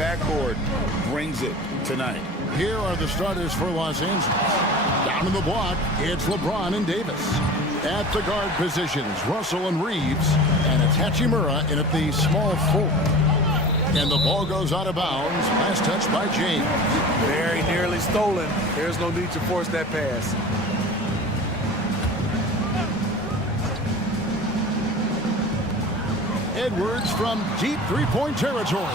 backcourt brings it tonight. Here are the starters for Los Angeles. Down in the block, it's LeBron and Davis. At the guard positions, Russell and Reeves. And it's Hachimura in at the small forward. And the ball goes out of bounds. Last touch by James. Very nearly stolen. There's no need to force that pass. Edwards from deep three-point territory.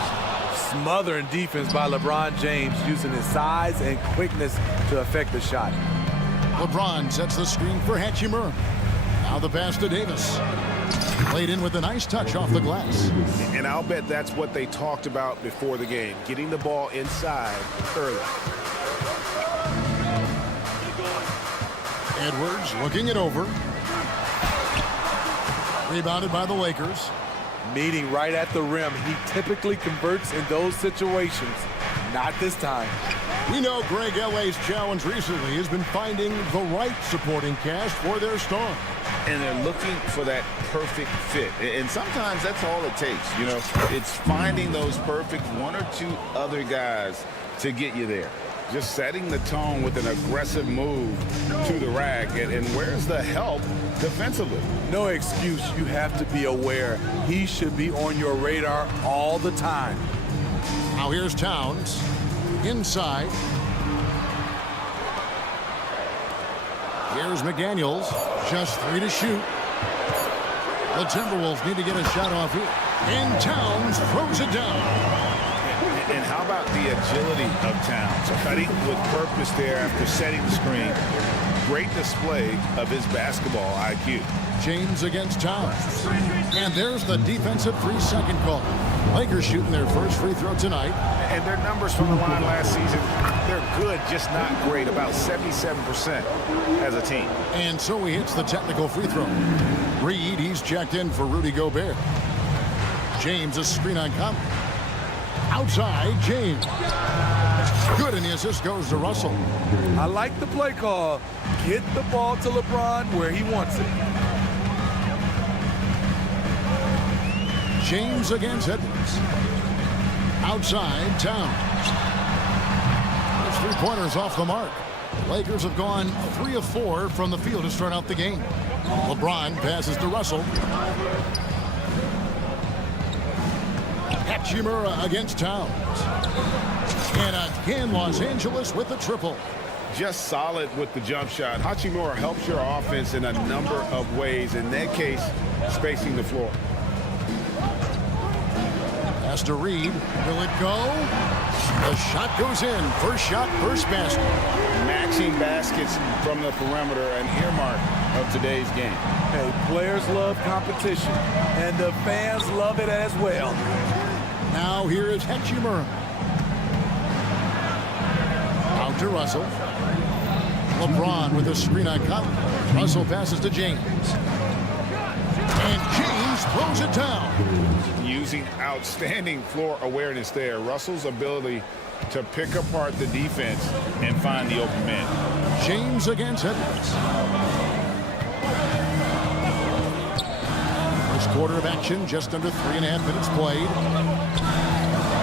Smothering defense by LeBron James, using his size and quickness to affect the shot. LeBron sets the screen for Hachimura. Now the pass to Davis. Played in with a nice touch off the glass. And I'll bet that's what they talked about before the game, getting the ball inside early. Edwards looking it over. Rebounded by the Lakers. Meeting right at the rim. He typically converts in those situations. Not this time. We know Greg L.A.'s challenge recently has been finding the right supporting cast for their star. And they're looking for that perfect fit. And sometimes that's all it takes. You know, it's finding those perfect one or two other guys to get you there. Just setting the tone with an aggressive move to the rack. And where's the help defensively? No excuse. You have to be aware. He should be on your radar all the time. Now here's Towns. Inside. Here's McDaniels. Just 3 to shoot. The Timberwolves need to get a shot off here. And Towns throws it down. And how about the agility of Towns? Cutting with purpose there after setting the screen. Great display of his basketball IQ. James against Towns. And there's the defensive 3-second call. Lakers shooting their first free throw tonight. And their numbers from the line last season, they're good, just not great. About 77% as a team. And so he hits the technical free throw. Reed, he's checked in for Rudy Gobert. James, a screen on Conley. Outside, James. Good, and the assist goes to Russell. I like the play call. Get the ball to LeBron where he wants it. James against Edwards. Outside, Towns. Those three-pointers off the mark. Lakers have gone 3 of 4 from the field to start out the game. LeBron passes to Russell. Hachimura against Towns. And again, Los Angeles with the triple. Just solid with the jump shot. Hachimura helps your offense in a number of ways. In that case, spacing the floor. Pass to Reed. Will it go? The shot goes in. First shot, first basket. Matching baskets from the perimeter, an earmark of today's game. Hey, players love competition, and the fans love it as well. Now here is Hachimura. Out to Russell. LeBron with a screen on Conley. Russell passes to James. And James throws it down. Using outstanding floor awareness there. Russell's ability to pick apart the defense and find the open man. James against Edwards. First quarter of action, just under 3.5 minutes played.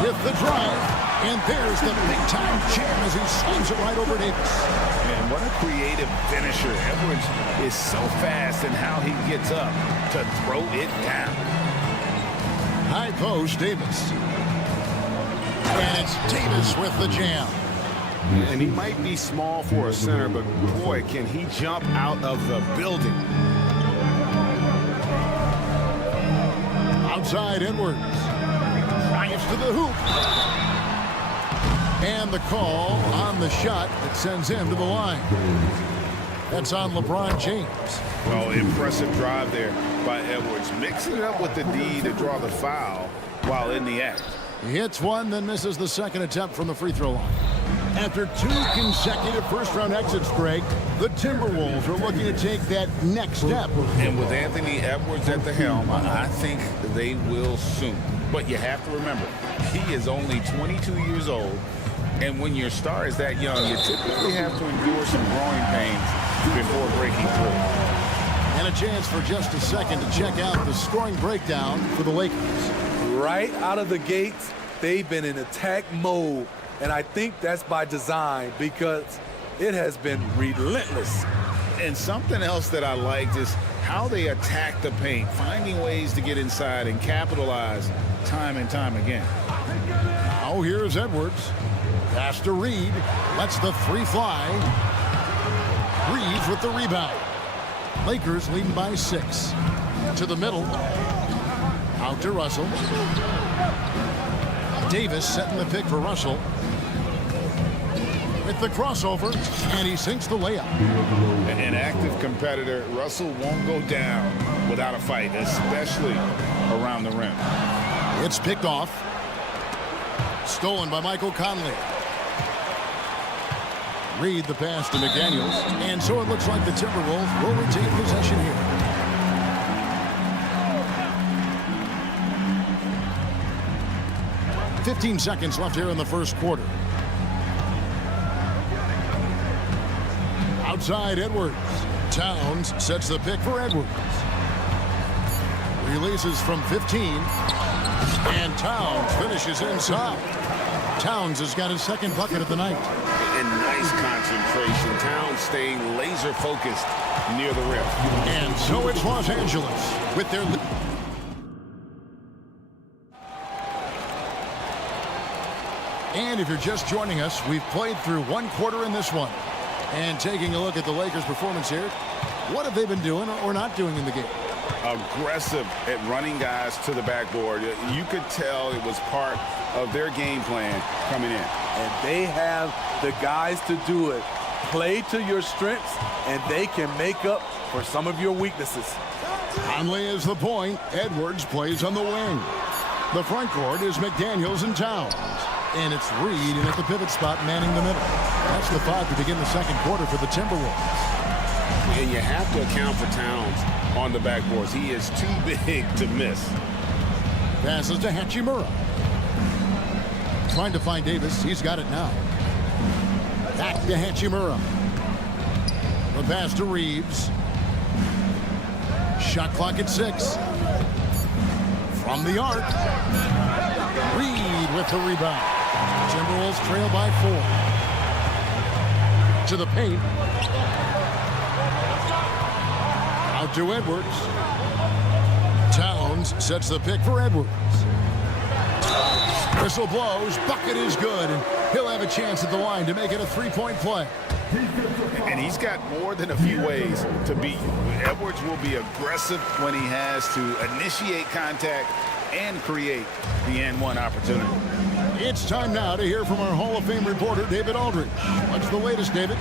With the drive. And there's the big-time jam as he slams it right over Davis. Man, what a creative finisher. Edwards is so fast in how he gets up to throw it down. High post, Davis. And it's Davis with the jam. And he might be small for a center, but boy, can he jump out of the building. Outside Edwards. Drives to the hoop. And the call on the shot that sends him to the line. That's on LeBron James. Well, impressive drive there by Edwards. Mixing it up with the D to draw the foul while in the act. He hits one, then misses the second attempt from the free throw line. After 2 consecutive first-round exits, Greg, the Timberwolves are looking to take that next step. And with Anthony Edwards at the helm, I think they will soon. But you have to remember, he is only 22 years old. And when your star is that young, you typically have to endure some growing pains before breaking through. And a chance for just a second to check out the scoring breakdown for the Lakers. Right out of the gates, they've been in attack mode, and I think that's by design because it has been relentless. And something else that I liked is how they attack the paint, finding ways to get inside and capitalize time and time again. Now here's Edwards. Pass to Reed. Lets the three fly. Reeves with the rebound. Lakers leading by 6. To the middle. Out to Russell. Davis setting the pick for Russell. With the crossover, and he sinks the layup. An active competitor, Russell won't go down without a fight, especially around the rim. It's picked off. Stolen by Michael Conley. Reed the pass to McDaniels. And so it looks like the Timberwolves will retain possession here. "15 seconds left here in the first quarter. Outside Edwards. Towns sets the pick for Edwards. Releases from 15. And Towns finishes inside. Towns has got his second bucket of the night. And nice concentration. Towns staying laser focused near the rim. And so it's Los Angeles with their lead. And if you're just joining us, we've played through one quarter in this one. And taking a look at the Lakers' performance here, what have they been doing or not doing in the game? Aggressive at running guys to the backboard. You could tell it was part of their game plan coming in. And they have the guys to do it. Play to your strengths, and they can make up for some of your weaknesses. Conley is the point. Edwards plays on the wing. The front court is McDaniels and Towns. And it's Reed in at the pivot spot, manning the middle. That's the 5 to begin the second quarter for the Timberwolves. And you have to account for Towns on the backboards. He is too big to miss. Passes to Hachimura. Trying to find Davis. He's got it now. Back to Hachimura. The pass to Reeves. Shot clock at 6. From the arc. Reed with the rebound. Timberwolves trail by 4. To the paint. Out to Edwards. Towns sets the pick for Edwards. Whistle blows. Bucket is good. And he'll have a chance at the line to make it a three-point play. And he's got more than a few ways to beat you. Edwards will be aggressive when he has to initiate contact and create the and-one opportunity. It's time now to hear from our Hall of Fame reporter, David Aldridge. What's the latest, David?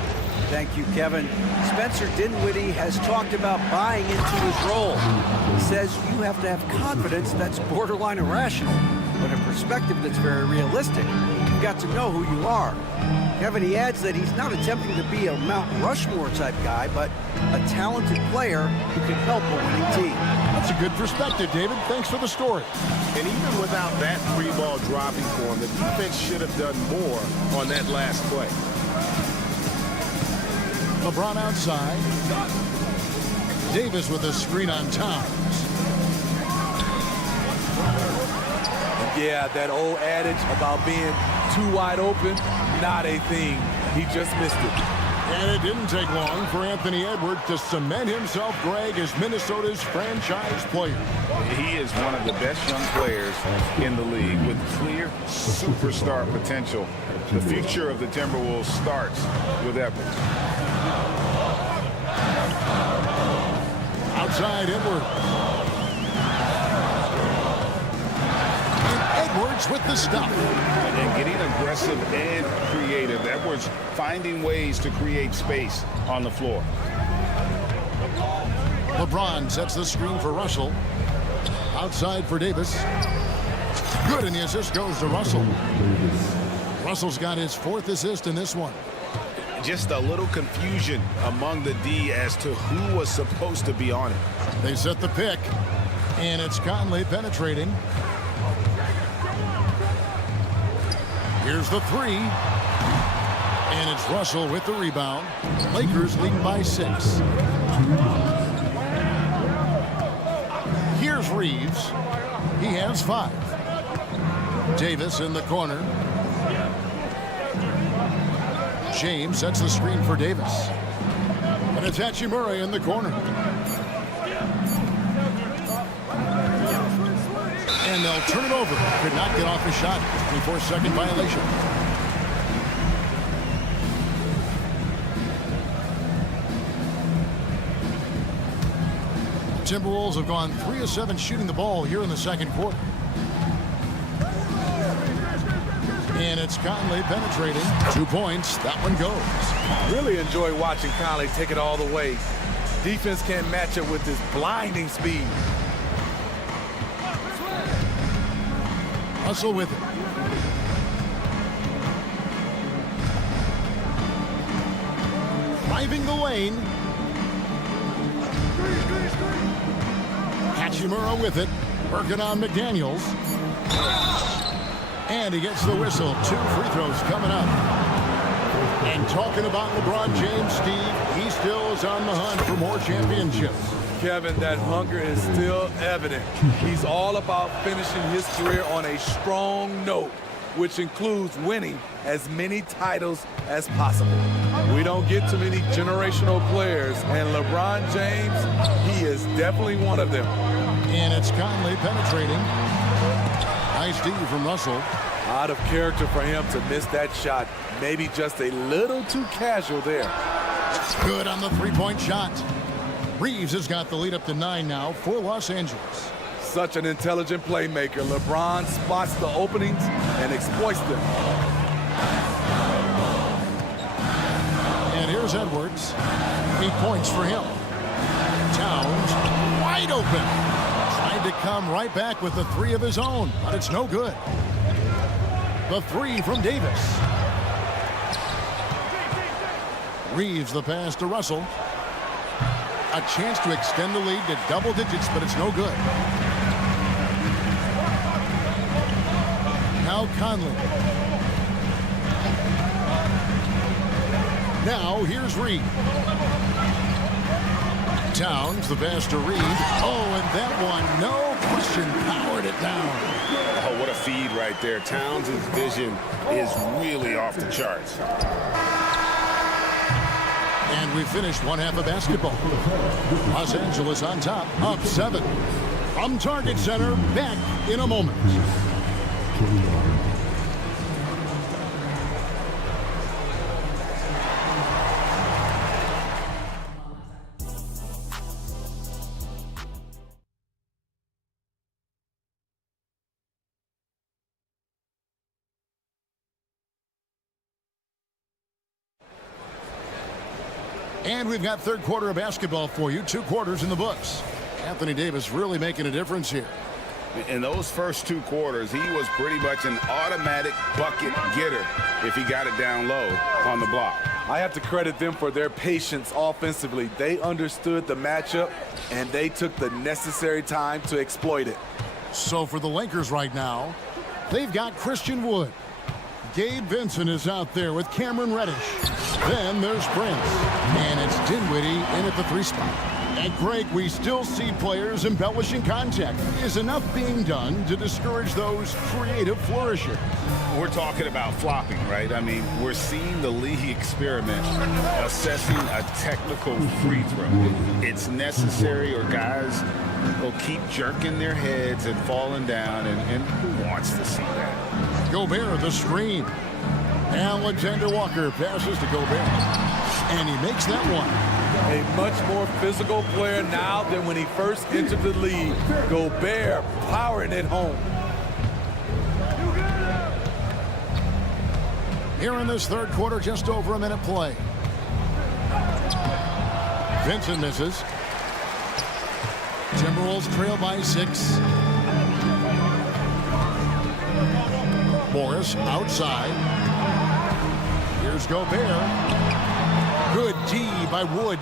Thank you, Kevin. Spencer Dinwiddie has talked about buying into his role. He says you have to have confidence that's borderline irrational, but a perspective that's very realistic. You've got to know who you are. Kevin, he adds that he's not attempting to be a Mount Rushmore type guy, but a talented player who can help a winning team. That's a good perspective, David. Thanks for the story. And even without that free ball dropping for him, the defense should have done more on that last play. LeBron outside. Davis with a screen on Towns. Yeah, that old adage about being too wide open, not a thing. He just missed it. And it didn't take long for Anthony Edwards to cement himself, Greg, as Minnesota's franchise player. He is one of the best young players in the league with clear superstar potential. The future of the Timberwolves starts with Edwards. Outside Edwards. And Edwards with the stop. And getting aggressive and creative. Edwards finding ways to create space on the floor. LeBron sets the screen for Russell. Outside for Davis. Good, and the assist goes to Russell. Russell's got his 4th assist in this one. Just a little confusion among the D as to who was supposed to be on it. They set the pick, and it's Conley penetrating. Here's the 3. And it's Russell with the rebound. Lakers leading by 6. Here's Reeves. He has 5. Davis in the corner. James sets the screen for Davis. And it's Hachimura in the corner. And they'll turn it over. Could not get off a shot. 24-second violation. Timberwolves have gone 3 of 7 shooting the ball here in the second quarter. And it's Conley penetrating. 2 points. That one goes. Really enjoy watching Conley take it all the way. Defense can't match it with his blinding speed. Russell with it. Driving the lane. Hachimura with it. Working on McDaniels. And he gets the whistle. 2 free throws coming up. And talking about LeBron James, Steve, he still is on the hunt for more championships. Kevin, that hunger is still evident. He's all about finishing his career on a strong note, which includes winning as many titles as possible. We don't get too many generational players, and LeBron James, he is definitely one of them. And it's Conley penetrating. Nice D from Russell. Out of character for him to miss that shot. Maybe just a little too casual there. Good on the three-point shot. Reeves has got the lead up to 9 now for Los Angeles. Such an intelligent playmaker. LeBron spots the openings and exploits them. And here's Edwards. 8 points for him. Towns wide open. Tried to come right back with the 3 of his own, but it's no good. The 3 from Davis. Reeves the pass to Russell. A chance to extend the lead to double digits, but it's no good. Now Conley. Now here's Reed. Towns, the pass to Reed. Oh, and that one, no question, powered it down. Oh, what a feed right there. Towns' vision is really off the charts. And we finished one half of basketball. Los Angeles on top, up 7. From Target Center, back in a moment. And we've got third quarter of basketball for you. 2 quarters in the books. Anthony Davis really making a difference here. In those first 2 quarters, he was pretty much an automatic bucket getter if he got it down low on the block. I have to credit them for their patience offensively. They understood the matchup, and they took the necessary time to exploit it. So for the Lakers right now, they've got Christian Wood. Gabe Vincent is out there with Cameron Reddish. Then there's Prince. And it's Dinwiddie in at the 3 spot. At Greg, we still see players embellishing contact. Is enough being done to discourage those creative flourishers? We're talking about flopping, right? I mean, we're seeing the league experiment assessing a technical free throw. It's necessary, or guys will keep jerking their heads and falling down, and who wants to see that? Gobert, the screen. Alexander Walker passes to Gobert. And he makes that one. A much more physical player now than when he first entered the league. Gobert powering it home. Here in this third quarter, just over a minute play. Vincent misses. Timberwolves trail by 6. Morris outside. Here's Gobert. Good D by Wood.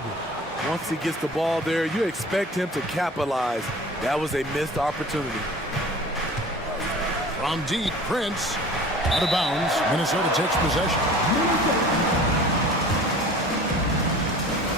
Once he gets the ball there, you expect him to capitalize. That was a missed opportunity. From deep, Prince. Out of bounds. Minnesota takes possession.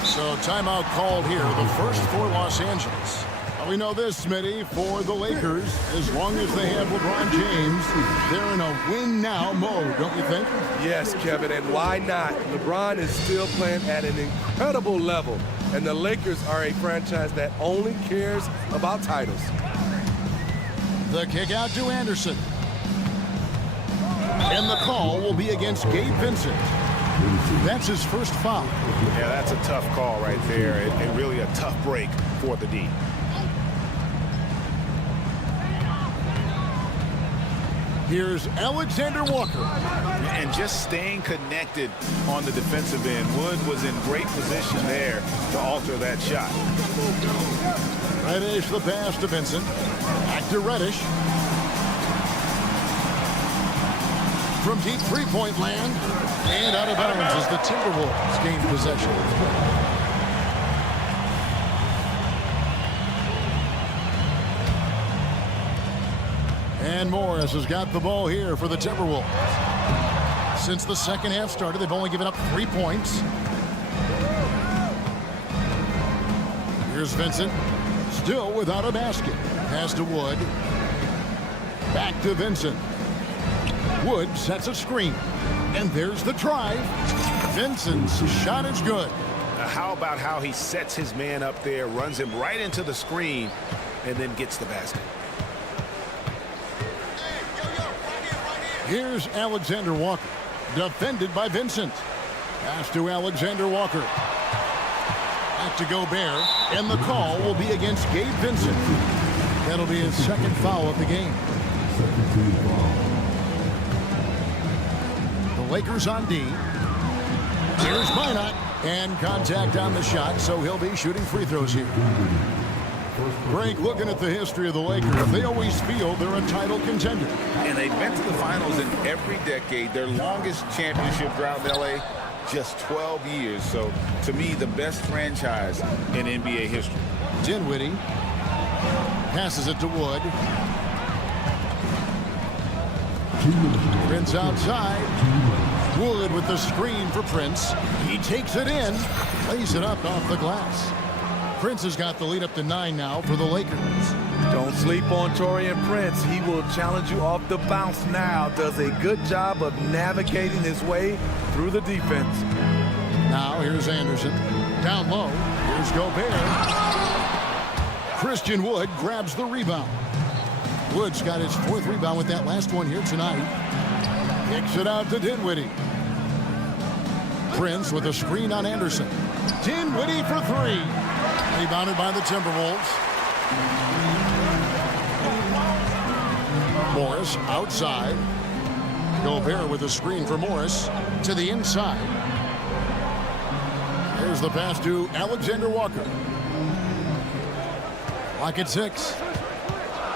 So timeout called here. The first for Los Angeles. We know this, Smitty, for the Lakers, as long as they have LeBron James, they're in a win-now mode, don't you think? Yes, Kevin, and why not? LeBron is still playing at an incredible level, and the Lakers are a franchise that only cares about titles. The kick out to Anderson. And the call will be against Gabe Vincent. That's his first foul. Yeah, that's a tough call right there, and really a tough break for the D. Here's Alexander Walker. And just staying connected on the defensive end. Wood was in great position there to alter that shot. Reddish the pass to Vincent. Back to Reddish. From deep three-point land. And out of bounds as the Timberwolves gain possession. And Morris has got the ball here for the Timberwolves. Since the second half started, they've only given up 3 points. Here's Vincent, still without a basket. Pass to Wood. Back to Vincent. Wood sets a screen. And there's the drive. Vincent's shot is good. How about how he sets his man up there, runs him right into the screen, and then gets the basket. Here's Alexander Walker, defended by Vincent. Pass to Alexander Walker. Back to Gobert, and the call will be against Gabe Vincent. That'll be his second foul of the game. The Lakers on D. Here's Minot, and contact on the shot, so he'll be shooting free throws here. Greg, looking at the history of the Lakers, they always feel they're a title contender. And they've been to the finals in every decade. Their longest championship drought in L.A., just 12 years. So, to me, the best franchise in NBA history. Dinwiddie passes it to Wood. Prince outside. Wood with the screen for Prince. He takes it in, lays it up off the glass. Prince has got the lead up to 9 now for the Lakers. Don't sleep on Taurean Prince. He will challenge you off the bounce now. Does a good job of navigating his way through the defense. Now here's Anderson. Down low. Here's Gobert. Christian Wood grabs the rebound. Wood's got his 4th rebound with that last one here tonight. Kicks it out to Dinwiddie. Prince with a screen on Anderson. Dinwiddie for 3. Rebounded by the Timberwolves. Morris outside. Gobert with a screen for Morris to the inside. Here's the pass to Alexander Walker. Lock at 6.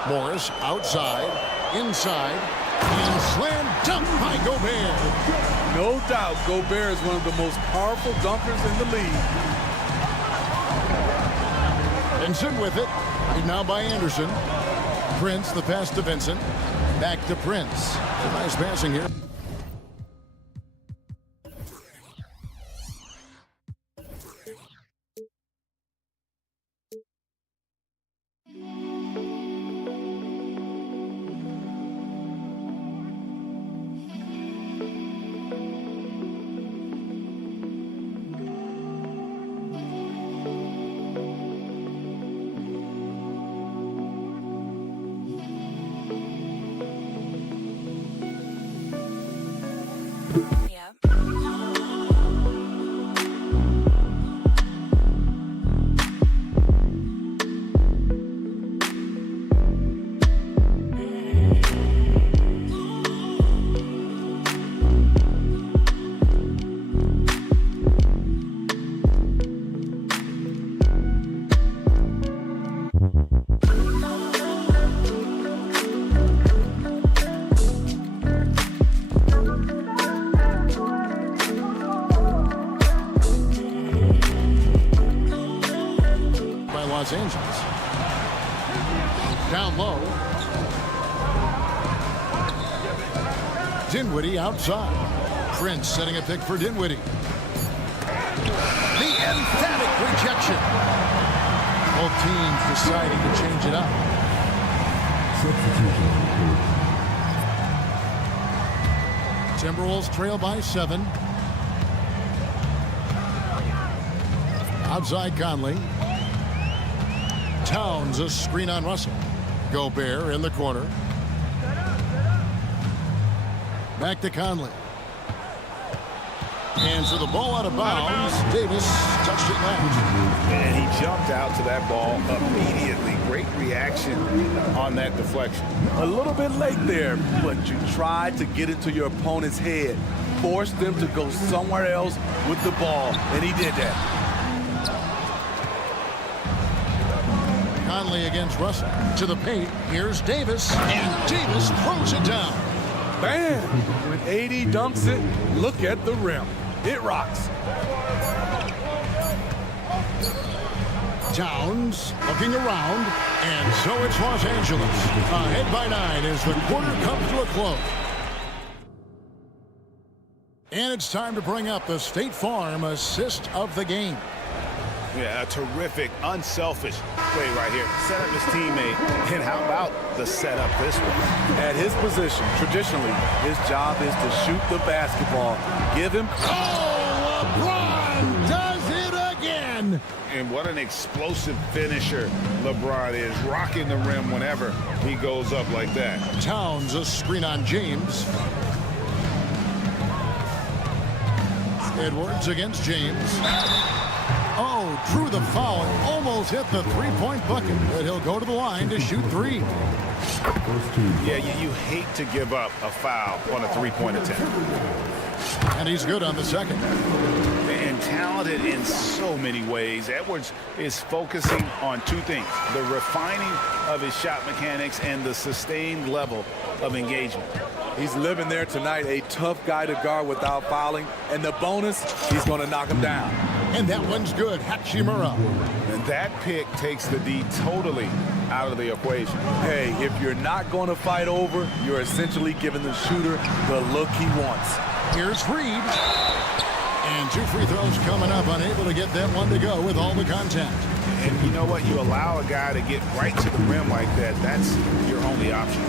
Morris outside, inside, and slam dunk by Gobert. No doubt, Gobert is one of the most powerful dunkers in the league. Vincent with it. Right now by Anderson. Prince, the pass to Vincent. Back to Prince. Nice passing here. Los Angeles. Down low. Dinwiddie outside. Prince setting a pick for Dinwiddie. The emphatic rejection. Both teams deciding to change it up. Timberwolves trail by 7. Outside Conley. Towns a screen on Russell. Gobert in the corner. Back to Conley. Hands to the ball out of bounds. Davis touched it last. And he jumped out to that ball immediately. Great reaction on that deflection. A little bit late there, but you tried to get into your opponent's head. Force them to go somewhere else with the ball, and he did that. Conley against Russell. To the paint. Here's Davis. And Davis throws it down. Bam! When AD dunks it, look at the rim. It rocks. Towns looking around, and so it's Los Angeles. Ahead by 9 as the quarter comes to a close. And it's time to bring up the State Farm assist of the game. Yeah, a terrific, unselfish play right here. Set up his teammate, and how about the setup this one? At his position, traditionally, his job is to shoot the basketball. Give him... Oh, LeBron does it again! And what an explosive finisher LeBron is, rocking the rim whenever he goes up like that. Towns a screen on James. Edwards against James. Oh, drew the foul and almost hit the three-point bucket, but he'll go to the line to shoot 3. Yeah, you hate to give up a foul on a three-point attempt. And he's good on the second. And talented in so many ways. Edwards is focusing on 2 things: the refining of his shot mechanics and the sustained level of engagement. He's living there tonight, a tough guy to guard without fouling. And the bonus, he's going to knock him down. And that one's good. Hachimura. And that pick takes the D totally out of the equation. Hey, if you're not going to fight over, you're essentially giving the shooter the look he wants. Here's Reed. And 2 free throws coming up, unable to get that one to go with all the contact. And you know what? You allow a guy to get right to the rim like that, that's your only option.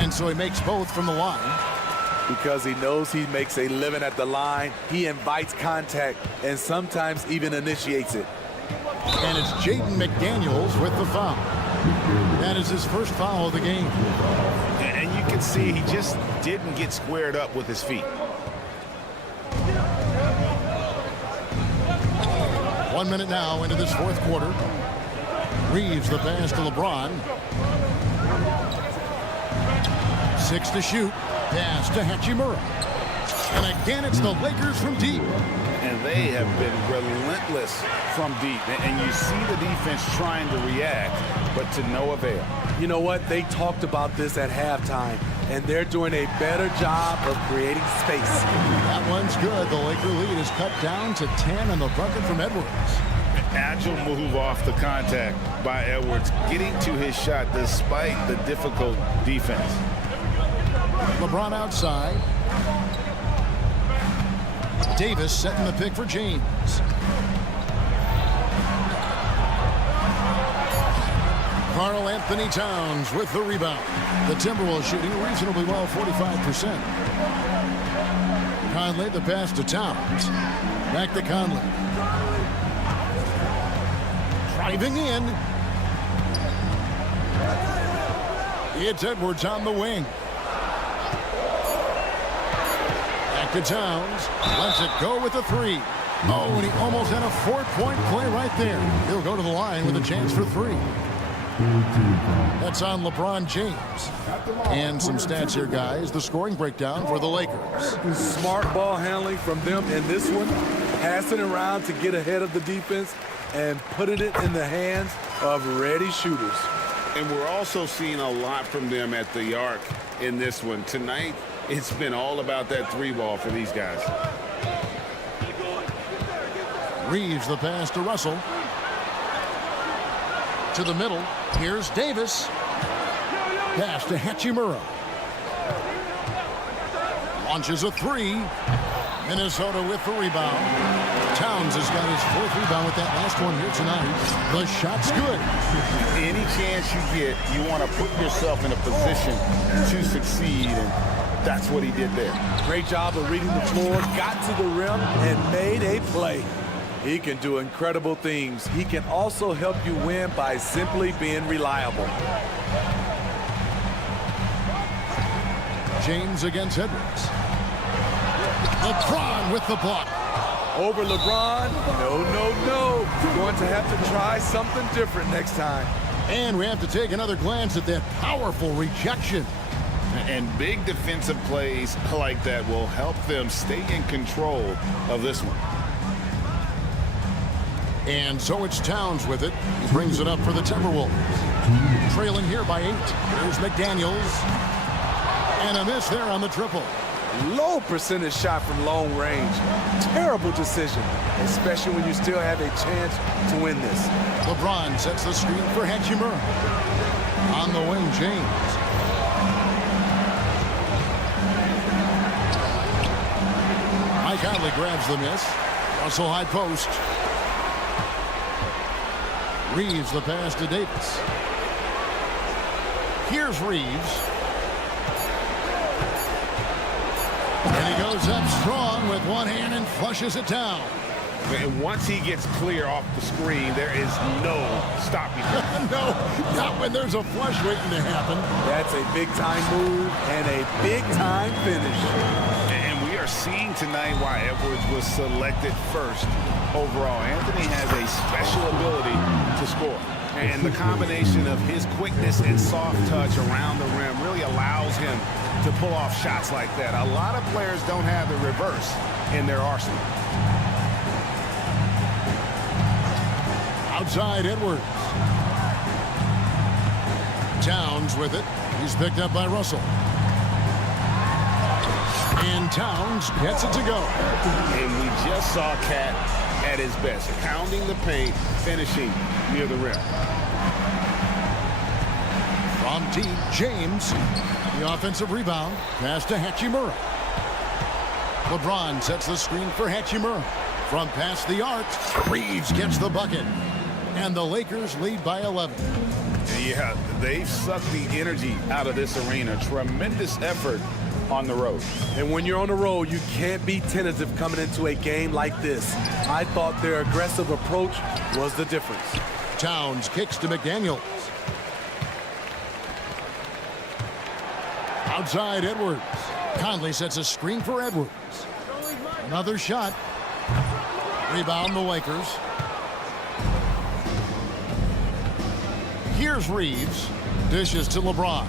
And so he makes both from the line. Because he knows he makes a living at the line, he invites contact and sometimes even initiates it. And it's Jaden McDaniels with the foul. That is his first foul of the game. And you can see he just didn't get squared up with his feet. 1 minute now into this fourth quarter. Reeves the pass to LeBron. 6 to shoot. Pass to Hachimura. And again, it's the Lakers from deep. And they have been relentless from deep. And you see the defense trying to react, but to no avail. You know what? They talked about this at halftime, and they're doing a better job of creating space. That one's good. The Laker lead is cut down to 10 on the bucket from Edwards. Agile move off the contact by Edwards, getting to his shot despite the difficult defense. LeBron outside. Davis setting the pick for James. Karl Anthony Towns with the rebound. The Timberwolves shooting reasonably well, 45%. Conley the pass to Towns. Back to Conley. Driving in. It's Edwards on the wing. Back to Towns. Lets it go with the 3. Oh, and he almost had a 4-point play right there. He'll go to the line with a chance for 3. That's on LeBron James. And some stats here, guys. The scoring breakdown for the Lakers. Smart ball handling from them in this one. Passing around to get ahead of the defense and putting it in the hands of ready shooters. And we're also seeing a lot from them at the arc in this one. Tonight, it's been all about that 3 ball for these guys. Reeves the pass to Russell. To the middle. Here's Davis. Pass to Hachimura. Launches a 3. Minnesota with the rebound. Towns has got his 4th rebound with that last one here tonight. The shot's good. Any chance you get, you want to put yourself in a position to succeed, and that's what he did there. Great job of reading the floor, got to the rim, and made a play. He can do incredible things. He can also help you win by simply being reliable. James against Edwards. LeBron with the block. Over LeBron? No, no, no. You're going to have to try something different next time. And we have to take another glance at that powerful rejection. And big defensive plays like that will help them stay in control of this one. And so it's Towns with it. He brings it up for the Timberwolves. Trailing here by 8. Here's McDaniels. And a miss there on the triple. Low percentage shot from long range. Terrible decision, especially when you still have a chance to win this. LeBron sets the screen for Hachimura. On the wing, James. Mike Conley grabs the miss. Russell high post. Reeves the pass to Davis. Here's Reeves. And he goes up strong with one hand and flushes it down. And once he gets clear off the screen, there is no stopping him. No, not when there's a flush waiting to happen. That's a big-time move and a big-time finish. And we are seeing tonight why Edwards was selected first overall. Anthony has a special ability to score. And the combination of his quickness and soft touch around the rim really allows him to pull off shots like that. A lot of players don't have the reverse in their arsenal. Outside Edwards. Towns with it. He's picked up by Russell. And Towns gets it to go. And we just saw Cat at his best, pounding the paint, finishing near the rim. From deep, James. The offensive rebound. Pass to Hachimura. LeBron sets the screen for Hachimura. From past the arc, Reeves gets the bucket. And the Lakers lead by 11. Yeah, they've sucked the energy out of this arena. Tremendous effort on the road. And when you're on the road, you can't be tentative coming into a game like this. I thought their aggressive approach was the difference. Towns kicks to McDaniels. Outside Edwards. Conley sets a screen for Edwards. Another shot. Rebound the Lakers. Here's Reeves. Dishes to LeBron.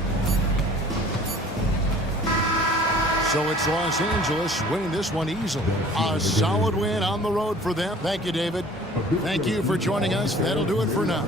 So it's Los Angeles winning this one easily. A solid win on the road for them. Thank you, David. Thank you for joining us. That'll do it for now.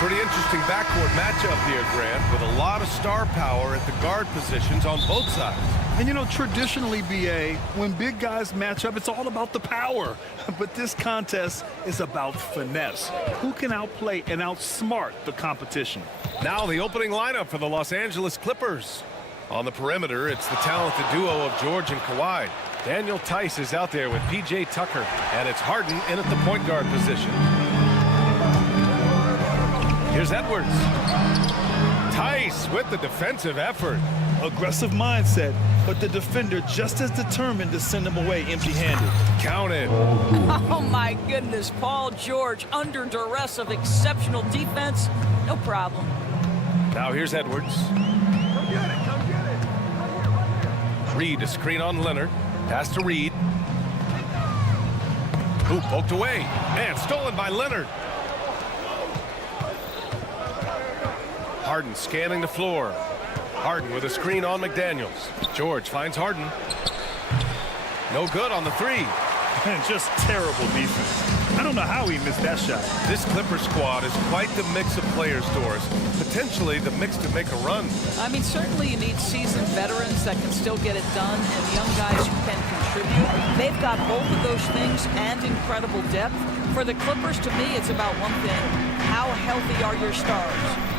Pretty interesting backcourt matchup here, Grant, with a lot of star power at the guard positions on both sides. And you know, traditionally, BA, when big guys match up, it's all about the power. But this contest is about finesse. Who can outplay and outsmart the competition? Now the opening lineup for the Los Angeles Clippers. On the perimeter, it's the talented duo of George and Kawhi. Daniel Tice is out there with P.J. Tucker, and it's Harden in at the point guard position. Here's Edwards. Tice with the defensive effort. Aggressive mindset, but the defender just as determined to send him away empty-handed. Count it. Oh, my goodness. Paul George under duress of exceptional defense. No problem. Now here's Edwards. Come get it, come get it. Reed, a screen on Leonard. Pass to Reed. Who poked away. And stolen by Leonard. Harden scanning the floor. Harden with a screen on McDaniels. George finds Harden. No good on the three. And just terrible defense. I don't know how he missed that shot. This Clippers squad is quite the mix of players, Doris. Potentially the mix to make a run. I mean, certainly you need seasoned veterans that can still get it done and young guys who can contribute. They've got both of those things and incredible depth. For the Clippers, to me, it's about one thing. How healthy are your stars?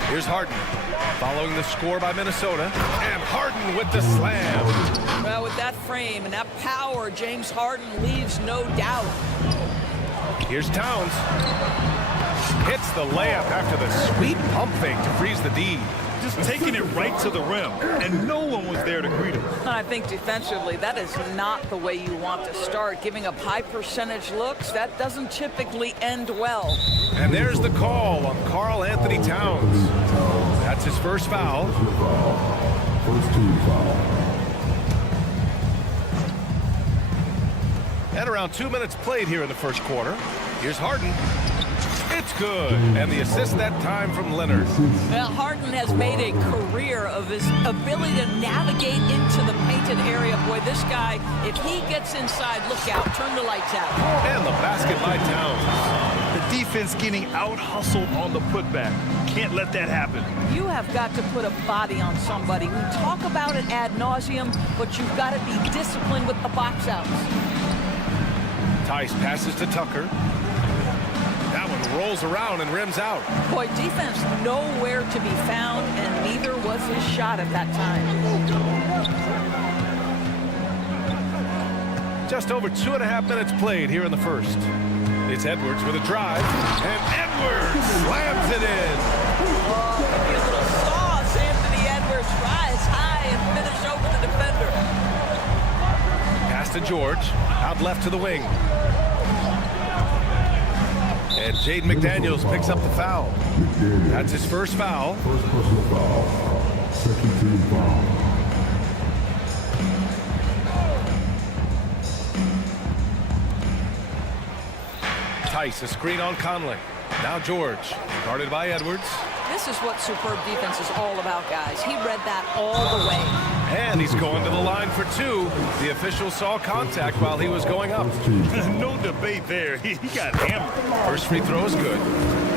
Here's Harden. Following the score by Minnesota. And Harden with the slam. Well, with that frame and that power, James Harden leaves no doubt. Here's Towns. Hits the layup after the sweet pump fake to freeze the D. Just taking it right to the rim, and no one was there to greet him. I think defensively, that is not the way you want to start. Giving up high percentage looks, that doesn't typically end well. And there's the call on Karl Anthony Towns. That's his first foul. First team foul. And around 2 minutes played here in the first quarter. Here's Harden. It's good. And the assist that time from Leonard. Well, Harden has made a career of his ability to navigate into the painted area. Boy, this guy, if he gets inside, look out, turn the lights out. And the basket by Towns. The defense getting out-hustled on the putback. Can't let that happen. You have got to put a body on somebody. We talk about it ad nauseum, but you've got to be disciplined with the box outs. Tice passes to Tucker. That one rolls around and rims out. Boy, defense nowhere to be found, and neither was his shot at that time. Just over 2.5 minutes played here in the first. It's Edwards with a drive, and Edwards slams it in. Oh, maybe a little sauce. Anthony Edwards rise high and finish over the defender. Pass to George, out left to the wing. And Jaden McDaniels picks up the foul. That's his first foul. First personal foul. Second team foul. Tice, a screen on Conley. Now George, guarded by Edwards. This is what superb defense is all about, guys. He read that all the way. And he's going to the line for two. The official saw contact while he was going up. No debate there. He got hammered. First free throw is good.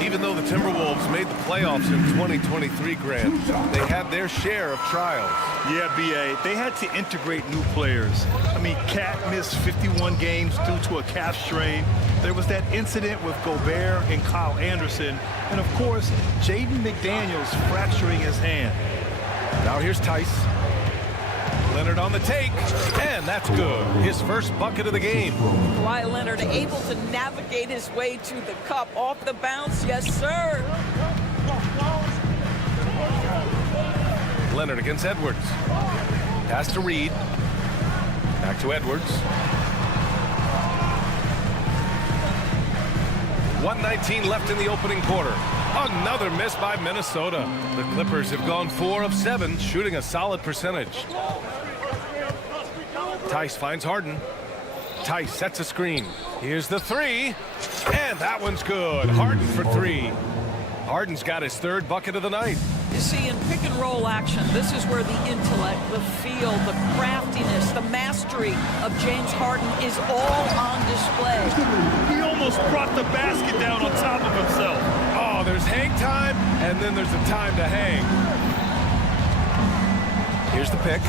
Even though the Timberwolves made the playoffs in 2023, Grant, they had their share of trials. Yeah, B.A., they had to integrate new players. I mean, Cat missed 51 games due to a calf strain. There was that incident with Gobert and Kyle Anderson. And, of course, Jaden McDaniels fracturing his hand. Now here's Tice. Leonard on the take, and that's good. His first bucket of the game. Kawhi Leonard able to navigate his way to the cup. Off the bounce, yes, sir. Leonard against Edwards. Pass to Reed. Back to Edwards. 1:19 left in the opening quarter. Another miss by Minnesota. The Clippers have gone 4 of 7, shooting a solid percentage. Tice finds Harden. Tice sets a screen. Here's the three. And that one's good. Harden for three. Harden's got his third bucket of the night. You see, in pick and roll action, this is where the intellect, the feel, the craftiness, the mastery of James Harden is all on display. He almost brought the basket down on top of himself. Oh, Oh, there's hang time, and then there's a time to hang. Here's the pick.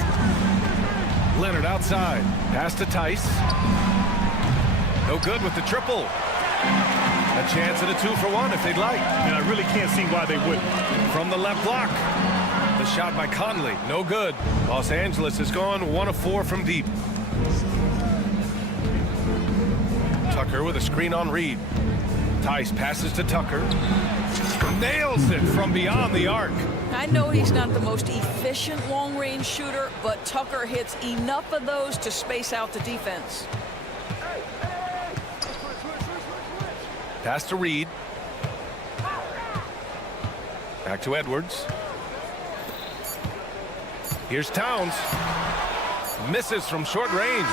Leonard outside. Pass to Tice. No good with the triple. A chance at a 2-for-1 if they'd like. And I really can't see why they wouldn't. From the left block. The shot by Conley. No good. Los Angeles has gone 1 of 4 from deep. Tucker with a screen on Reed. Tice passes to Tucker. Nails it from beyond the arc. I know he's not the most efficient long-range shooter, but Tucker hits enough of those to space out the defense. Pass to Reed. Back to Edwards. Here's Towns. Misses from short range.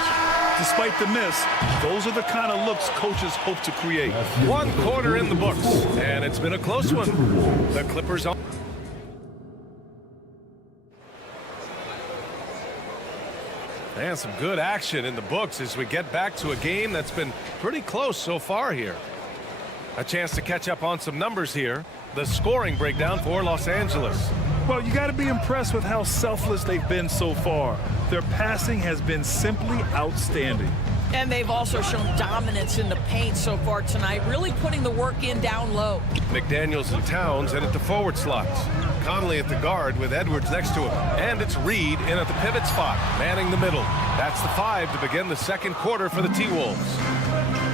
Despite the miss, those are the kind of looks coaches hope to create. 1 quarter in the books, and it's been a close one. The Clippers on. And some good action in the books as we get back to a game that's been pretty close so far here. A chance to catch up on some numbers here. The scoring breakdown for Los Angeles. Well, you got to be impressed with how selfless they've been so far. Their passing has been simply outstanding. And they've also shown dominance in the paint so far tonight, really putting the work in down low. McDaniels and Towns in at the forward slots. Conley at the guard with Edwards next to him. And it's Reed in at the pivot spot, manning the middle. That's the 5 to begin the second quarter for the T-Wolves.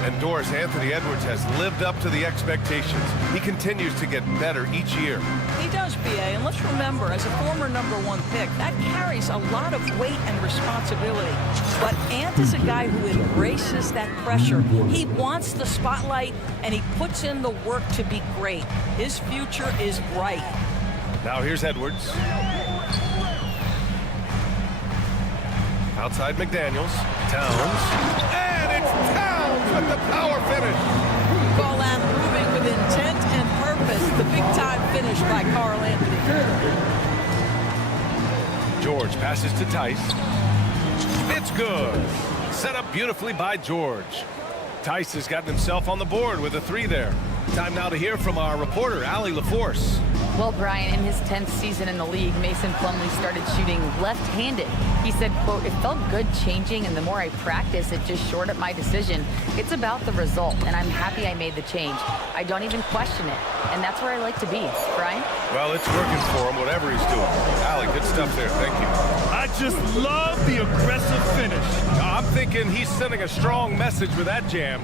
And Doris Anthony Edwards has lived up to the expectations. He continues to get better each year. He does, BA, and let's remember, as a former #1 pick, that carries a lot of weight and responsibility. But Ant is a guy who embraces that pressure. He wants the spotlight, and he puts in the work to be great. His future is bright. Now here's Edwards. Outside McDaniels. Towns. And it's Towns with the power finish. Call that moving with intent and purpose. The big-time finish by Carl Anthony. George passes to Tice. It's good. Set up beautifully by George. Tice has gotten himself on the board with a 3 there. Time now to hear from our reporter, Allie LaForce. Well, Brian, in his 10th season in the league, Mason Plumlee started shooting left-handed. He said, quote, "It felt good changing, and the more I practice, it just shored up my decision. It's about the result, and I'm happy I made the change. I don't even question it, and that's where I like to be." Brian? Well, it's working for him, whatever he's doing. Allie, good stuff there. Thank you. I just love the aggressive finish. I'm thinking he's sending a strong message with that jam.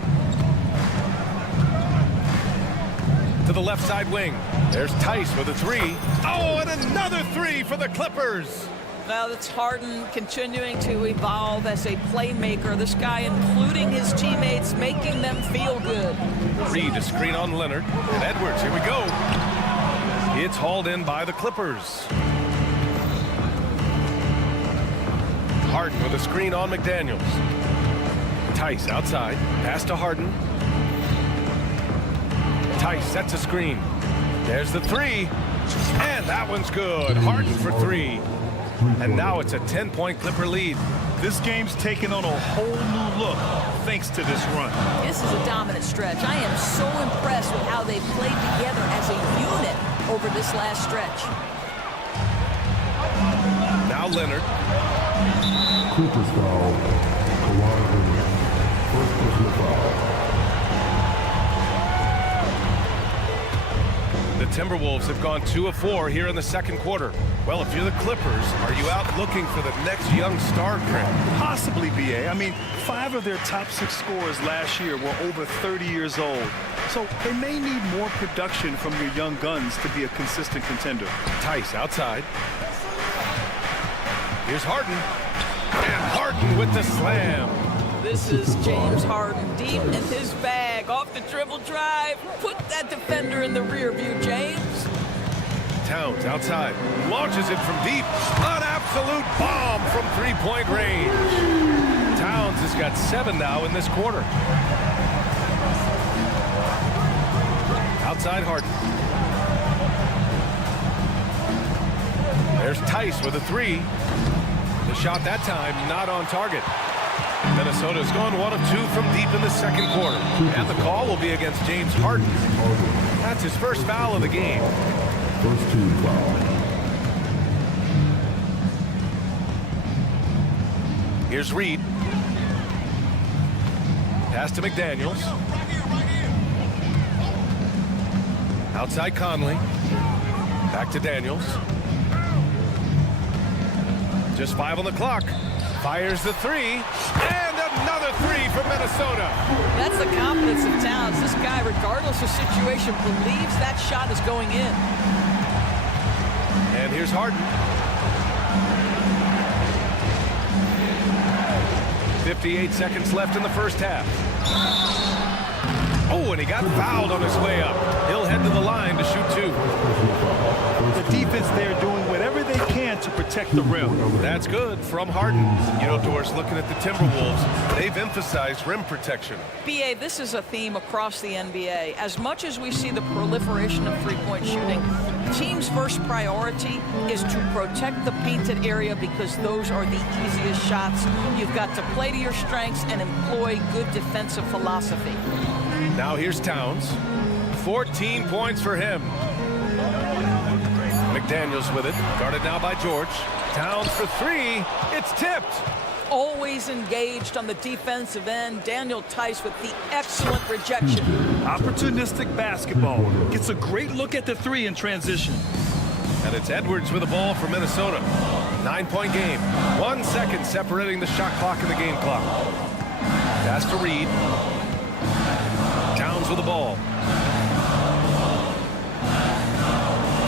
To the left side wing. There's Tice with a 3. Oh, and another 3 for the Clippers. Now that's Harden continuing to evolve as a playmaker. This guy, including his teammates, making them feel good. Reed, a screen on Leonard. And Edwards, here we go. It's hauled in by the Clippers. Harden with a screen on McDaniels. Tice outside. Pass to Harden. Tice sets a screen. There's the 3. And that one's good. Harden for 3. And now it's a 10-point Clipper lead. This game's taken on a whole new look thanks to this run. This is a dominant stretch. I am so impressed with how they played together as a unit over this last stretch. Now Leonard. Clippers foul. Kawhi Leonard. First personal foul. The Timberwolves have gone 2 of 4 here in the second quarter. Well, if you're the Clippers, are you out looking for the next young star trend? Possibly, BA. I mean, 5 of their top 6 scorers last year were over 30 years old. So they may need more production from your young guns to be a consistent contender. Tice outside. Here's Harden. And Harden with the slam. This is James Harden deep in his bag. Off the dribble drive. Put that defender in the rear view, James. Towns outside. Launches it from deep. An absolute bomb from 3-point range. Towns has got 7 now in this quarter. Outside Harden. There's Tice with a 3. The shot that time not on target. Minnesota's gone 1 of 2 from deep in the second quarter. And the call will be against James Harden. That's his first foul of the game. First team foul. Here's Reed. Pass to McDaniels. Outside Conley. Back to Daniels. Just 5 on the clock. Fires the three. And another three for Minnesota. That's the confidence of Towns. This guy, regardless of situation, believes that shot is going in. And here's Harden. 58 seconds left in the first half. Oh, and he got fouled on his way up. He'll head to the line to shoot 2. The defense there doing whatever they can to protect the rim. That's good from Harden. You know, Doris, looking at the Timberwolves, they've emphasized rim protection. BA, this is a theme across the NBA. As much as we see the proliferation of three-point shooting, team's first priority is to protect the painted area because those are the easiest shots. You've got to play to your strengths and employ good defensive philosophy. Now here's Towns. 14 points for him. McDaniels with it. Guarded now by George. Towns for 3. It's tipped. Always engaged on the defensive end. Daniel Tice with the excellent rejection. Opportunistic basketball. Gets a great look at the 3 in transition. And it's Edwards with the ball for Minnesota. 9-point game. 1 second separating the shot clock and the game clock. Pass to Reed. Towns with the ball.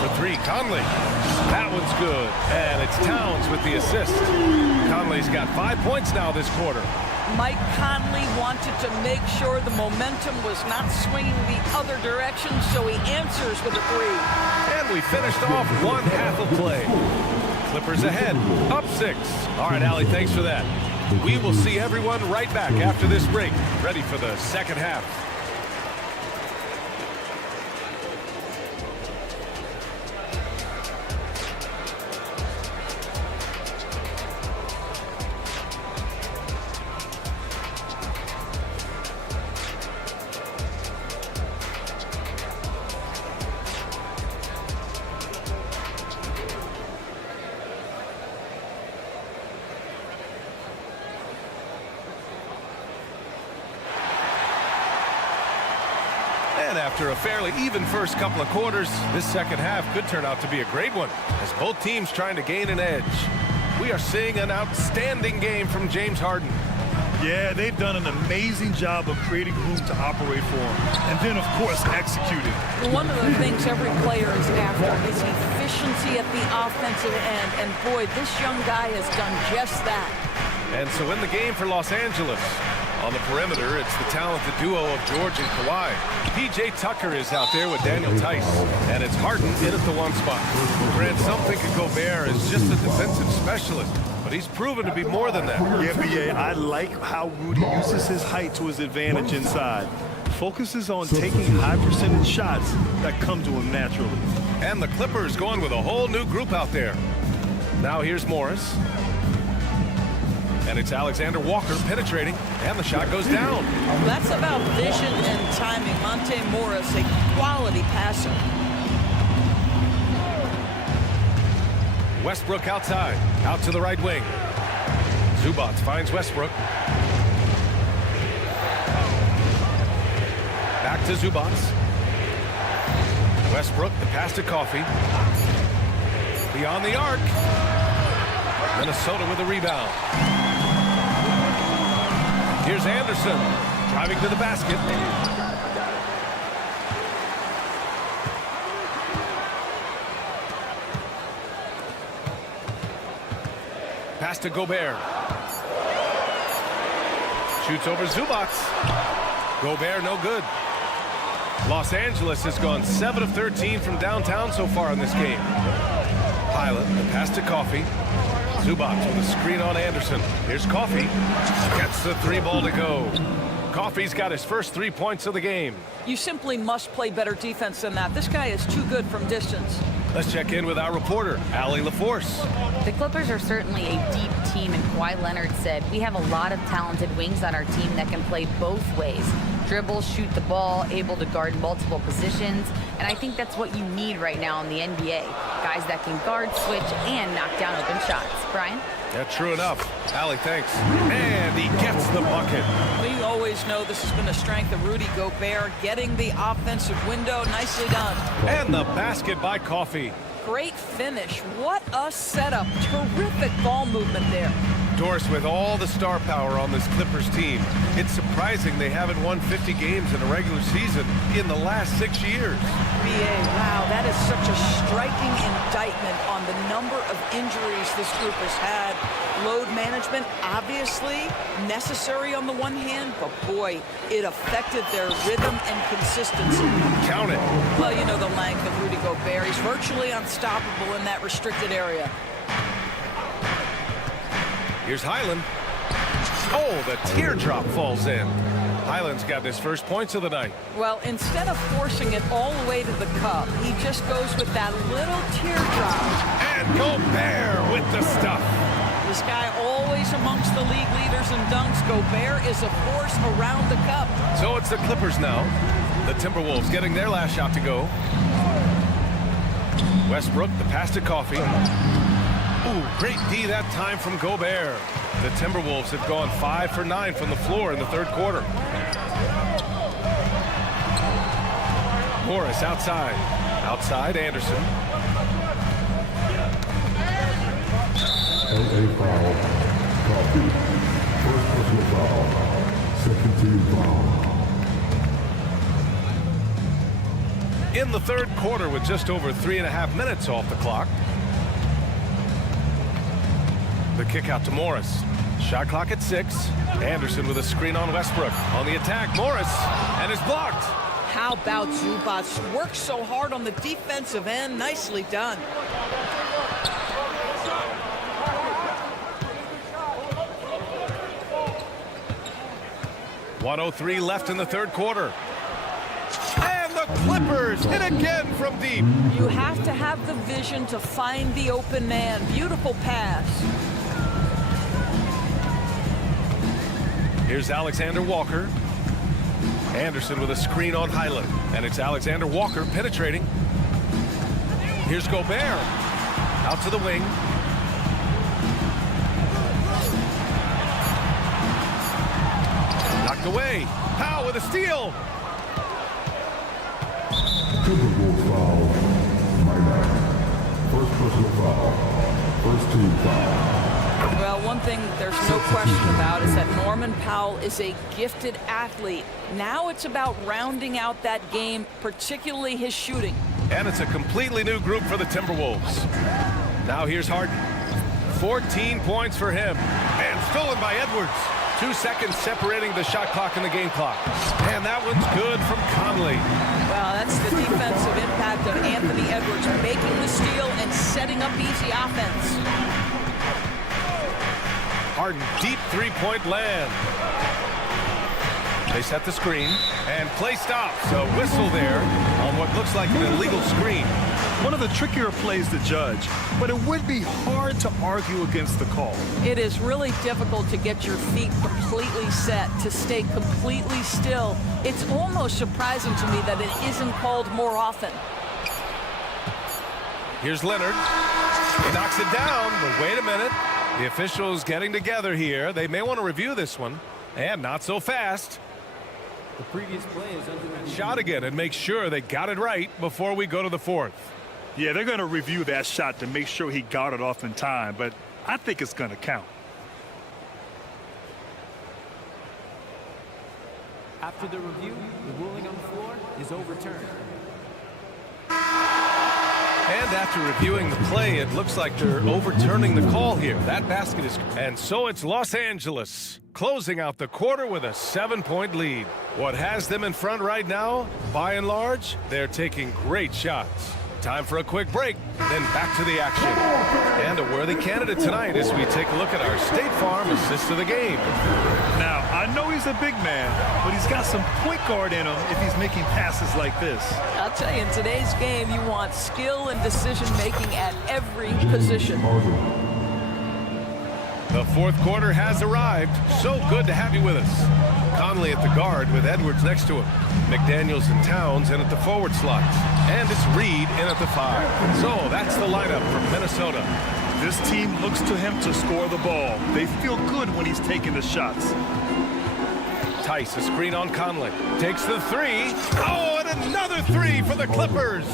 For 3, Conley. That one's good. And it's Towns with the assist. Conley's got 5 points now this quarter. Mike Conley wanted to make sure the momentum was not swinging the other direction, so he answers with a 3. And we finished off one half of play. Clippers ahead, up 6. All right, Allie, thanks for that. We will see everyone right back after this break, ready for the second half. And after a fairly even first couple of quarters, this second half could turn out to be a great one, as both teams trying to gain an edge. We are seeing an outstanding game from James Harden. Yeah, they've done an amazing job of creating room to operate for him. And then, of course, executing. One of the things every player is after is efficiency at the offensive end. And boy, this young guy has done just that. And so in the game for Los Angeles, on the perimeter, it's the talented duo of George and Kawhi. P.J. Tucker is out there with Daniel Tice, and it's Harden in at the 1 spot. Grant, some think of Gobert as just a defensive specialist, but he's proven to be more than that. Yeah, B.A., I like how Rudy uses his height to his advantage inside. Focuses on taking high percentage shots that come to him naturally. And the Clippers going with a whole new group out there. Now here's Morris. And it's Alexander Walker penetrating, and the shot goes down. That's about vision and timing. Monte Morris, a quality passer. Westbrook outside, out to the right wing. Zubac finds Westbrook. Back to Zubac. Westbrook, the pass to Coffey. Beyond the arc. Minnesota with a rebound. Here's Anderson, driving to the basket. Pass to Gobert. Shoots over Zubac. Gobert, no good. Los Angeles has gone 7 of 13 from downtown so far in this game. Pilot, the pass to Coffey. Zubac with a screen on Anderson. Here's Coffey. Gets the 3 ball to go. Coffey's got his first 3 points of the game. You simply must play better defense than that. This guy is too good from distance. Let's check in with our reporter, Allie LaForce. The Clippers are certainly a deep team, and Kawhi Leonard said, "We have a lot of talented wings on our team that can play both ways." dribble, shoot the ball, able to guard multiple positions. And I think that's what you need right now in the NBA. Guys that can guard, switch, and knock down open shots. Brian? Yeah, true enough. Allie, thanks. And he gets the bucket. We always know this has been a strength of Rudy Gobert, getting the offensive window. Nicely done. And the basket by Coffey. Great finish. What a setup. Terrific ball movement there. Doris, with all the star power on this Clippers team, it's surprising they haven't won 50 games in a regular season in the last 6 years. BA, wow, that is such a striking indictment on the number of injuries this group has had. Load management, obviously necessary on the one hand, but boy, it affected their rhythm and consistency. Count it. Well, you know the length of Rudy Gobert. He's virtually unstoppable in that restricted area. Here's Highland. Oh, the teardrop falls in. Highland's got his first points of the night. Well, instead of forcing it all the way to the cup, he just goes with that little teardrop. And Gobert with the stuff. This guy always amongst the league leaders in dunks. Gobert is a force around the cup. So it's the Clippers now. The Timberwolves getting their last shot to go. Westbrook, the pass to Coffey. Ooh, great D that time from Gobert. The Timberwolves have gone 5 for 9 from the floor in the third quarter. Morris outside. Outside, Anderson. LA foul. Coffee. First personal foul. Second team foul. In the third quarter with just over 3.5 minutes off the clock. The kick out to Morris. Shot clock at 6. Anderson with a screen on Westbrook. On the attack, Morris, and is blocked. How about Zubac? Worked so hard on the defensive end. Nicely done. .103 left in the third quarter. And the Clippers hit again from deep. You have to have the vision to find the open man. Beautiful pass. Here's Alexander Walker. Anderson with a screen on Highland. And it's Alexander Walker penetrating. Here's Gobert. Out to the wing. Knocked away. Powell with a steal. Timberwolves foul. Minor. First personal foul. First team foul. Well, one thing there's no question about is that Norman Powell is a gifted athlete. Now it's about rounding out that game, particularly his shooting. And it's a completely new group for the Timberwolves. Now here's Harden. 14 points for him. And stolen by Edwards. 2 seconds separating the shot clock and the game clock. And that one's good from Conley. Well, that's the defensive impact of Anthony Edwards, making the steal and setting up easy offense. Harden, deep three-point land. They set the screen, and play stops. A whistle there on what looks like an illegal screen. One of the trickier plays to judge, but it would be hard to argue against the call. It is really difficult to get your feet completely set, to stay completely still. It's almost surprising to me that it isn't called more often. Here's Leonard. He knocks it down, but wait a minute. The officials getting together here. They may want to review this one, and not so fast. The previous play is under review. Shot again and make sure they got it right before we go to the fourth. Yeah, they're going to review that shot to make sure he got it off in time, but I think it's going to count. After the review, the ruling on the floor is overturned. And after reviewing the play, it looks like they're overturning the call here. That basket is... And so it's Los Angeles closing out the quarter with a 7-point lead. What has them in front right now, by and large, they're taking great shots. Time for a quick break, then back to the action. And a worthy candidate tonight as we take a look at our State Farm assist of the game. Now, I know he's a big man, but he's got some point guard in him if he's making passes like this. I'll tell you, in today's game, you want skill and decision-making at every position. The fourth quarter has arrived. So good to have you with us. Conley at the guard with Edwards next to him. McDaniels and Towns in at the forward slots. And it's Reed in at the 5. So that's the lineup from Minnesota. This team looks to him to score the ball. They feel good when he's taking the shots. Tice, a screen on Conley. Takes the 3. Oh, and another 3 for the Clippers.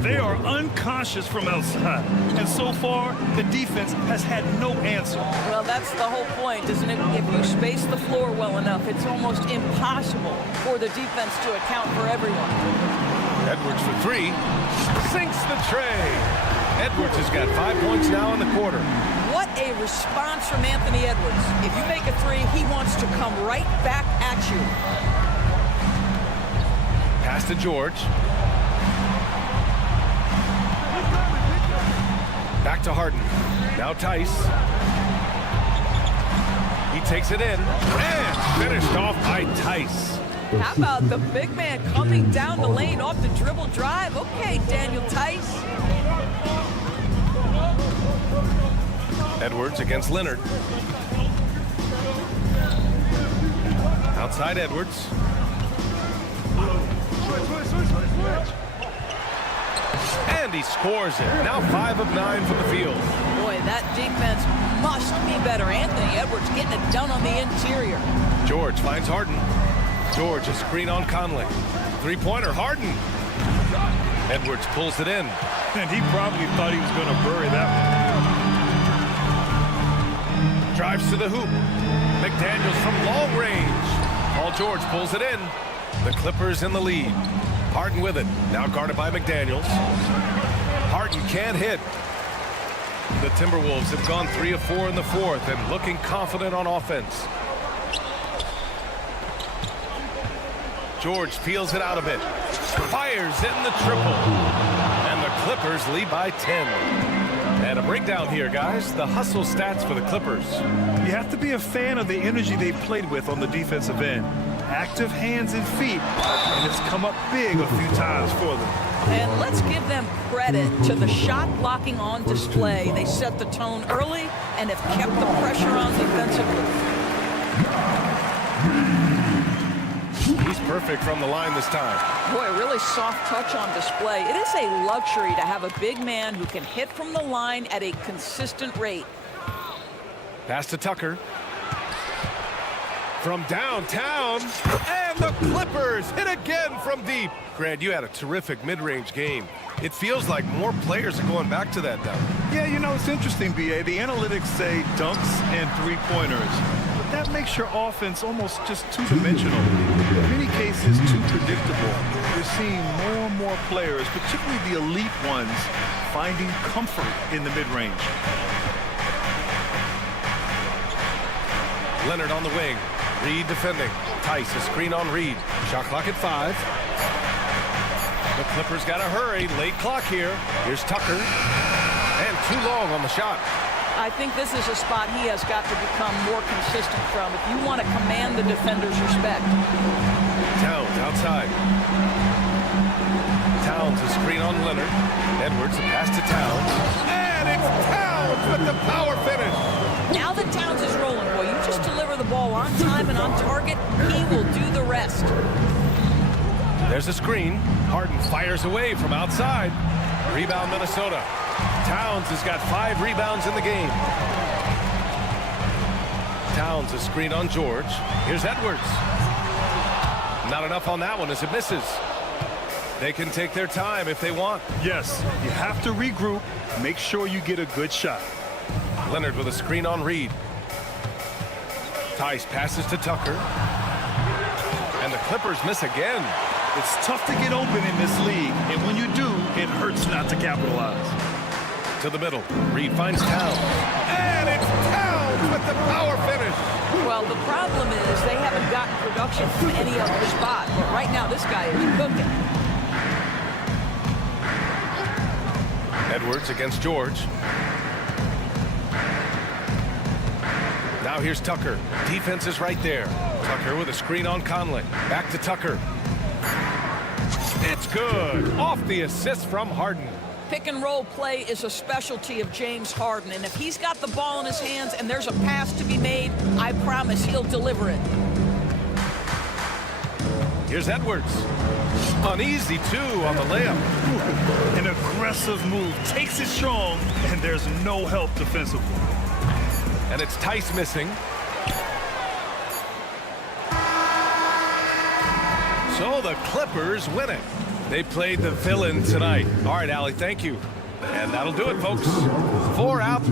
They are unconscious from outside. And so far, the defense has had no answer. Well, that's the whole point, isn't it? If you space the floor well enough, it's almost impossible for the defense to account for everyone. Edwards for 3. Sinks the tray. Edwards has got 5 points now in the quarter. What a response from Anthony Edwards. If you make a 3, he wants to come right back at you. Pass to George. Back to Harden. Now Tice. He takes it in. And finished off by Tice. How about the big man coming down the lane off the dribble drive? Okay, Daniel Tice. Edwards against Leonard. Outside Edwards. And he scores it. Now 5 of 9 from the field. Boy, that defense must be better. Anthony Edwards getting it done on the interior. George finds Harden. George, a screen on Conley. 3-pointer, Harden. Edwards pulls it in. And he probably thought he was going to bury that one. Drives to the hoop. McDaniels from long range. Paul George pulls it in. The Clippers in the lead. Harden with it. Now guarded by McDaniels. Harden can't hit. The Timberwolves have gone 3 of 4 in the fourth and looking confident on offense. George peels it out a bit. Fires in the triple. And the Clippers lead by 10. And a breakdown here, guys. The hustle stats for the Clippers. You have to be a fan of the energy they've played with on the defensive end. Active hands and feet, and it's come up big a few times for them. And let's give them credit to the shot blocking on display. They set the tone early and have kept the pressure on defensively. He's perfect from the line this time. Boy, really soft touch on display. It is a luxury to have a big man who can hit from the line at a consistent rate. Pass to Tucker. From downtown, and the Clippers hit again from deep. Grant, you had a terrific mid-range game. It feels like more players are going back to that now. Yeah, you know, it's interesting, B.A. The analytics say dunks and three-pointers. But that makes your offense almost just two-dimensional. In many cases, too predictable. You're seeing more and more players, particularly the elite ones, finding comfort in the mid-range. Leonard on the wing. Reed defending. Tice, a screen on Reed. Shot clock at 5. The Clippers got to hurry. Late clock here. Here's Tucker. And too long on the shot. I think this is a spot he has got to become more consistent from if you want to command the defender's respect. Towns outside. Towns, a screen on Leonard. Edwards, a pass to Towns. And it's Towns with the power finish. Now that Towns is rolling, boy, you just deliver the ball on time and on target, he will do the rest. There's a screen. Harden fires away from outside. Rebound Minnesota. Towns has got 5 rebounds in the game. Towns, a screen on George. Here's Edwards. Not enough on that one as it misses. They can take their time if they want. Yes, you have to regroup. Make sure you get a good shot. Leonard with a screen on Reed. Tice passes to Tucker. And the Clippers miss again. It's tough to get open in this league, and when you do, it hurts not to capitalize. To the middle. Reed finds Towns. And it's Towns with the power finish. Well, the problem is they haven't gotten production from any other spot. But right now, this guy is cooking. Edwards against George. Now here's Tucker. Defense is right there. Tucker with a screen on Conley. Back to Tucker. It's good. Off the assist from Harden. Pick and roll play is a specialty of James Harden, and if he's got the ball in his hands and there's a pass to be made, I promise he'll deliver it. Here's Edwards. Uneasy, too, on the layup. An aggressive move. Takes it strong, and there's no help defensively. And it's Tice missing. So the Clippers win it. They played the villain tonight. All right, Allie, thank you. And that'll do it, folks. 4 out.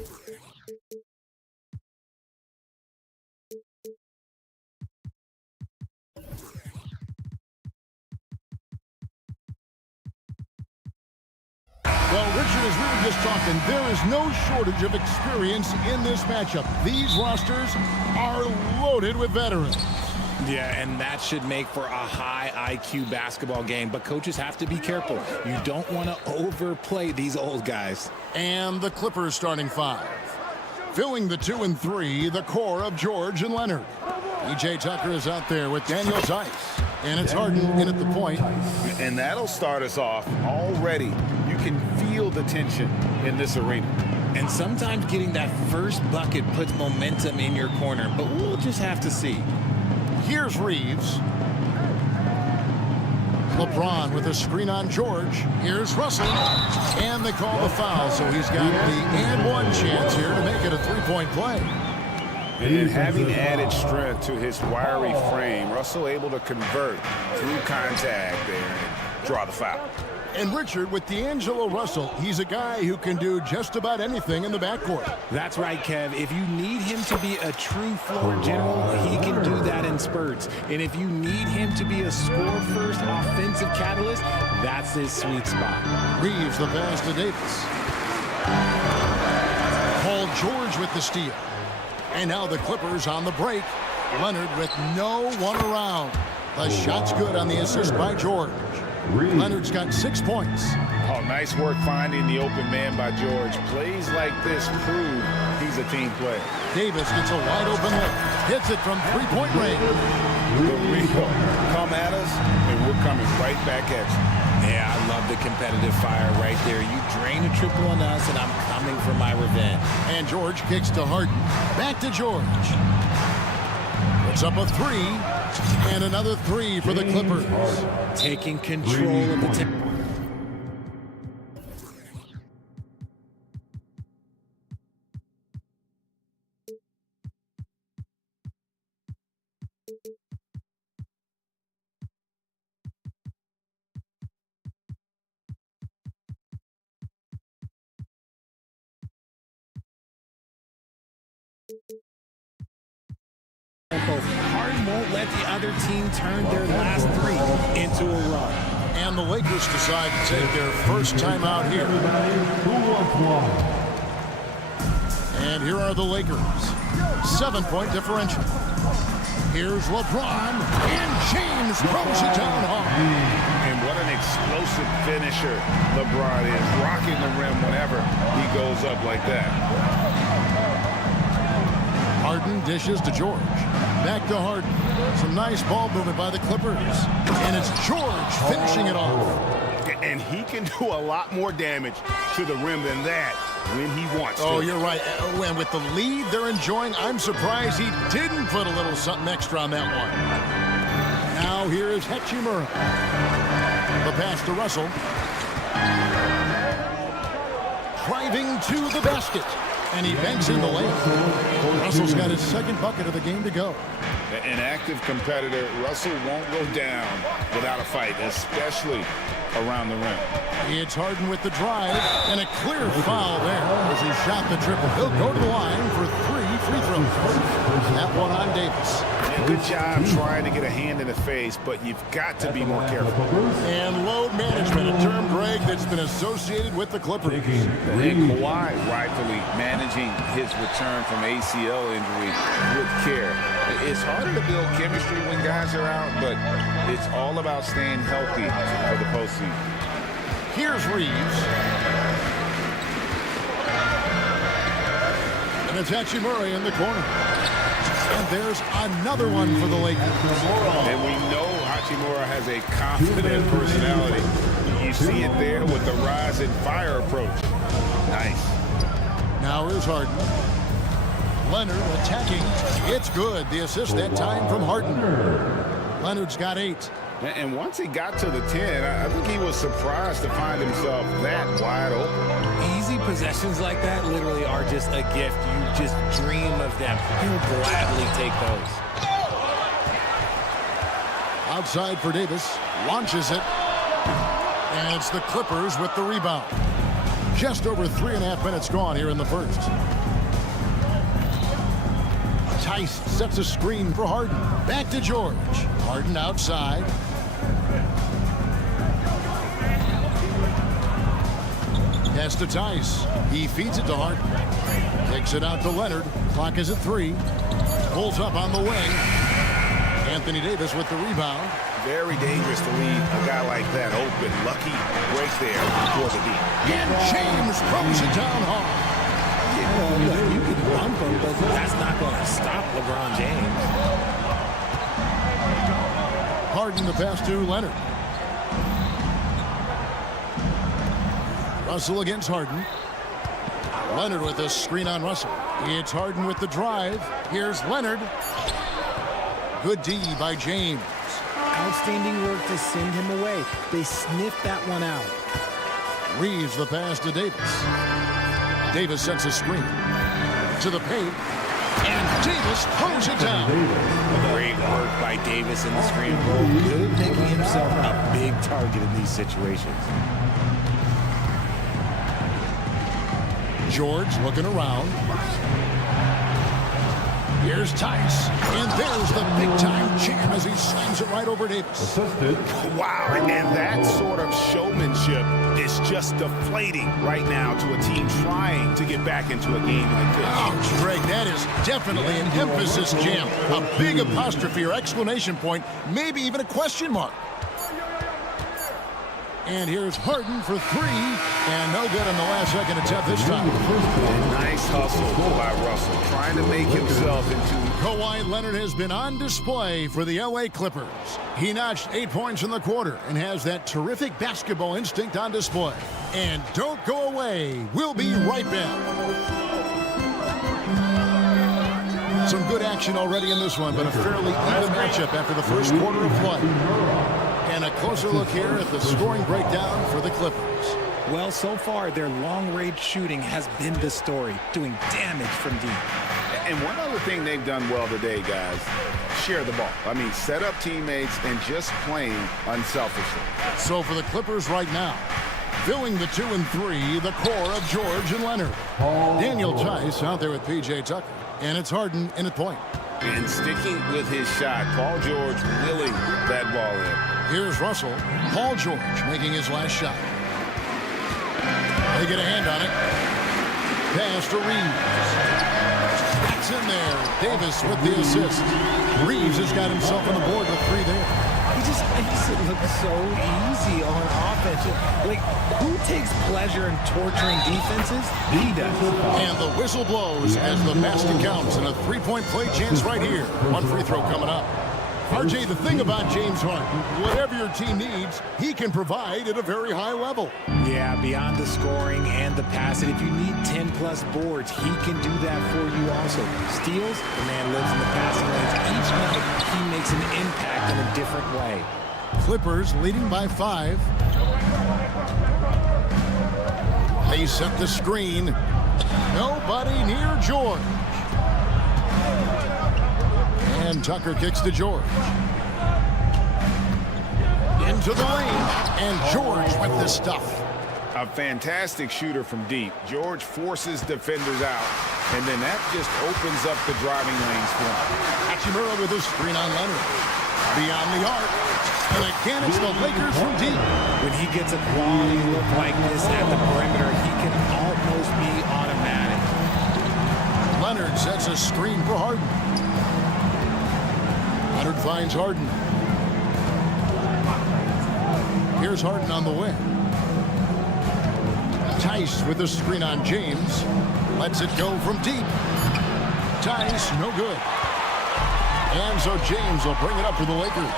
Well, Richard, as we were just talking, there is no shortage of experience in this matchup. These rosters are loaded with veterans. Yeah, and that should make for a high IQ basketball game. But coaches have to be careful. You don't want to overplay these old guys. And the Clippers starting five. Filling the 2 and 3, the core of George and Leonard. P.J. Tucker is out there with Daniel Tice. And it's Harden in at the point. And that'll start us off already. You can feel the tension in this arena. And sometimes getting that first bucket puts momentum in your corner. But we'll just have to see. Here's Reeves. LeBron with a screen on George. Here's Russell. And they call the foul, so he's got the and one chance here to make it a three-point play. And having added strength to his wiry frame, Russell able to convert through contact there and draw the foul. And Richard, with D'Angelo Russell, he's a guy who can do just about anything in the backcourt. That's right, Kev. If you need him to be a true floor general, he can do that in spurts. And if you need him to be a score-first offensive catalyst, that's his sweet spot. Reeves the pass to Davis. Paul George with the steal. And now the Clippers on the break. Leonard with no one around. The shot's good on the assist by George. Leonard's got 6 points. Oh, nice work finding the open man by George. Plays like this prove he's a team player. Davis gets a wide open look. Hits it from three-point range. The real come at us, and we're coming right back at you. Yeah, I love the competitive fire right there. You drain a triple on us, and I'm coming for my revenge. And George kicks to Harden. Back to George. Puts up a three. And another three for the Clippers. Taking control of the tempo. Harden won't let the other team turn their last three into a run. And the Lakers decide to take their first time out here. And here are the Lakers. 7-point differential. Here's LeBron, and James throws it down hard. And what an explosive finisher LeBron is, rocking the rim whenever he goes up like that. Harden dishes to George. Back to Harden. Some nice ball movement by the Clippers. And it's George finishing it off. And he can do a lot more damage to the rim than that when he wants to. Oh, you're right. And with the lead they're enjoying, I'm surprised he didn't put a little something extra on that one. Now here is Hachimura. The pass to Russell. Driving to the basket. And he banks in the lane. Russell's got his second bucket of the game to go. An active competitor, Russell won't go down without a fight, especially around the rim. It's Harden with the drive, and a clear foul there as he shot the triple. He'll go to the line for 3 free throws. That one on Davis. Yeah, good job trying to get a hand in the face, but you've got to be more careful. And load management, a term, Greg, that's been associated with the Clippers. And Kawhi rightfully managing his return from ACL injury with care. It's harder to build chemistry when guys are out, but it's all about staying healthy for the postseason. Here's Reeves. And it's Hachimura in the corner. And there's another one for the Lakers. And we know Hachimura has a confident personality. You see it there with the rise and fire approach. Nice. Now here's Harden. Leonard attacking. It's good. The assist that time from Harden. Leonard's got 8. And once he got to the 10, I think he was surprised to find himself that wide open. Easy possessions like that literally are just a gift. You just dream of them. He'll gladly take those. Outside for Davis. Launches it. And it's the Clippers with the rebound. Just over 3.5 minutes gone here in the first. Tice sets a screen for Harden. Back to George. Harden outside. Pass to Tice. He feeds it to Harden. Kicks it out to Leonard. Clock is at 3. Pulls up on the wing. Anthony Davis with the rebound. Very dangerous to leave a guy like that open. Lucky break there before the deep. And James throws it down hard. Look, you can bump him, but that's not going to stop LeBron James. Harden the pass to Leonard. Russell against Harden. Leonard with a screen on Russell. It's Harden with the drive. Here's Leonard. Good D by James. Outstanding work to send him away. They sniffed that one out. Reeves the pass to Davis. Davis sets a screen to the paint. And Davis throws it down. Great work by Davis in the screen. Good at making himself a big target in these situations. George looking around. Here's Tice. And there's the big-time jam as he slams it right over Davis. Wow, and that sort of showmanship is just deflating right now to a team trying to get back into a game like this. Oh, Greg, that is definitely an emphasis jam. A big apostrophe or exclamation point, maybe even a question mark. And here's Harden for 3, and no good on the last second attempt this time. Nice hustle by Russell, trying to make himself into... Kawhi Leonard has been on display for the LA Clippers. He notched 8 points in the quarter and has that terrific basketball instinct on display. And don't go away. We'll be right back. Some good action already in this one, but a fairly even matchup after the first quarter of play. And a closer look here at the scoring breakdown for the Clippers. Well, so far, their long-range shooting has been the story, doing damage from deep. And one other thing they've done well today, guys, share the ball. I mean, set up teammates and just playing unselfishly. So for the Clippers right now, filling the 2 and 3, the core of George and Leonard. Daniel Tice out there with P.J. Tucker. And it's Harden in at point. And sticking with his shot, Paul George willing that ball in. Here's Russell. Paul George making his last shot. They get a hand on it. Pass to Reeves. That's in there. Davis with the assist. Reeves has got himself on the board with 3 there. It looks so easy on offense. Like, who takes pleasure in torturing defenses? He does. And the whistle blows as the basket counts, and a 3-point play chance right here. 1 free throw coming up. RJ, the thing about James Harden, whatever your team needs, he can provide at a very high level. Yeah, beyond the scoring and the passing, if you need 10-plus boards, he can do that for you also. Steals, the man lives in the passing lanes. Each night, he makes an impact in a different way. Clippers leading by 5. They set the screen. Nobody near George. And Tucker kicks to George. Into the lane. And George with the stuff. A fantastic shooter from deep. George forces defenders out, and then that just opens up the driving lanes for him. Hachimura with a screen on Leonard. Beyond the arc. And again, it's the Lakers from deep. When he gets a quality look like this at the perimeter, he can almost be automatic. Leonard sets a screen for Harden. Leonard finds Harden. Here's Harden on the wing. Tice with the screen on James. Lets it go from deep. Tice, no good. And so James will bring it up for the Lakers.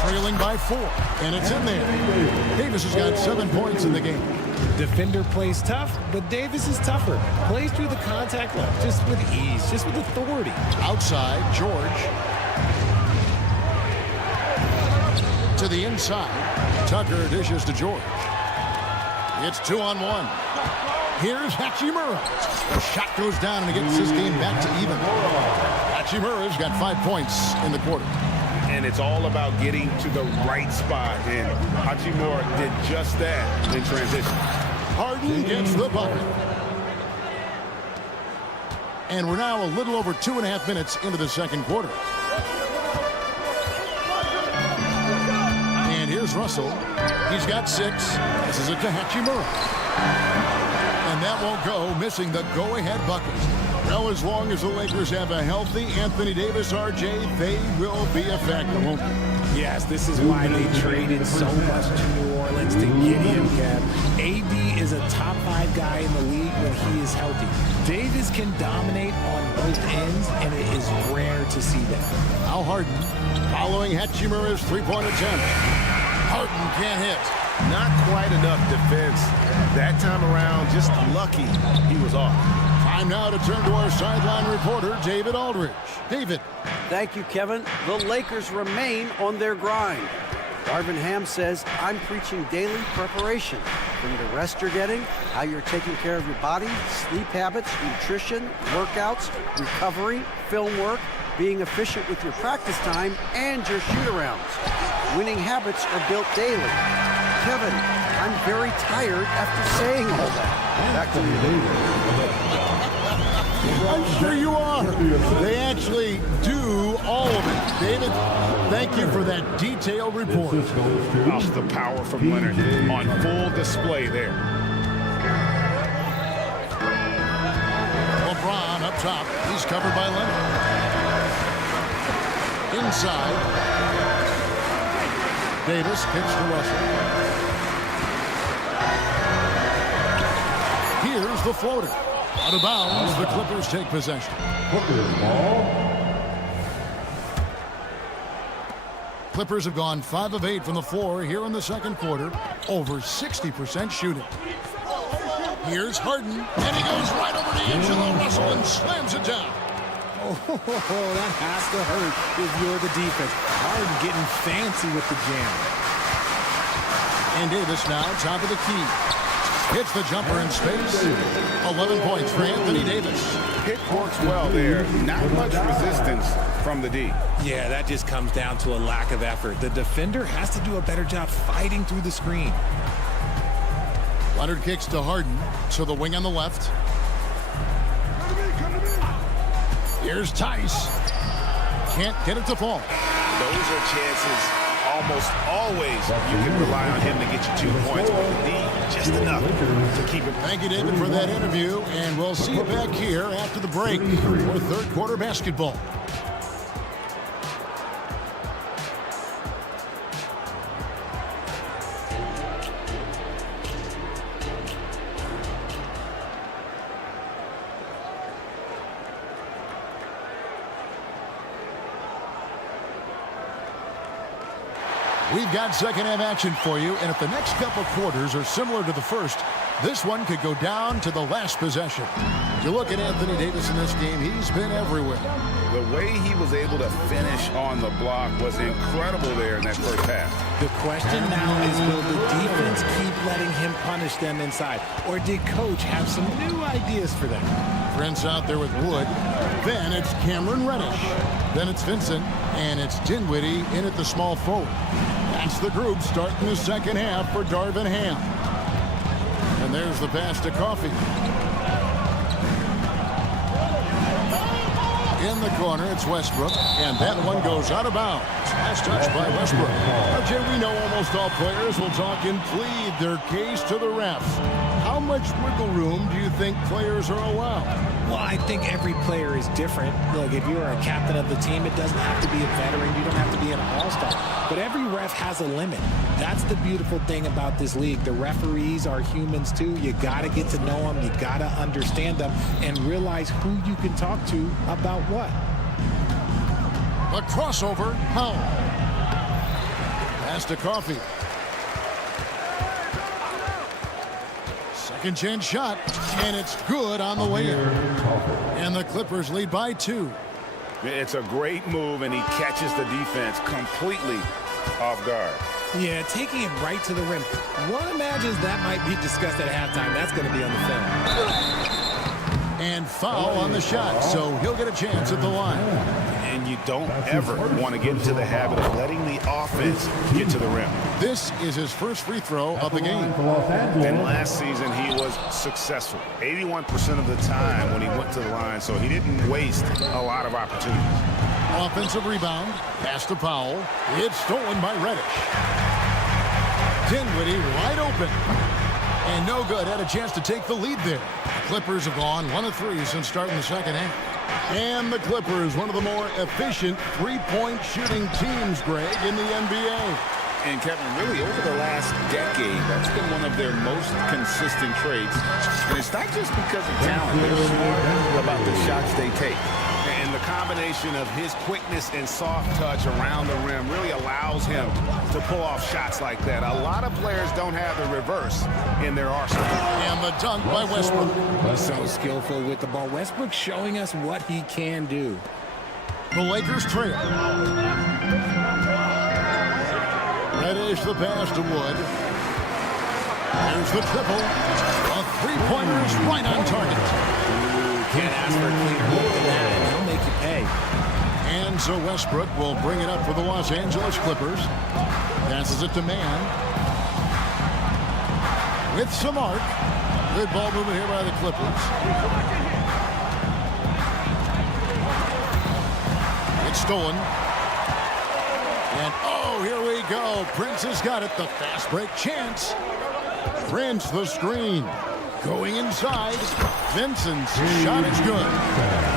Trailing by 4. And it's in there. Davis has got 7 points in the game. Defender plays tough, but Davis is tougher. Plays through the contact line, just with ease, just with authority. Outside, George. To the inside. Tucker dishes to George. It's 2-on-1. Here's Hachimura. The shot goes down and it gets this game back to even. Hachimura's got 5 points in the quarter. And it's all about getting to the right spot. And Hachimura did just that in transition. Harden gets the bucket. And we're now a little over 2.5 minutes into the second quarter. And here's Russell. He's got 6. This is it to Hachimura. And that won't go, missing the go-ahead bucket. Well, as long as the Lakers have a healthy Anthony Davis, RJ, they will be a factor, won't they? Yes, this is why they traded so much to New Orleans to get him, Kev. AD is a top 5 guy in the league when he is healthy. Davis can dominate on both ends, and it is rare to see that. Now Harden, following Hachimura's three-point attempt. Harden can't hit. Not quite enough defense that time around. Just lucky he was off. Time now to turn to our sideline reporter, David Aldridge. David. Thank you, Kevin. The Lakers remain on their grind. Darvin Ham says, I'm preaching daily preparation. From the rest you're getting, how you're taking care of your body, sleep habits, nutrition, workouts, recovery, film work, being efficient with your practice time, and your shoot-arounds. Winning habits are built daily. Kevin, I'm very tired after saying all that. Back to you. I'm sure you are. They actually do all of it. David, thank you for that detailed report. Off the power from Leonard on full display there. LeBron up top. He's covered by Leonard. Inside. Davis kicks to Russell. Here's the floater. Out of bounds, the Clippers take possession. Clippers have gone 5 of 8 from the floor here in the second quarter. Over 60% shooting. Here's Harden, and he goes right over to Angelo Russell and slams it down. Oh, that has to hurt if you're the defense. Harden getting fancy with the jam. And Davis now top of the key. Hits the jumper in space. 11 points for Anthony Davis. Pick works well there. Not much resistance from the D. Yeah, that just comes down to a lack of effort. The defender has to do a better job fighting through the screen. Leonard kicks to Harden. To the wing on the left. Here's Tice. Can't get it to fall. Those are chances almost always you can rely on him to get you 2 points, but the D just enough to keep it. Thank you, David, for that interview, and we'll see you back here after the break for third quarter basketball. We've got second half action for you, and if the next couple quarters are similar to the first, this one could go down to the last possession. You look at Anthony Davis in this game, he's been everywhere. The way he was able to finish on the block was incredible there in that first half. The question now is, will the defense keep letting him punish them inside, or did Coach have some new ideas for them? Prince out there with Wood. Then it's Cameron Reddish. Then it's Vincent, and it's Dinwiddie in at the small forward. That's the group starting the second half for Darvin Ham. And there's the pass to Coffey. In the corner, it's Westbrook, and that one goes out of bounds. Last touch by Westbrook. Jay, we know almost all players will talk and plead their case to the refs. How much wiggle room do you think players are allowed? Well, I think every player is different. Look, if you're a captain of the team, it doesn't have to be a veteran. You don't have to be an all-star. But every ref has a limit. That's the beautiful thing about this league. The referees are humans, too. You got to get to know them. You got to understand them and realize who you can talk to about what. A crossover, Powell. Pass to Coffey. Second chance shot, and it's good on the way in. And the Clippers lead by 2. It's a great move, and he catches the defense completely off guard. Yeah, taking it right to the rim. One imagines that might be discussed at halftime. That's going to be on the film. And foul on the shot, so he'll get a chance at the line. And you don't ever want to get into the habit of letting the offense get to the rim. This is his first free throw of the game. And last season, he was successful 81% of the time when he went to the line, so he didn't waste a lot of opportunities. Offensive rebound, pass to Powell. It's stolen by Reddish. Dinwiddie wide open. And no good, had a chance to take the lead there. The Clippers have gone 1 of 3 since starting the second half. And the Clippers, one of the more efficient three-point shooting teams, Greg, in the NBA. And Kevin, really over the last decade, that's been one of their most consistent traits. And it's not just because of talent. They're smart about the shots they take. And the combination of his quickness and soft touch around the rim really allows him to pull off shots like that. A lot of players don't have the reverse in their arsenal. And the dunk by Westbrook. He's so skillful with the ball. Westbrook showing us what he can do. The Lakers trail. Reddish the pass to Wood. There's the triple. A three-pointer is right on target. Can't ask for a cleaner look than that, and he'll make you pay. And so Westbrook will bring it up for the Los Angeles Clippers. Passes it to Mann. With some arc. Good ball movement here by the Clippers. It's stolen. And oh, here we go. Prince has got it. The fast break chance. Prince the screen. Going inside. Vincent's shot is good.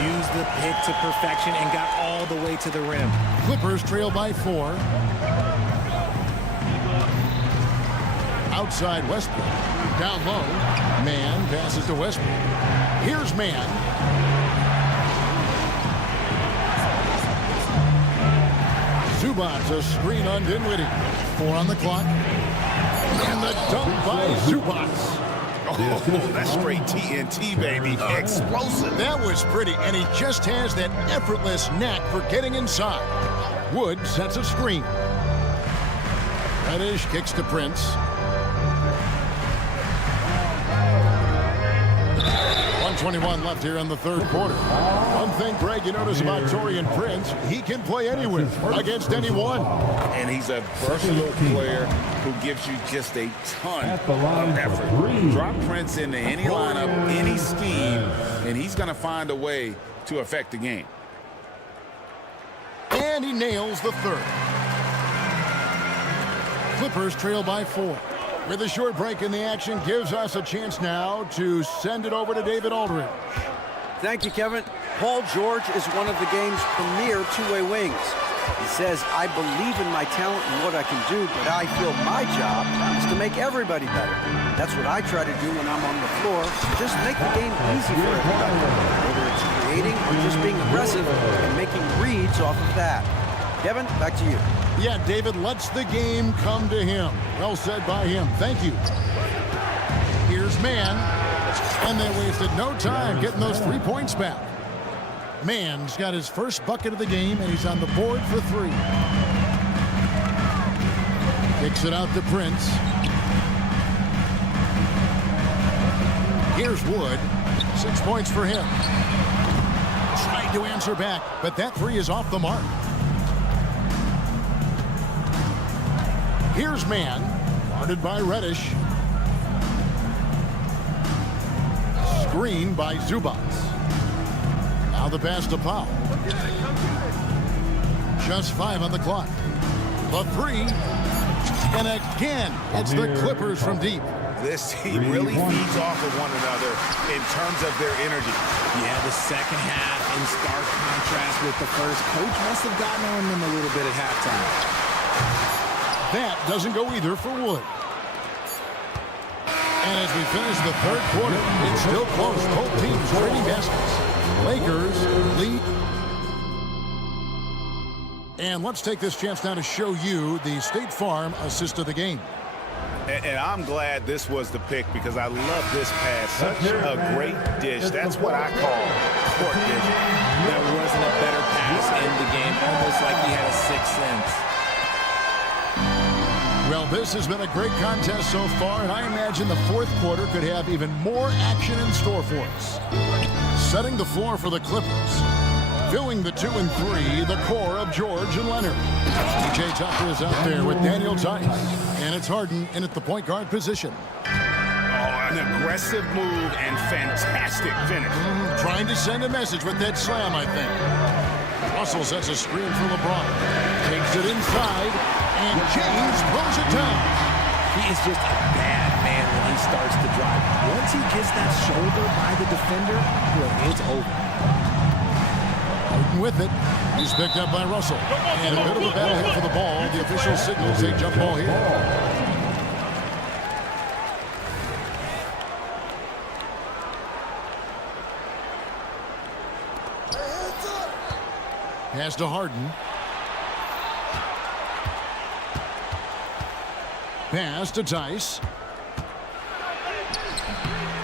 Used the pick to perfection and got all the way to the rim. Clippers trail by 4. Outside Westbrook. Down low. Mann passes to Westbrook. Here's Mann. Zubac a screen on Dinwiddie. 4 on the clock. And the dunk by Zubac. Oh, that's straight TNT, baby. Explosive. That was pretty, and he just has that effortless knack for getting inside. Wood sets a screen. Reddish kicks to Prince. 1:21 left here in the third quarter. One thing, Greg, you notice about Taurean Prince, he can play anywhere against anyone. And he's a versatile player who gives you just a ton of effort. Drop Prince into any lineup, any scheme, and he's going to find a way to affect the game. And he nails the third. Clippers trail by 4. With a short break in the action, gives us a chance now to send it over to David Aldridge. Thank you, Kevin. Paul George is one of the game's premier two-way wings. He says, I believe in my talent and what I can do, but I feel my job is to make everybody better. That's what I try to do when I'm on the floor. Just make the game easy for everybody, whether it's creating or just being aggressive and making reads off of that. Kevin, back to you. Yeah, David lets the game come to him. Well said by him. Thank you. Here's Mann. And they wasted no time getting those 3 points back. Mann's got his first bucket of the game, and he's on the board for 3. Kicks it out to Prince. Here's Wood. 6 points for him. Tried to answer back, but that 3 is off the mark. Here's Mann, guarded by Reddish. Screen by Zubac. Now the pass to Powell. Just 5 on the clock. The 3. And again, it's the Clippers from deep. This team really feeds off of one another in terms of their energy. Yeah, the second half in stark contrast with the first. Coach must have gotten on them a little bit at halftime. That doesn't go either for Wood. And as we finish the third quarter, it's still close. Both teams trading baskets. Lakers lead. And let's take this chance now to show you the State Farm assist of the game. And I'm glad this was the pick because I love this pass. Such a great dish. That's what I call court vision. There wasn't a better pass in the game, almost like he had a sixth sense. Well, this has been a great contest so far, and I imagine the fourth quarter could have even more action in store for us. Setting the floor for the Clippers. Filling the 2 and 3, the core of George and Leonard. PJ Tucker is out there with Daniel Tice. And it's Harden in at the point guard position. An aggressive move and fantastic finish. Trying to send a message with that slam, I think. Russell sets a screen for LeBron. Takes it inside, and James throws it down. He is just a bad man when he starts to drive. Once he gets that shoulder by the defender, well, it's over. Harden with it. He's picked up by Russell. And a bit of a battle here for the ball. The official signals a jump ball here. Pass to Harden. Pass to Tice.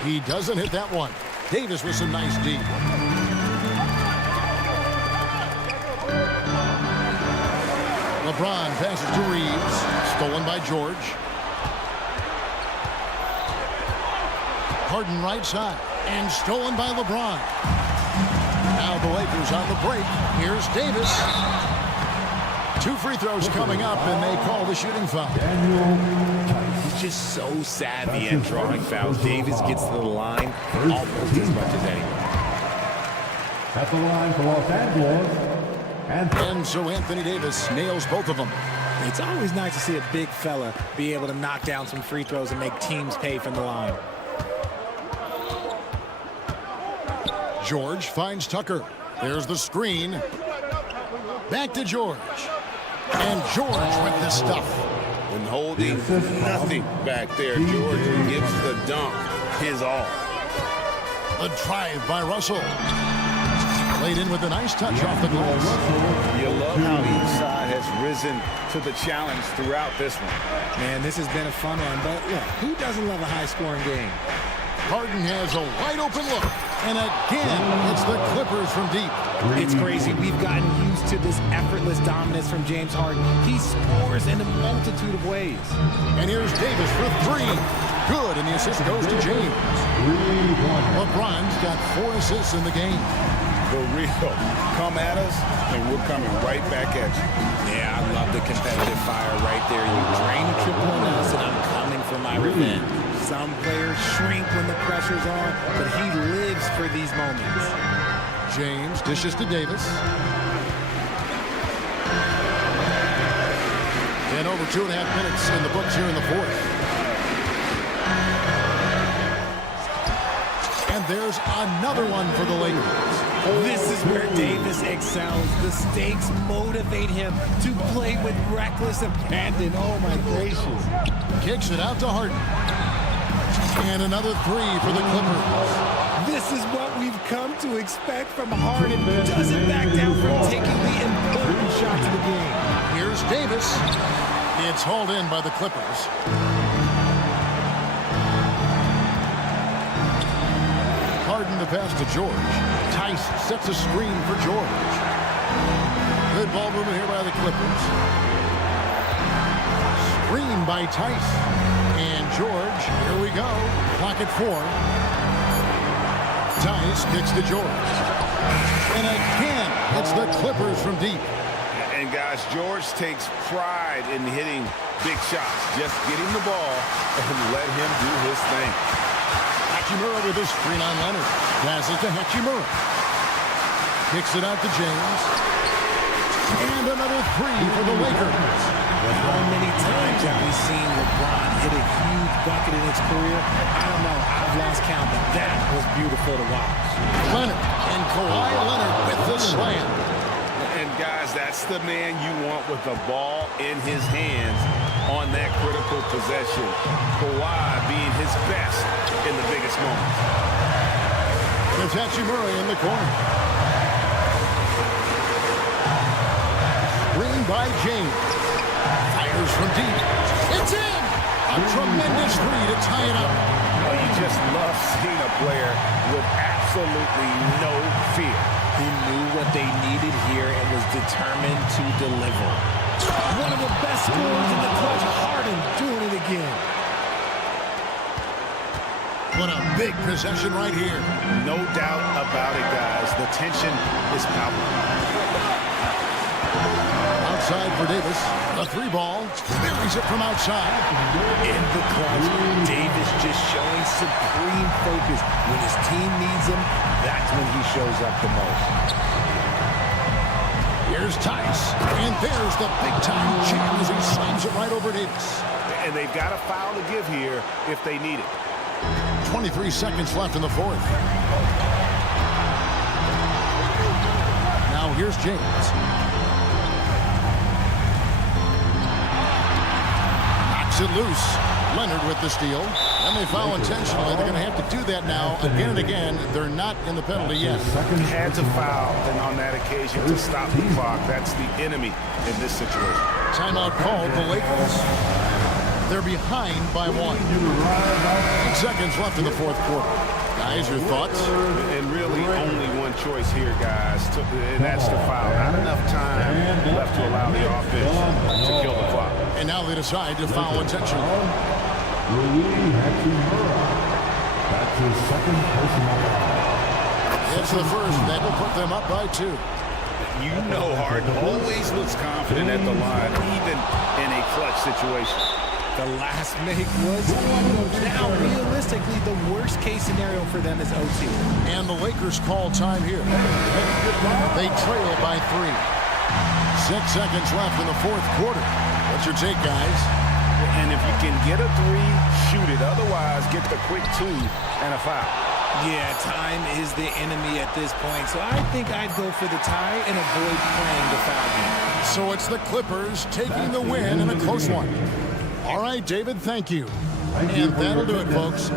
He doesn't hit that one. Davis with some nice D. LeBron passes to Reeves. Stolen by George. Harden right side. And stolen by LeBron. Now the Lakers on the break. Here's Davis. 2 free throws coming up, and they call the shooting foul. He's just so savvy at drawing fouls. Davis gets to the line almost as much as anyone. At the line for Los Angeles. And so Anthony Davis nails both of them. It's always nice to see a big fella be able to knock down some free throws and make teams pay from the line. George finds Tucker. There's the screen. Back to George. And George with the stuff. And holding nothing back there, George gives the dunk his all. The drive by Russell. Played in with a nice touch off the glass. You love how each side has risen to the challenge throughout this one. Man, this has been a fun one, but look, who doesn't love a high-scoring game? Harden has a wide-open look. And again, it's the Clippers from deep. It's crazy. We've gotten used to this effortless dominance from James Harden. He scores in a multitude of ways. And here's Davis for 3. Good, and the assist goes to James. LeBron's got 4 assists in the game. The real. Come at us, and we're coming right back at you. Yeah, I love the competitive fire right there. You drain a triple on us, and I'm coming for my revenge. Some players shrink when the pressure's on, but he lives for these moments. James dishes to Davis. And over 2.5 minutes in the books here in the fourth. And there's another one for the Lakers. This is where Davis excels. The stakes motivate him to play with reckless abandon. Oh, my gracious. Kicks it out to Harden. And another 3 for the Clippers. This is what we've come to expect from Harden. Doesn't back down from taking the important shots of the game. Here's Davis. It's hauled in by the Clippers. Harden the pass to George. Tice sets a screen for George. Good ball movement here by the Clippers. Screen by Tice. And George, here we go. Clock at 4. Tice kicks to George. And again, it's the Clippers from deep. And guys, George takes pride in hitting big shots. Just get him the ball and let him do his thing. Hachimura with his screen on Leonard. Passes to Hachimura. Kicks it out to James. And another 3 for the Lakers. How many times have we seen LeBron hit a huge bucket in his career? I don't know. I've lost count, but that was beautiful to watch. Leonard and Kawhi Leonard with the slam. And guys, that's the man you want with the ball in his hands on that critical possession. Kawhi being his best in the biggest moments. There's Hachimura in the corner. Screen by James. Fires from deep. It's in! A tremendous 3 to tie it up. Oh, you just love seeing a player with absolutely no fear. He knew what they needed here and was determined to deliver. One of the best scorers in the clutch. Harden doing it again. What a big possession right here. No doubt about it, tension is palpable. Outside for Davis. The 3-ball. Buries it from outside. In the clutch, Davis just showing supreme focus. When his team needs him, that's when he shows up the most. Here's Tice. And there's the big-time jam as he slams it right over Davis. And they've got a foul to give here if they need it. 23 seconds left in the fourth. Now here's James. Knocks it loose. Leonard with the steal. And they foul intentionally. They're going to have to do that now again and again. They're not in the penalty yet. Had to foul, and on that occasion to stop the clock. That's the enemy in this situation. Timeout called the Lakers. They're behind by 1. 8 seconds left in the fourth quarter. Guys, your thoughts? And really only one choice here, guys, and that's to foul. Not enough time left to allow the offense to kill the clock. And now they decide to foul intentionally. That's his second personal foul. It's the first. That will put them up by 2. You know Harden always looks confident at the line, even in a clutch situation. The last make was huge. Now, realistically, the worst-case scenario for them is OT. And the Lakers call time here. They trail by 3. 6 seconds left in the fourth quarter. What's your take, guys? And if you can get a 3, shoot it. Otherwise, get the quick 2 and a foul. Yeah, time is the enemy at this point, so I think I'd go for the tie and avoid playing the foul game. So it's the Clippers taking the win in a close one. All right, David, thank you. And that'll do it, folks.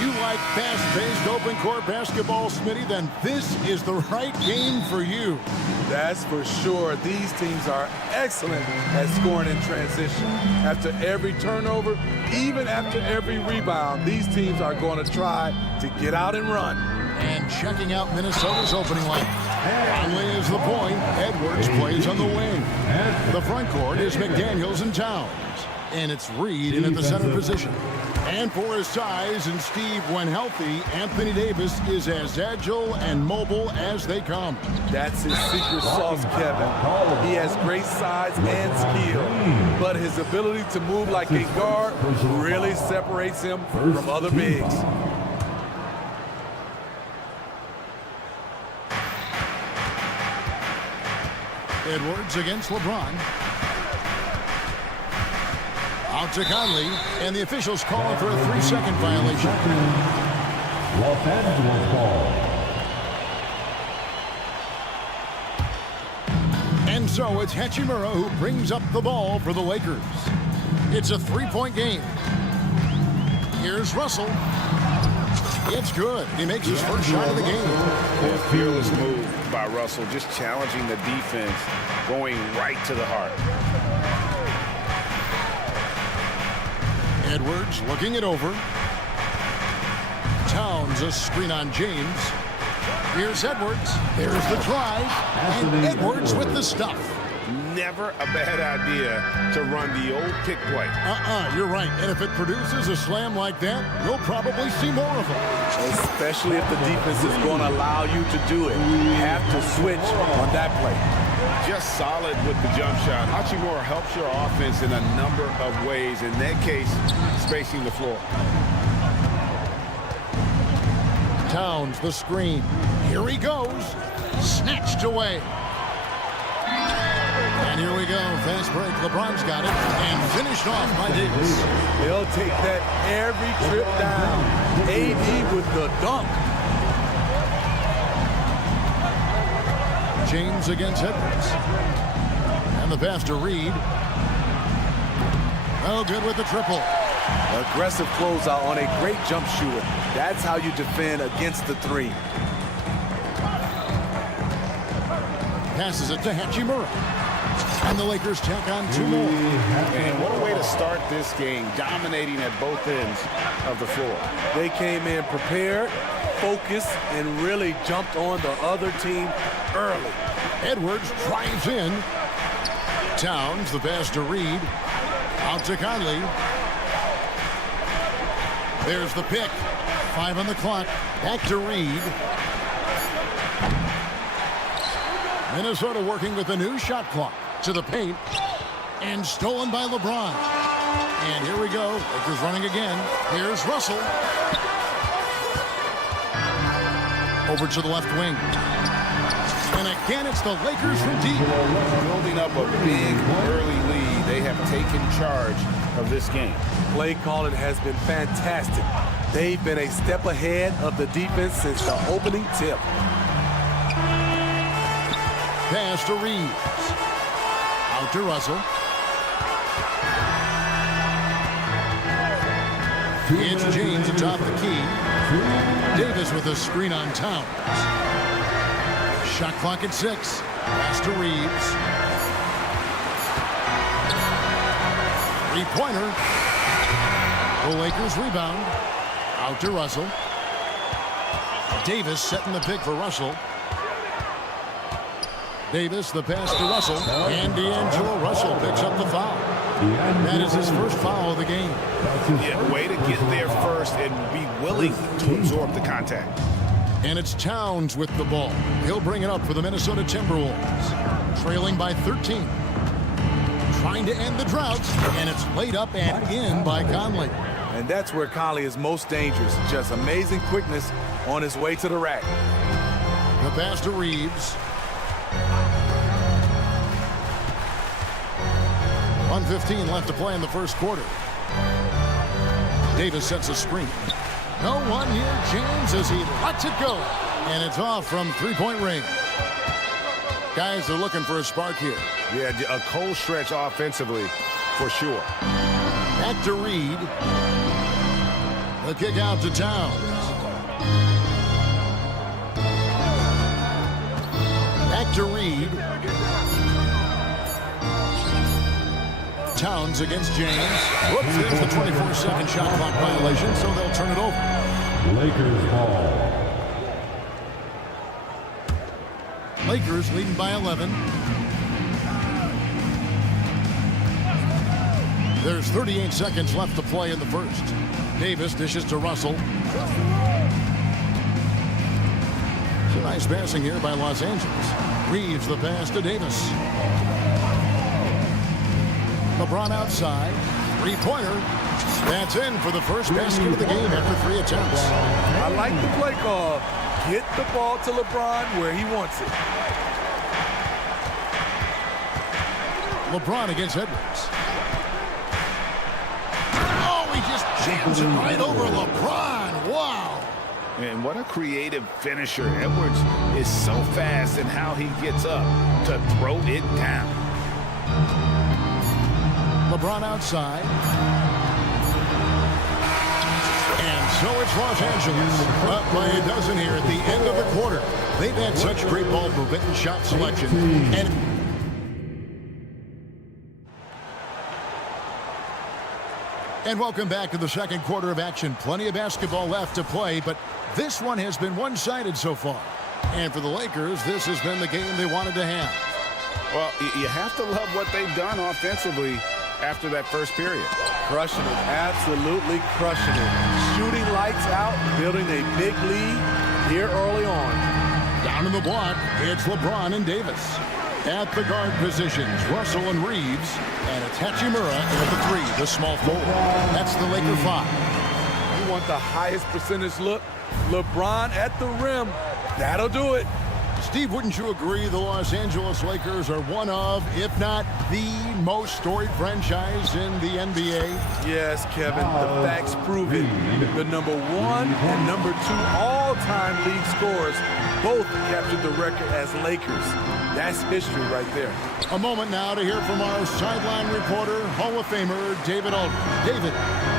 You like fast-paced open-court basketball, Smitty, then this is the right game for you. That's for sure. These teams are excellent at scoring in transition. After every turnover, even after every rebound, these teams are going to try to get out and run. And checking out Minnesota's opening line. Conley is the point. Edwards plays on the wing. The front court is McDaniels and Towns. And it's Reed in at the center position. And for his size and Steve, when healthy, Anthony Davis is as agile and mobile as they come. That's his secret sauce, Kevin. He has great size and skill, but his ability to move like a guard really separates him from other bigs. Edwards against LeBron. Out to Conley, and the officials calling for a 3-second violation. Los Angeles ball. And so it's Hachimura who brings up the ball for the Lakers. It's a 3-point game. Here's Russell. It's good. He makes his first shot of the game. A fearless move by Russell, just challenging the defense, going right to the heart. Edwards looking it over. Towns a screen on James. Here's Edwards. There's the drive. And Edwards with the stuff. Never a bad idea to run the old pick play. You're right. And if it produces a slam like that, you'll probably see more of them. Especially if the defense is going to allow you to do it. You have to switch on that play. Just solid with the jump shot. Hachimura helps your offense in a number of ways. In that case, spacing the floor. Towns the screen. Here he goes. Snatched away. And here we go. Fast break. LeBron's got it. And finished off by Davis. They'll take that every trip down. AD with the dunk. James against Edwards. And the pass to Reed. Oh, good with the triple. Aggressive closeout on a great jump shooter. That's how you defend against the three. Passes it to Hachimura. And the Lakers tack on 2 more. And what a way to start this game, dominating at both ends of the floor. They came in prepared, focused, and really jumped on the other team early. Edwards drives in. Towns, the pass to Reed. Out to Conley. There's the pick. 5 on the clock. Back to Reed. Minnesota working with a new shot clock. To the paint. And stolen by LeBron. And here we go. Lakers running again. Here's Russell. Over to the left wing. And again, it's the Lakers from deep. Building up a big early lead. They have taken charge of this game. Play calling has been fantastic. They've been a step ahead of the defense since the opening tip. Pass to Reeves. Out to Russell. It's James atop the key. Davis with a screen on Towns. Shot clock at 6. Pass to Reeves. 3-pointer. The Lakers rebound. Out to Russell. Davis setting the pick for Russell. Davis, the pass to Russell. And D'Angelo Russell picks up the foul. That is his first foul of the game. Yeah, way to get there first and be willing to absorb the contact. And it's Towns with the ball. He'll bring it up for the Minnesota Timberwolves. Trailing by 13. Trying to end the drought. And it's laid up and in by Conley. And that's where Conley is most dangerous. Just amazing quickness on his way to the rack. The pass to Reeves. 1:15 left to play in the first quarter. Davis sets a screen. No one near James as he lets it go. And it's off from 3-point range. Guys are looking for a spark here. Yeah, a cold stretch offensively for sure. Back to Reed. The kick out to Towns. Back to Reed. Towns against James. Whoops, there's the 24-second shot clock violation, so they'll turn it over. Lakers ball. Lakers leading by 11. There's 38 seconds left to play in the first. Davis dishes to Russell. Some nice passing here by Los Angeles. Reeves the pass to Davis. LeBron outside. 3-pointer. That's in for the first basket of the game after 3 attempts. I like the play call. Get the ball to LeBron where he wants it. LeBron against Edwards. Oh, he just jams it right over LeBron. Wow. And what a creative finisher. Edwards is so fast in how he gets up to throw it down. LeBron outside. And so it's Los Angeles. Up by a dozen here at the end of the quarter. They've had such great ball movement and shot selection. And welcome back to the second quarter of action. Plenty of basketball left to play, but this one has been one-sided so far. And for the Lakers, this has been the game they wanted to have. Well, you have to love what they've done offensively after that first period. Crushing it, absolutely crushing it. Shooting lights out, building a big lead here early on. Down in the block, it's LeBron and Davis. At the guard positions, Russell and Reeves. And it's Hachimura in at the three, the small forward. That's the Laker 5. You want the highest percentage look? LeBron at the rim. That'll do it. Steve, wouldn't you agree the Los Angeles Lakers are one of, if not the most storied franchise in the NBA? Yes, Kevin, the facts prove it. The number 1 and number 2 all-time league scorers both captured the record as Lakers. That's history right there. A moment now to hear from our sideline reporter, Hall of Famer David Aldridge. David.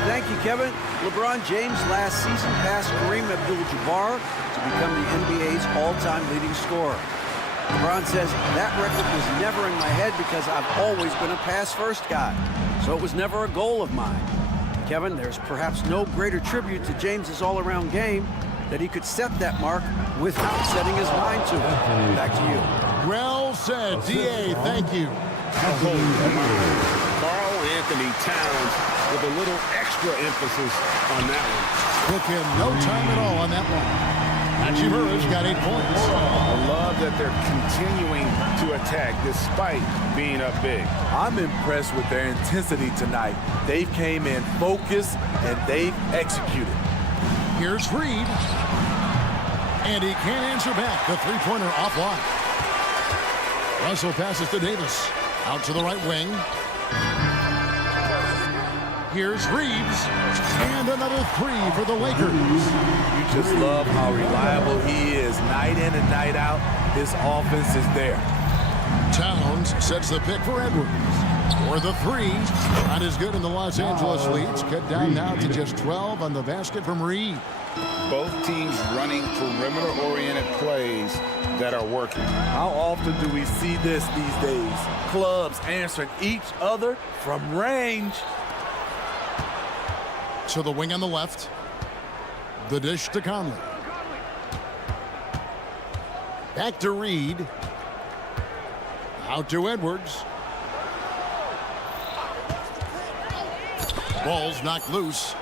Thank you, Kevin. LeBron James last season passed Kareem Abdul-Jabbar to become the NBA's all-time leading scorer. LeBron says that record was never in my head because I've always been a pass-first guy, so it was never a goal of mine. Kevin, there's perhaps no greater tribute to James's all-around game that he could set that mark without setting his mind to it. Back to you. Well said, D.A. Thank you. Karl Anthony Towns with a little extra emphasis on that one. Took him no time at all on that one. Hachimura's got 8 points. I love that they're continuing to attack despite being up big. I'm impressed with their intensity tonight. They came in focused and they've executed. Here's Reed. And he can't answer back. The three-pointer offline. Russell passes to Davis. Out to the right wing. Here's Reeves. And another three for the Lakers. You just love how reliable he is night in and night out. His offense is there. Towns sets the pick for Edwards. For the three. Not as good in the Los Angeles leads. Cut down now to just 12 on the basket from Reed. Both teams running perimeter-oriented plays that are working. How often do we see this these days? Clubs answering each other from range. To the wing on the left. The dish to Conley. Back to Reed. Out to Edwards. Ball's knocked loose.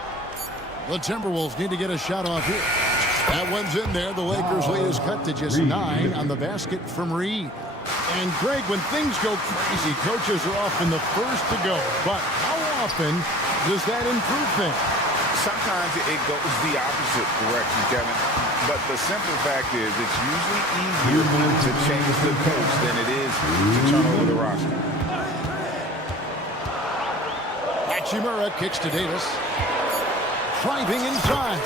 The Timberwolves need to get a shot off here. That one's in there. The Lakers' lead is cut to just 9 on the basket from Reed. And Greg, when things go crazy, coaches are often the first to go. But how often does that improve things? Sometimes it goes the opposite direction, Kevin. But the simple fact is it's usually easier to change the coach than it is to turn over the roster. Hachimura kicks to Davis. Driving inside.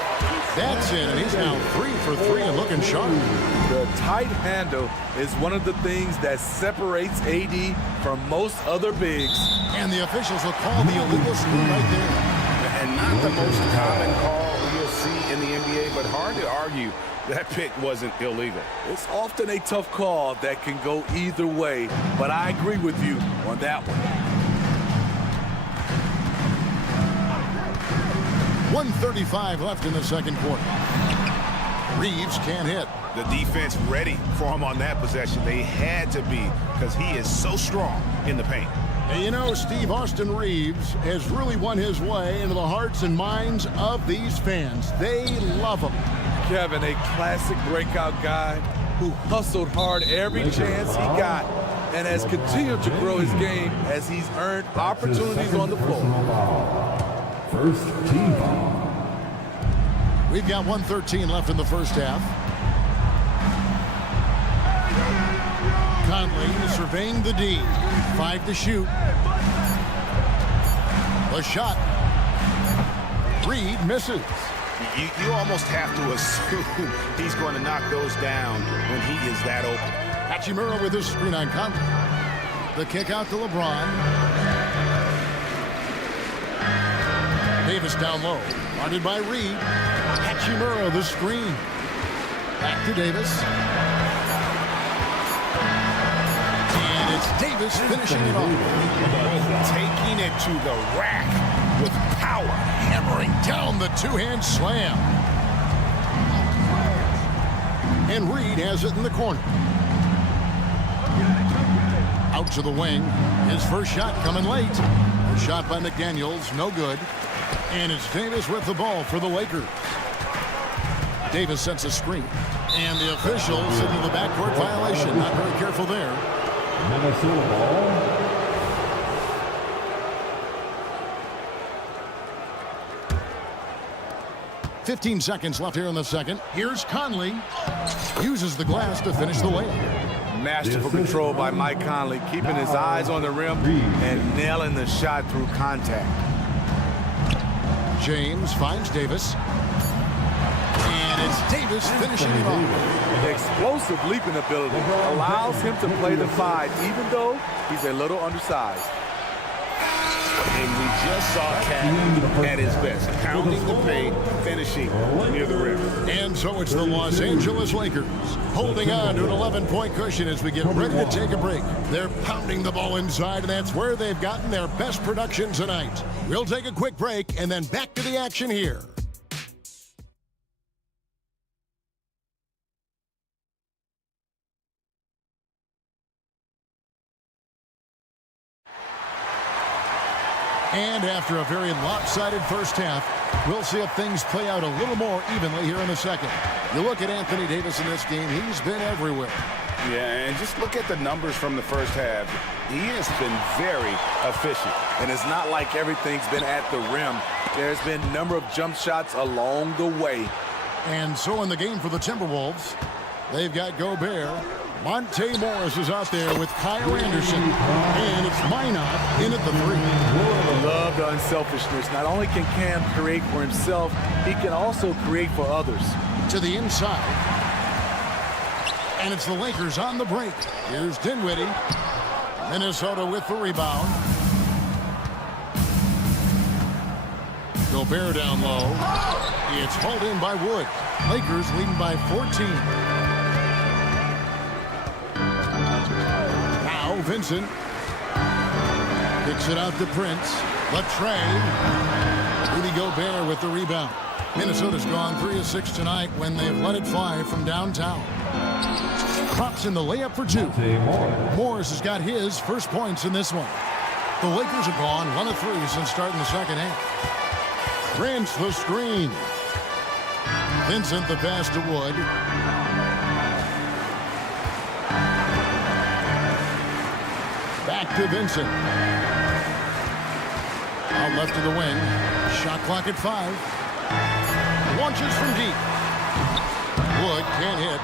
That's it, and he's now 3 for 3 and looking sharp. The tight handle is one of the things that separates AD from most other bigs. And the officials will call the illegal screw right there. And not the most common call you'll see in the NBA, but hard to argue that pick wasn't illegal. It's often a tough call that can go either way, but I agree with you on that one. 1:35 left in the second quarter. Reeves can't hit. The defense ready for him on that possession. They had to be because he is so strong in the paint. And you know, Steve, Austin Reeves has really won his way into the hearts and minds of these fans. They love him. Kevin, a classic breakout guy who hustled hard every chance he got and has continued to grow his game as he's earned opportunities on the floor. First team foul. We've got 1:13 left in the first half. Conley surveying the D. 5 to shoot. The shot. Reed misses. You almost have to assume he's going to knock those down when he is that open. Hachimura with his screen on Conley. The kick out to LeBron. Davis down low. Guarded by Reed. Hachimura the screen. Back to Davis. And it's Davis finishing it off. Taking it to the rack with power. Hammering down the two-hand slam. And Reed has it in the corner. Out to the wing. His first shot coming late. A shot by McDaniels, no good. And it's Davis with the ball for the Lakers. Davis sets a screen. And the official signaled the backcourt violation. Not very careful there. Minnesota ball. .15 seconds left here in the second. Here's Conley. Uses the glass to finish the layup. Masterful control by Mike Conley, keeping his eyes on the rim and nailing the shot through contact. James finds Davis. And it's Davis finishing it off. Explosive leaping ability allows him to play the 5, even though he's a little undersized. And we just saw Cat at his best, pounding the paint, finishing near the rim. And so it's the Los Angeles Lakers holding on to an 11-point cushion as we get ready to take a break. They're pounding the ball inside, and that's where they've gotten their best production tonight. We'll take a quick break and then back to the action here. And after a very lopsided first half, we'll see if things play out a little more evenly here in the second. You look at Anthony Davis in this game, he's been everywhere. Yeah, and just look at the numbers from the first half. He has been very efficient. And it's not like everything's been at the rim. There's been a number of jump shots along the way. And so in the game for the Timberwolves, they've got Gobert. Monte Morris is out there with Kyle Anderson. And it's Minot in at the 3. Love the unselfishness. Not only can Cam create for himself, he can also create for others. To the inside. And it's the Lakers on the break. Here's Dinwiddie. Minnesota with the rebound. Gobert down low. It's hauled in by Wood. Lakers leading by 14. Now Vincent. Kicks it out to Prince. Latrey. Rudy Gobert with the rebound. Minnesota's gone 3 of 6 tonight when they've let it fly from downtown. Pops in the layup for 2. Morris has got his first points in this one. The Lakers have gone 1 of 3 since starting the second half. Prince the screen. Vincent the pass to Wood. Back to Vincent. Out left of the wing. Shot clock at 5. Launches from deep. Wood can't hit.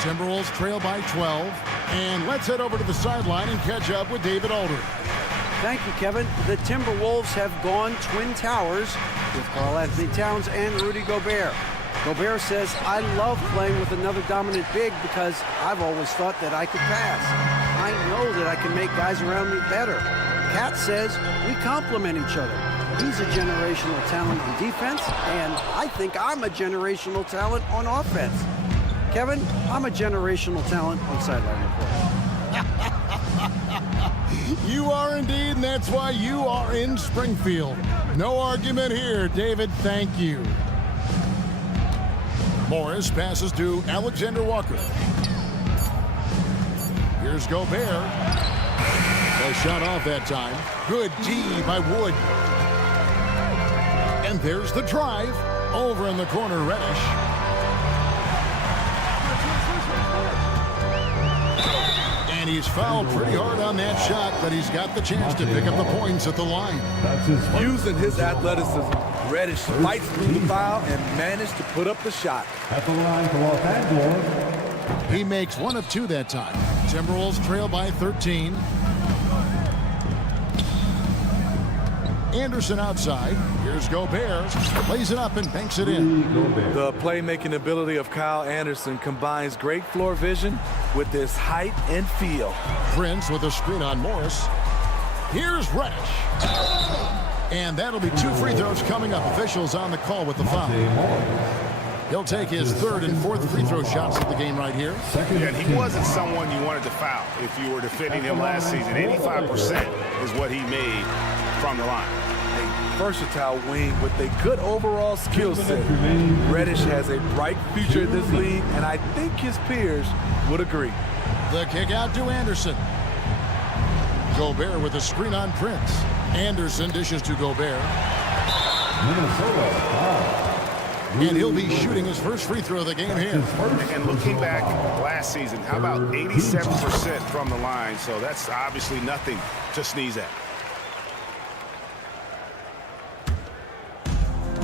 Timberwolves trail by 12. And let's head over to the sideline and catch up with David Aldridge. Thank you, Kevin. The Timberwolves have gone Twin Towers with Karl-Anthony Towns and Rudy Gobert. Gobert says, I love playing with another dominant big because I've always thought that I could pass. I know that I can make guys around me better. Cat says, we complement each other. He's a generational talent on defense, and I think I'm a generational talent on offense. Kevin, I'm a generational talent on sideline report. You are indeed, and that's why you are in Springfield. No argument here, David. Thank you. Morris passes to Alexander Walker. Here's Gobert. A shot off that time. Good D by Wood. And there's the drive. Over in the corner, Reddish. And he's fouled pretty hard on that shot, but he's got the chance to pick up the points at the line. Using his athleticism, Reddish fights through the foul and managed to put up the shot. At the line for Los Angeles, He makes one of two that time. Timberwolves trail by 13. Anderson outside. Here's Gobert. Plays it up and banks it in. The playmaking ability of Kyle Anderson combines great floor vision with his height and feel. Prince with a screen on Morris. Here's Reddish. And that'll be 2 free throws coming up. Officials on the call with the foul. He'll take his 3rd and 4th free throw shots of the game right here. Yeah, and he wasn't someone you wanted to foul if you were defending him last season. 85% is what he made from the line. A versatile wing with a good overall skill set. Reddish has a bright future in this league, and I think his peers would agree. The kick out to Anderson. Gobert with a screen on Prince. Anderson dishes to Gobert. And he'll be shooting his first free throw of the game here. And looking back last season, how about 87% from the line? So that's obviously nothing to sneeze at.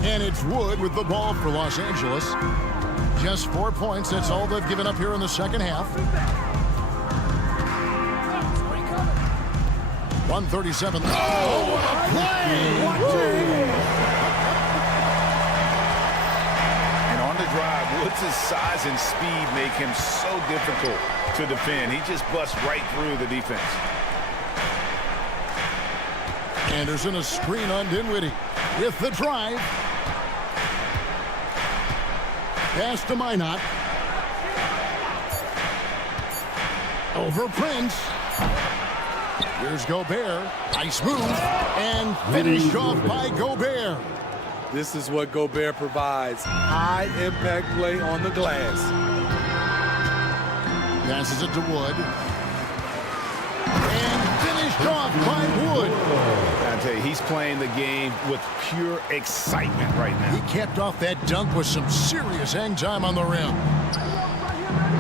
And it's Wood with the ball for Los Angeles. Just 4 points. That's all they've given up here in the second half. 137. Oh, what a play! And on the drive, Woods' size and speed make him so difficult to defend. He just busts right through the defense. Anderson, a screen on Dinwiddie with the drive. Pass to Minot. Over Prince. Here's Gobert. Nice move. And finished off by Gobert. This is what Gobert provides. High impact play on the glass. Passes it to Wood. And finished off by Wood. I tell you, he's playing the game with pure excitement right now. He kept off that dunk with some serious hang time on the rim.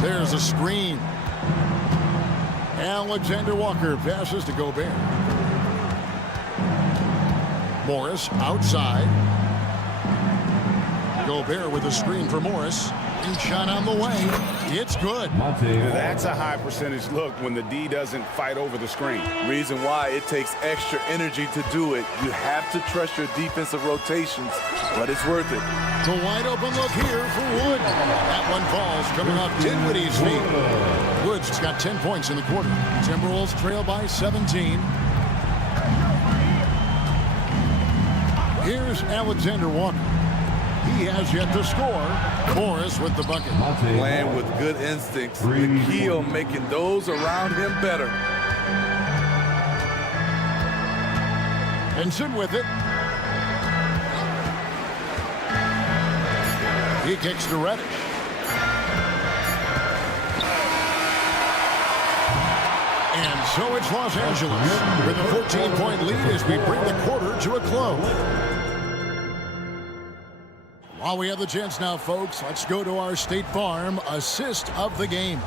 There's a screen. Alexander Walker passes to Gobert. Morris outside. Gobert with a screen for Morris. And shot on the way. It's good. That's a high percentage look when the D doesn't fight over the screen. Reason why it takes extra energy to do it. You have to trust your defensive rotations, but it's worth it. The wide open look here for Wood. That one falls coming off Dinwiddie's feet. Woods has got 10 points in the quarter. Timberwolves trail by 17. Here's Alexander Walker. He has yet to score. Morris with the bucket. Playing with good instincts. The key on making those around him better. Benson with it. He kicks to Reddish. And so it's Los Angeles with a 14-point lead as we bring the quarter to a close. While we have the chance now, folks, let's go to our State Farm assist of the game.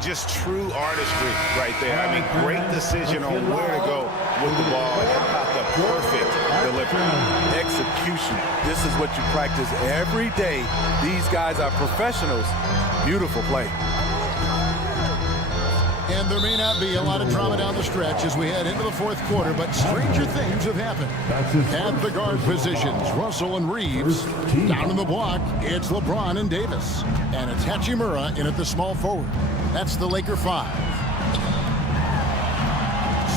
Just true artistry right there. I mean, great decision on where to go with the ball. How about the perfect delivery? Execution. This is what you practice every day. These guys are professionals. Beautiful play. And there may not be a lot of drama down the stretch as we head into the fourth quarter, but stranger things have happened. At the guard positions, Russell and Reeves. Down in the block, it's LeBron and Davis. And it's Hachimura in at the small forward. That's the Laker 5.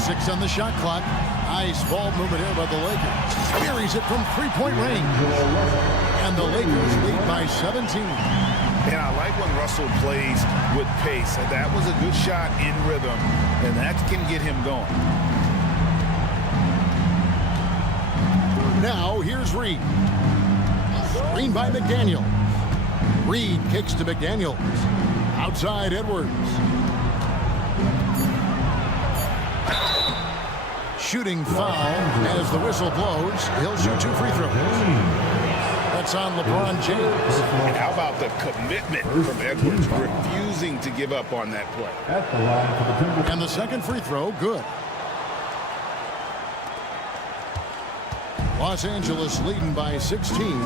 6 on the shot clock. Nice ball movement here by the Lakers. Buries it from three-point range. And the Lakers lead by 17. And I like when Russell plays with pace. That was a good shot in rhythm, and that can get him going. Now, here's Reed. Screen by McDaniel. Reed kicks to McDaniel. Outside Edwards. Shooting foul as the whistle blows. He'll shoot 2 free throws. That's on LeBron James. And how about the commitment from Edwards, refusing to give up on that play. And the second free throw, good. Los Angeles leading by 16.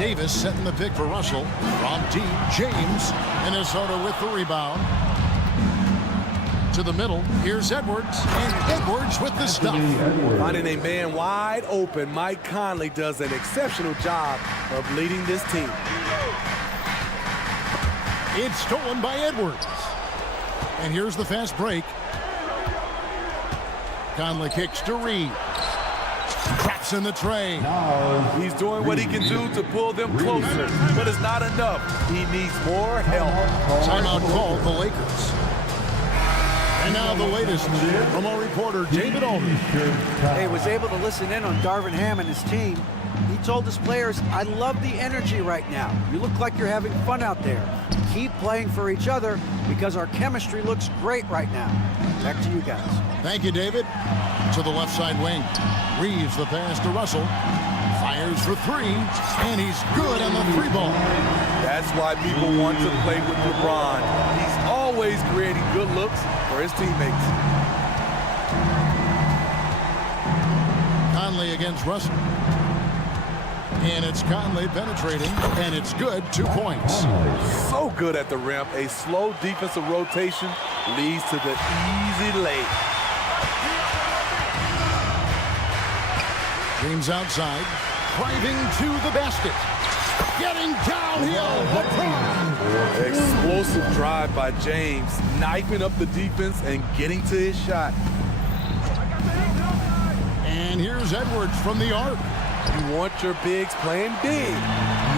Davis setting the pick for Russell. From deep, James. Minnesota with the rebound. To the middle. Here's Edwards. And Edwards with the stuff. Finding a man wide open, Mike Conley does an exceptional job of leading this team. It's stolen by Edwards. And here's the fast break. Conley kicks to Reed. Drops in the tray. He's doing what he can do to pull them closer, but it's not enough. He needs more help. Timeout called the Lakers. And now the latest from our reporter, David Aldridge. Hey, was able to listen in on Darvin Ham and his team. He told his players, I love the energy right now. You look like you're having fun out there. Keep playing for each other because our chemistry looks great right now. Back to you guys. Thank you, David. To the left side wing. Reeves the pass to Russell. Fires for three, and he's good on the three ball. That's why people want to play with LeBron. He's always creating good looks for his teammates. Conley against Russell. And it's Conley penetrating, and it's good. 2 points. So good at the rim. A slow defensive rotation leads to the easy lay. James outside, driving to the basket. Getting downhill, LeBron. Explosive drive by James, knifing up the defense and getting to his shot. And here's Edwards from the arc. You want your bigs playing big.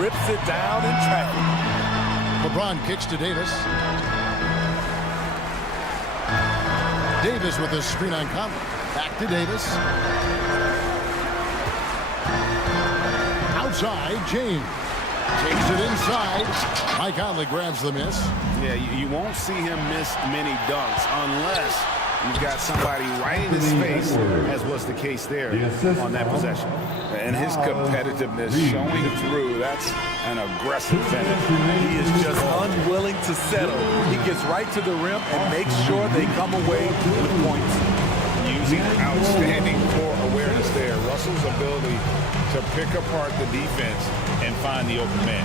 Rips it down in traffic. LeBron kicks to Davis. Davis with a screen on Conley. Back to Davis. Outside, James. Takes it inside. Mike Conley grabs the miss. Yeah, you won't see him miss many dunks unless you've got somebody right in his face, as was the case there on that possession. And his competitiveness showing through, that's an aggressive finish. He is just unwilling to settle. He gets right to the rim and makes sure they come away with points. Using outstanding core awareness there. Russell's ability to pick apart the defense and find the open man.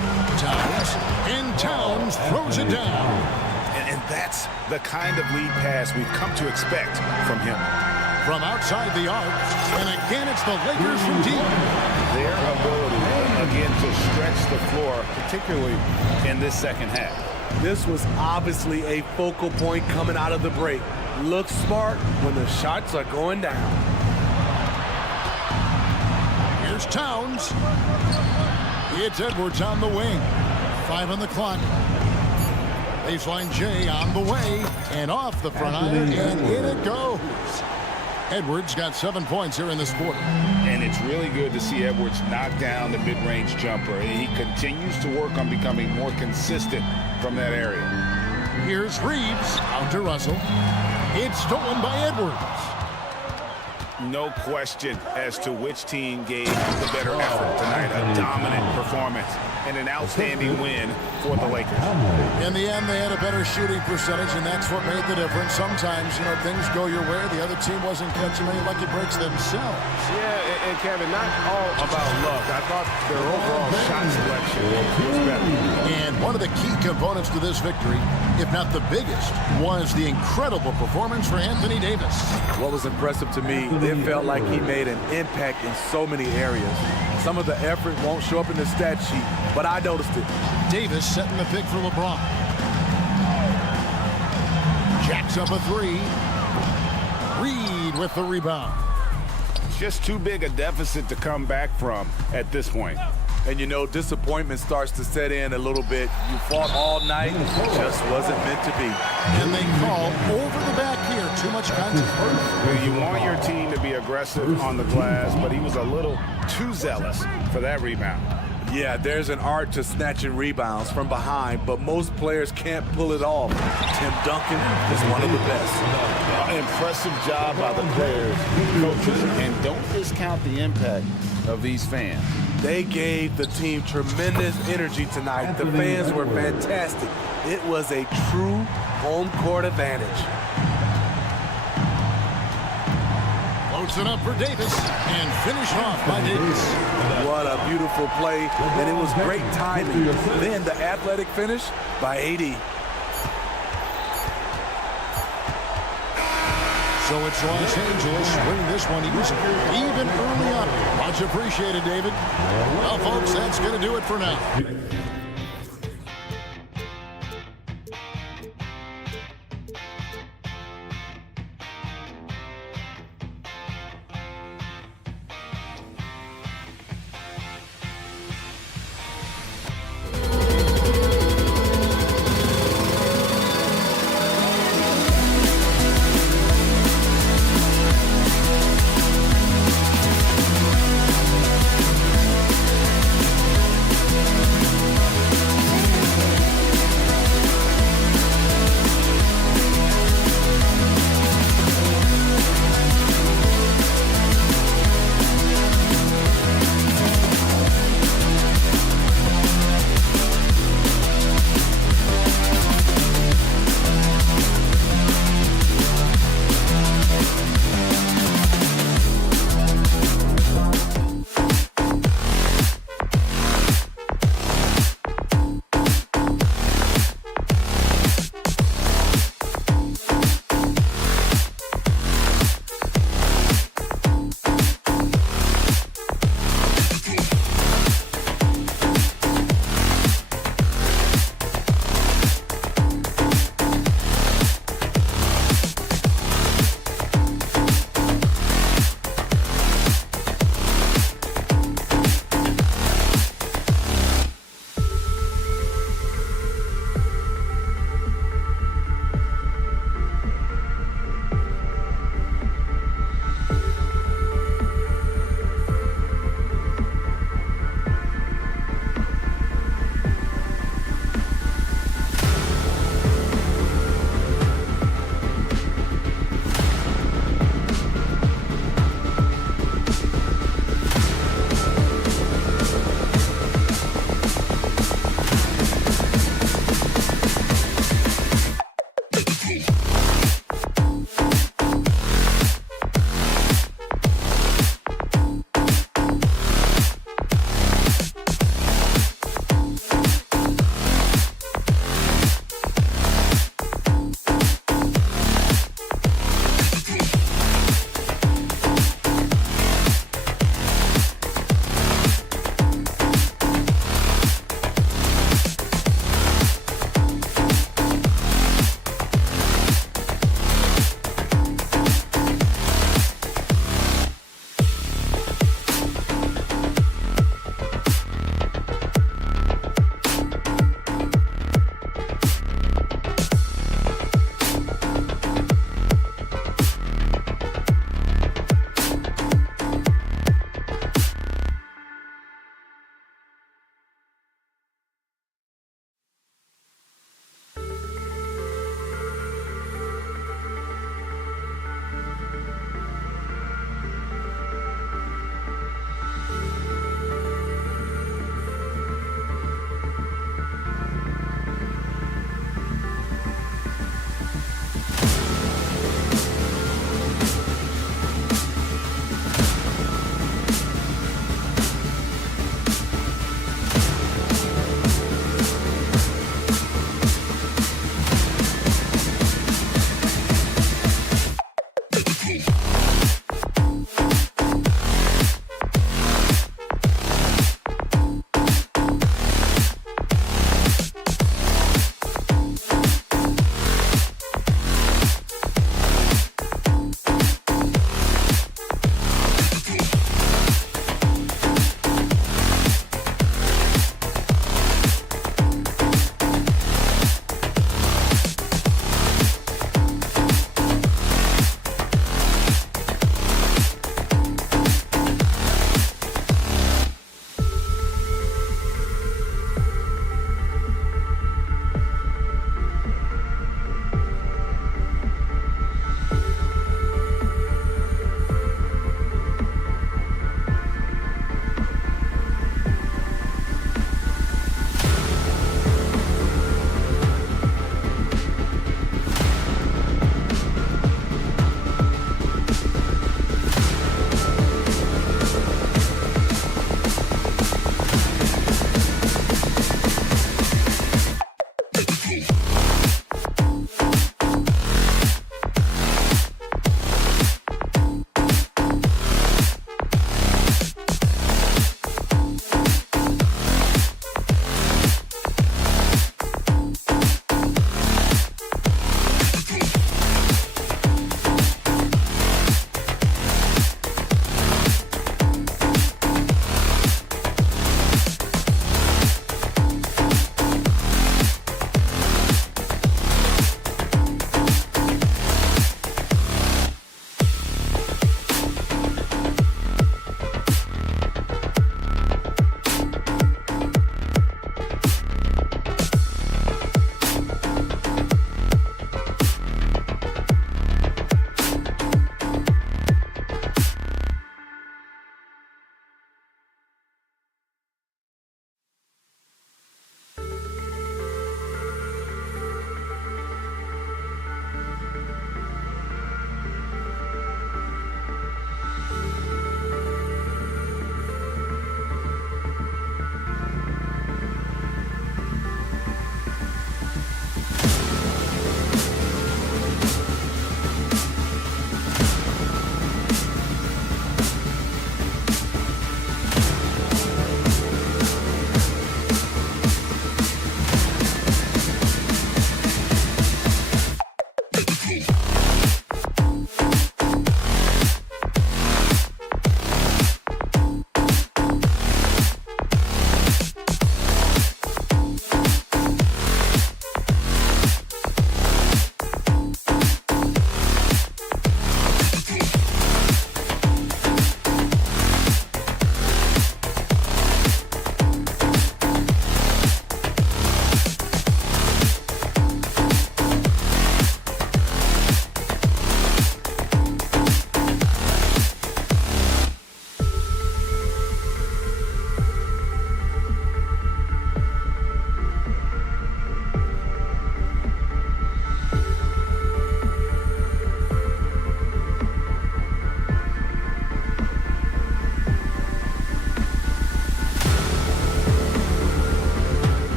Towns throws it down. And that's the kind of lead pass we've come to expect from him. From outside the arc, and again it's the Lakers from deep. Their ability, again, to stretch the floor, particularly in this second half. This was obviously a focal point coming out of the break. Look smart when the shots are going down. Here's Towns. It's Edwards on the wing. 5 on the clock. Baseline J on the way, and off the front iron, and in it goes. Edwards got 7 points here in this quarter. And it's really good to see Edwards knock down the mid-range jumper. He continues to work on becoming more consistent from that area. Here's Reeves out to Russell. It's stolen by Edwards. No question as to which team gave the better effort tonight. A dominant performance and an outstanding win for the Lakers. In the end, they had a better shooting percentage, and that's what made the difference. Sometimes, things go your way. The other team wasn't catching many lucky breaks themselves. Yeah, and Kevin, not all about luck. I thought their overall shot selection was better. And one of the key components to this victory, if not the biggest, was the incredible performance for Anthony Davis. What was impressive to me, it felt like he made an impact in so many areas. Some of the effort won't show up in the stat sheet, but I noticed it. Davis setting the pick for LeBron. Jacks up a three. Reed with the rebound. Just too big a deficit to come back from at this point. And disappointment starts to set in a little bit. You fought all night, just wasn't meant to be. And they call over the back here. Too much contact. You want your team to be aggressive on the glass, but he was a little too zealous for that rebound. Yeah, there's an art to snatching rebounds from behind, but most players can't pull it off. Tim Duncan is one of the best. Impressive job by the players, coaches, and don't discount the impact of these fans. They gave the team tremendous energy tonight. The fans were fantastic. It was a true home court advantage. Puts it up for Davis and finished off by Davis. What a beautiful play, and it was great timing. Then the athletic finish by AD. So it's Los Angeles winning this one even early on. Much appreciated, David. Well, folks, that's going to do it for now.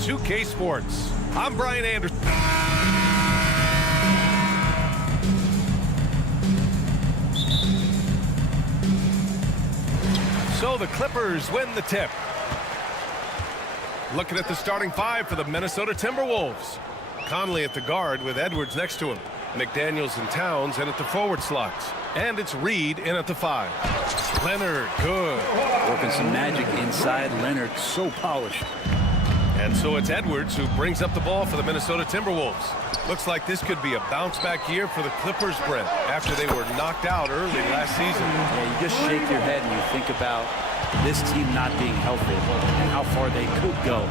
2K Sports. I'm Brian Anderson. So the Clippers win the tip. Looking at the starting five for the Minnesota Timberwolves. Conley at the guard with Edwards next to him. McDaniels and Towns in at the forward slots. And it's Reed in at the 5. Leonard, good. Working some magic inside. Leonard, so polished. And so it's Edwards who brings up the ball for the Minnesota Timberwolves. Looks like this could be a bounce-back year for the Clippers, Brent, after they were knocked out early last season. Yeah, you just shake your head and you think about this team not being healthy and how far they could go.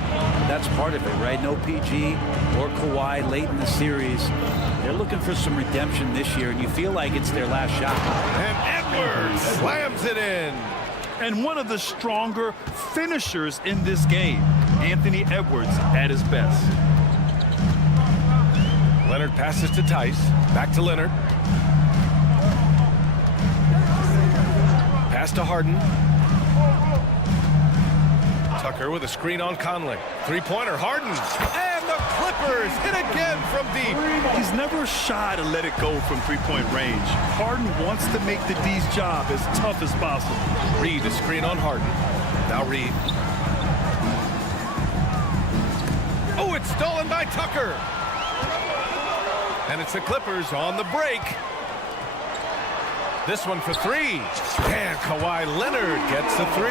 That's part of it, right? No PG or Kawhi late in the series. They're looking for some redemption this year, and you feel like it's their last shot. And Edwards slams it in. And one of the stronger finishers in this game, Anthony Edwards at his best. Leonard passes to Tice. Back to Leonard. Pass to Harden. Tucker with a screen on Conley. Three-pointer, Harden. And the Clippers hit again from deep. He's never shy to let it go from three-point range. Harden wants to make the D's job as tough as possible. Reed, a screen on Harden. Now Reed. Oh, it's stolen by Tucker. And it's the Clippers on the break. This one for 3. And Kawhi Leonard gets the 3.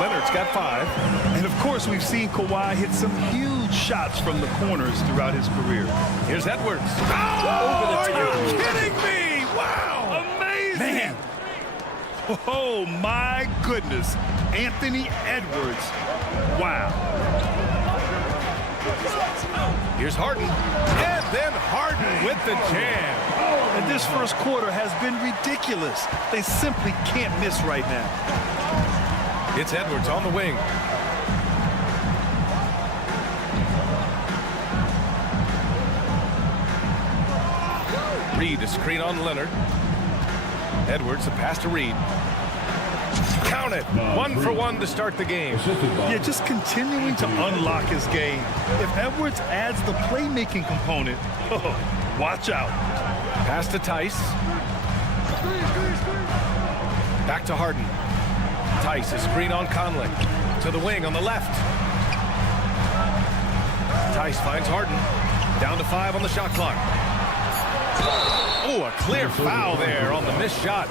Leonard's got 5. And of course, we've seen Kawhi hit some huge shots from the corners throughout his career. Here's Edwards. Oh, are you kidding me? Wow. Amazing. Man. Oh, my goodness. Anthony Edwards. Wow. Here's Harden. And then Harden with the jam. And this first quarter has been ridiculous. They simply can't miss right now. It's Edwards on the wing. Reed, a screen on Leonard. Edwards, a pass to Reed. Count it. 1 for 1 to start the game. Yeah, just continuing to unlock his game. If Edwards adds the playmaking component, watch out. Pass to Tice. Back to Harden. Tice, a screen on Conley. To the wing on the left. Tice finds Harden. Down to 5 on the shot clock. Oh, a clear foul there on the missed shot.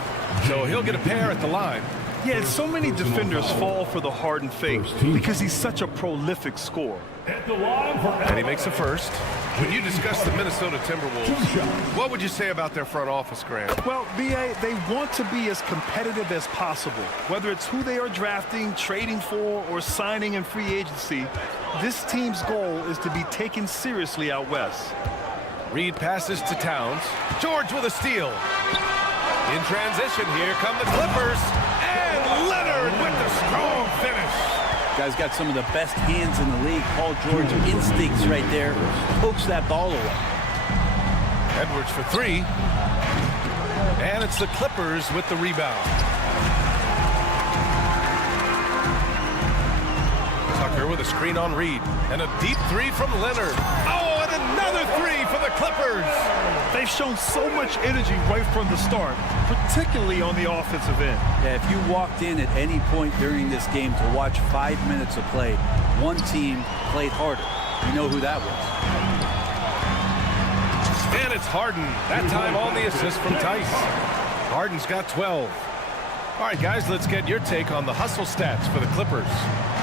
So he'll get a pair at the line. Yeah, so many defenders fall for the Harden fake because he's such a prolific scorer. And he makes the first. When you discuss the Minnesota Timberwolves, what would you say about their front office, Grant? Well, B.A., they want to be as competitive as possible. Whether it's who they are drafting, trading for, or signing in free agency, this team's goal is to be taken seriously out west. Reed passes to Towns. George with a steal. In transition, here come the Clippers. And Leonard with the strong finish. Guy's got some of the best hands in the league. Paul George instincts right there. Pokes that ball away. Edwards for 3. And it's the Clippers with the rebound. Tucker with a screen on Reed. And a deep 3 from Leonard. Oh, and another 3 for the Clippers. They've shown so much energy right from the start, particularly on the offensive end. Yeah, if you walked in at any point during this game to watch 5 minutes of play, one team played harder. You know who that was. And it's Harden. That time on the assist from Tice. Harden's got 12. All right, guys, let's get your take on the hustle stats for the Clippers.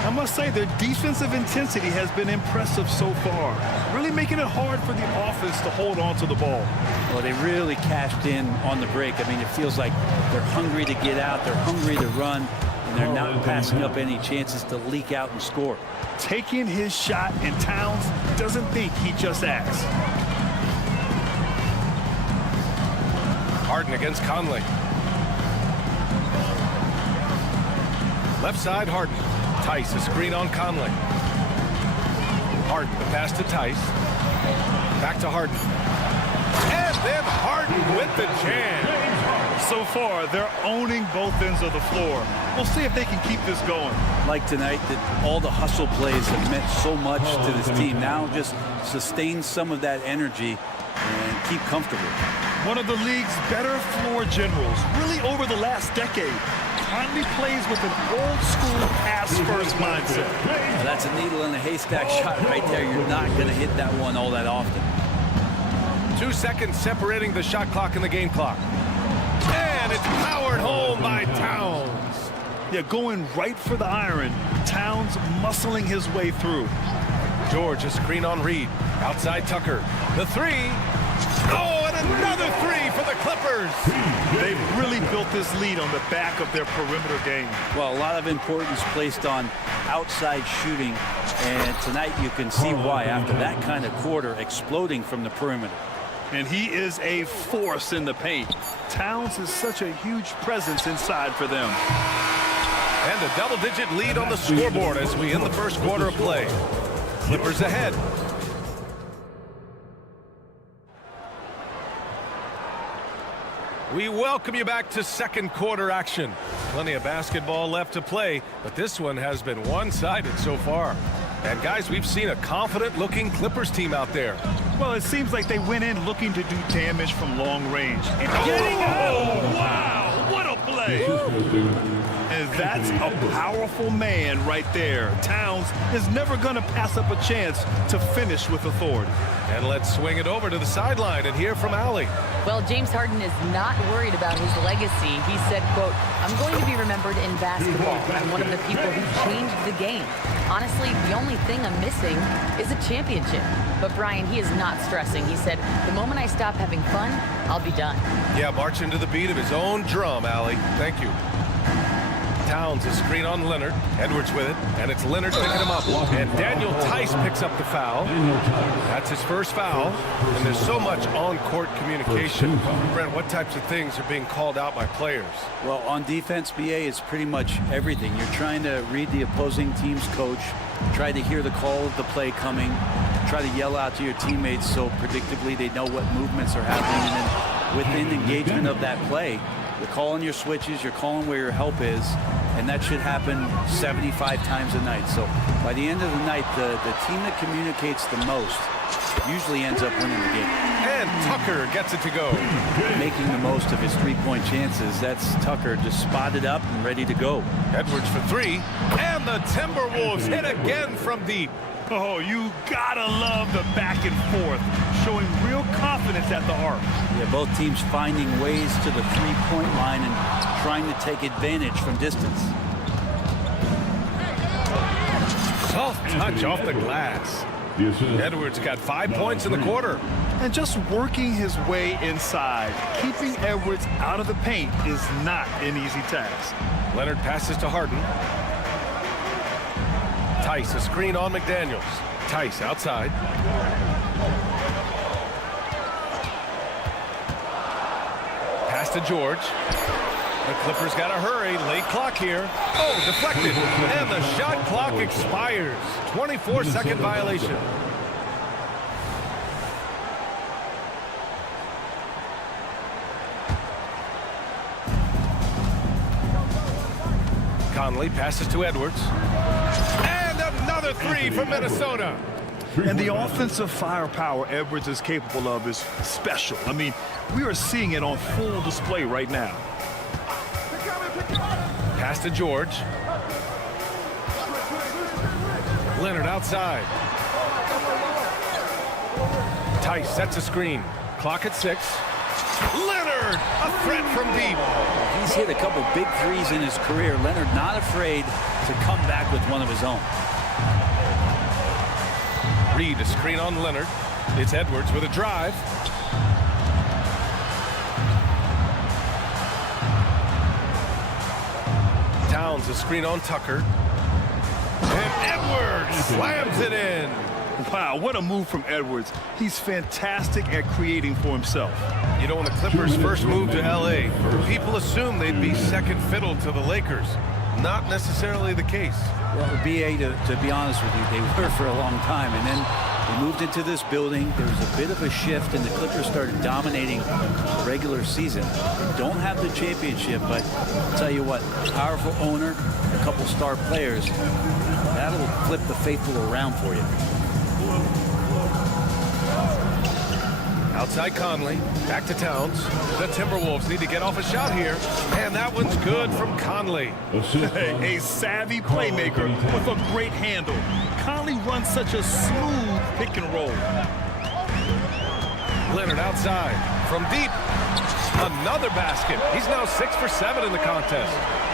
I must say their defensive intensity has been impressive so far, really making it hard for the offense to hold on to the ball. Well, they really cashed in on the break. I mean, it feels like they're hungry to get out, they're hungry to run, and they're not passing up any chances to leak out and score. Taking his shot, and Towns doesn't think he just asked. Harden against Conley. Left side, Harden. Tice, a screen on Conley. Harden, the pass to Tice. Back to Harden. And then Harden with the jam. So far, they're owning both ends of the floor. We'll see if they can keep this going. Like tonight, that all the hustle plays have meant so much to this team. Now just sustain some of that energy and keep comfortable. One of the league's better floor generals, really over the last decade. Finally plays with an old-school pass-first mindset. Now that's a needle in a haystack shot right there. You're not going to hit that one all that often. 2 seconds separating the shot clock and the game clock. And it's powered home by Towns. Yeah, going right for the iron. Towns muscling his way through. George, a screen on Reed. Outside Tucker. The three. Oh, and another three for the Clippers. They've really built this lead on the back of their perimeter game. Well, a lot of importance placed on outside shooting. And tonight you can see why after that kind of quarter exploding from the perimeter. And he is a force in the paint. Towns is such a huge presence inside for them. And a double-digit lead on the scoreboard as we end the first quarter of play. Clippers ahead. We welcome you back to second quarter action. Plenty of basketball left to play, but this one has been one-sided so far. And guys, we've seen a confident-looking Clippers team out there. Well, it seems like they went in looking to do damage from long range. And getting out! Wow, what a play! And that's a powerful man right there. Towns is never going to pass up a chance to finish with authority. And let's swing it over to the sideline and hear from Allie. Well, James Harden is not worried about his legacy. He said, quote, "I'm going to be remembered in basketball. I'm one of the people who changed the game. Honestly, the only thing I'm missing is a championship." But Brian, he is not stressing. He said, "The moment I stop having fun, I'll be done." Yeah, marching to the beat of his own drum, Allie. Thank you. Towns a screen on Leonard. Edwards with it, and it's Leonard picking him up. And Daniel Tice picks up the foul. That's his first foul. And there's so much on-court communication. Brent, what types of things are being called out by players? Well, on defense, BA, it's pretty much everything. You're trying to read the opposing team's coach, try to hear the call of the play coming, try to yell out to your teammates so predictably they know what movements are happening. And then within engagement of that play, you're calling your switches, you're calling where your help is, and that should happen 75 times a night. So by the end of the night, the team that communicates the most usually ends up winning the game. And Tucker gets it to go. Making the most of his three-point chances. That's Tucker just spotted up and ready to go. Edwards for three, and the Timberwolves hit again from deep. Oh, you gotta love the back and forth, showing real confidence at the arc. Yeah, both teams finding ways to the three-point line and trying to take advantage from distance. Soft touch off the glass. Edwards got 5 points in the quarter. And just working his way inside, keeping Edwards out of the paint is not an easy task. Leonard passes to Harden. Tice, a screen on McDaniels. Tice outside. Pass to George. The Clippers got to hurry. Late clock here. Oh, deflected. And the shot clock expires. 24-second violation. Conley passes to Edwards. And another three from Minnesota. And the offensive firepower Edwards is capable of is special. I mean, we are seeing it on full display right now. Pass to George. Leonard outside. Tice sets a screen. Clock at 6. Leonard, a threat from deep. He's hit a couple big threes in his career. Leonard not afraid to come back with one of his own. Reed, a screen on Leonard. It's Edwards with a drive. Towns, a screen on Tucker. And Edwards slams it in. Wow, what a move from Edwards. He's fantastic at creating for himself. You know, when the Clippers first moved to L.A., people assumed they'd be second fiddle to the Lakers. Not necessarily the case. Well, BA, to be honest with you, they were for a long time. And then They moved into this building. There was a bit of a shift, and the Clippers started dominating the regular season. They don't have the championship, but I'll tell you what, powerful owner, a couple star players, that'll flip the faithful around for you. Outside Conley, back to Towns. The Timberwolves need to get off a shot here. And that one's good from Conley. A savvy playmaker with a great handle. Conley runs such a smooth pick and roll. Leonard outside from deep. Another basket. He's now 6 for 7 in the contest.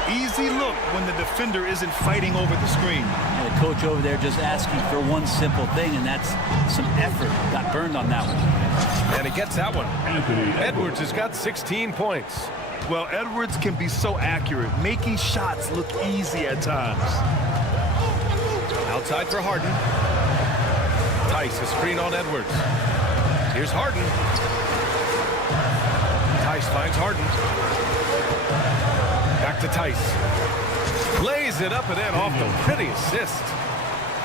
Easy look when the defender isn't fighting over the screen. And the coach over there just asking for one simple thing, and that's some effort. Got burned on that one. And he gets that one. Edwards has got 16 points. Well, Edwards can be so accurate, making shots look easy at times. Outside for Harden. Tice, a screen on Edwards. Here's Harden. Tice finds Harden. Back to Tice. Lays it up and in off the pretty assist.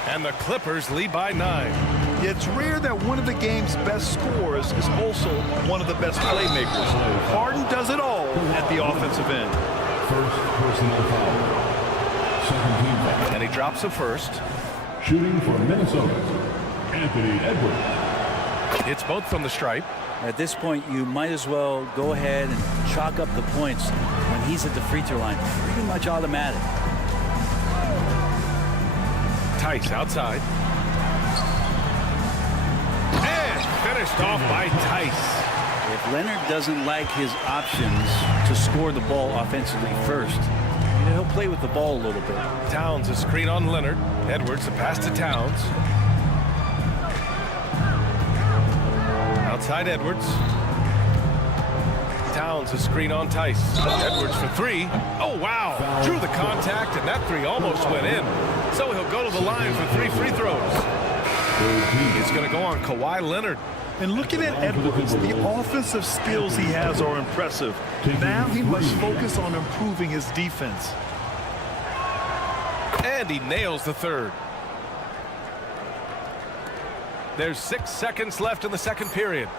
And the Clippers lead by 9. It's rare that one of the game's best scorers is also one of the best playmakers. Harden does it all at the offensive end. First personal foul. Second team foul. And he drops a first. Shooting for Minnesota, Anthony Edwards. It's both from the stripe. At this point, you might as well go ahead and chalk up the points when he's at the free throw line. Pretty much automatic. Tice outside. And finished off by Tice. If Leonard doesn't like his options to score the ball offensively first, he'll play with the ball a little bit. Towns a screen on Leonard. Edwards a pass to Towns. Outside Edwards. Towns a screen on Tice. Edwards for 3. Oh, wow. Drew the contact, and that 3 almost went in. So he'll go to the line for 3 free throws. It's going to go on Kawhi Leonard. And looking at Edwards, the offensive skills he has are impressive. Now he must focus on improving his defense. And he nails the 3rd. There's 6 seconds left in the second period.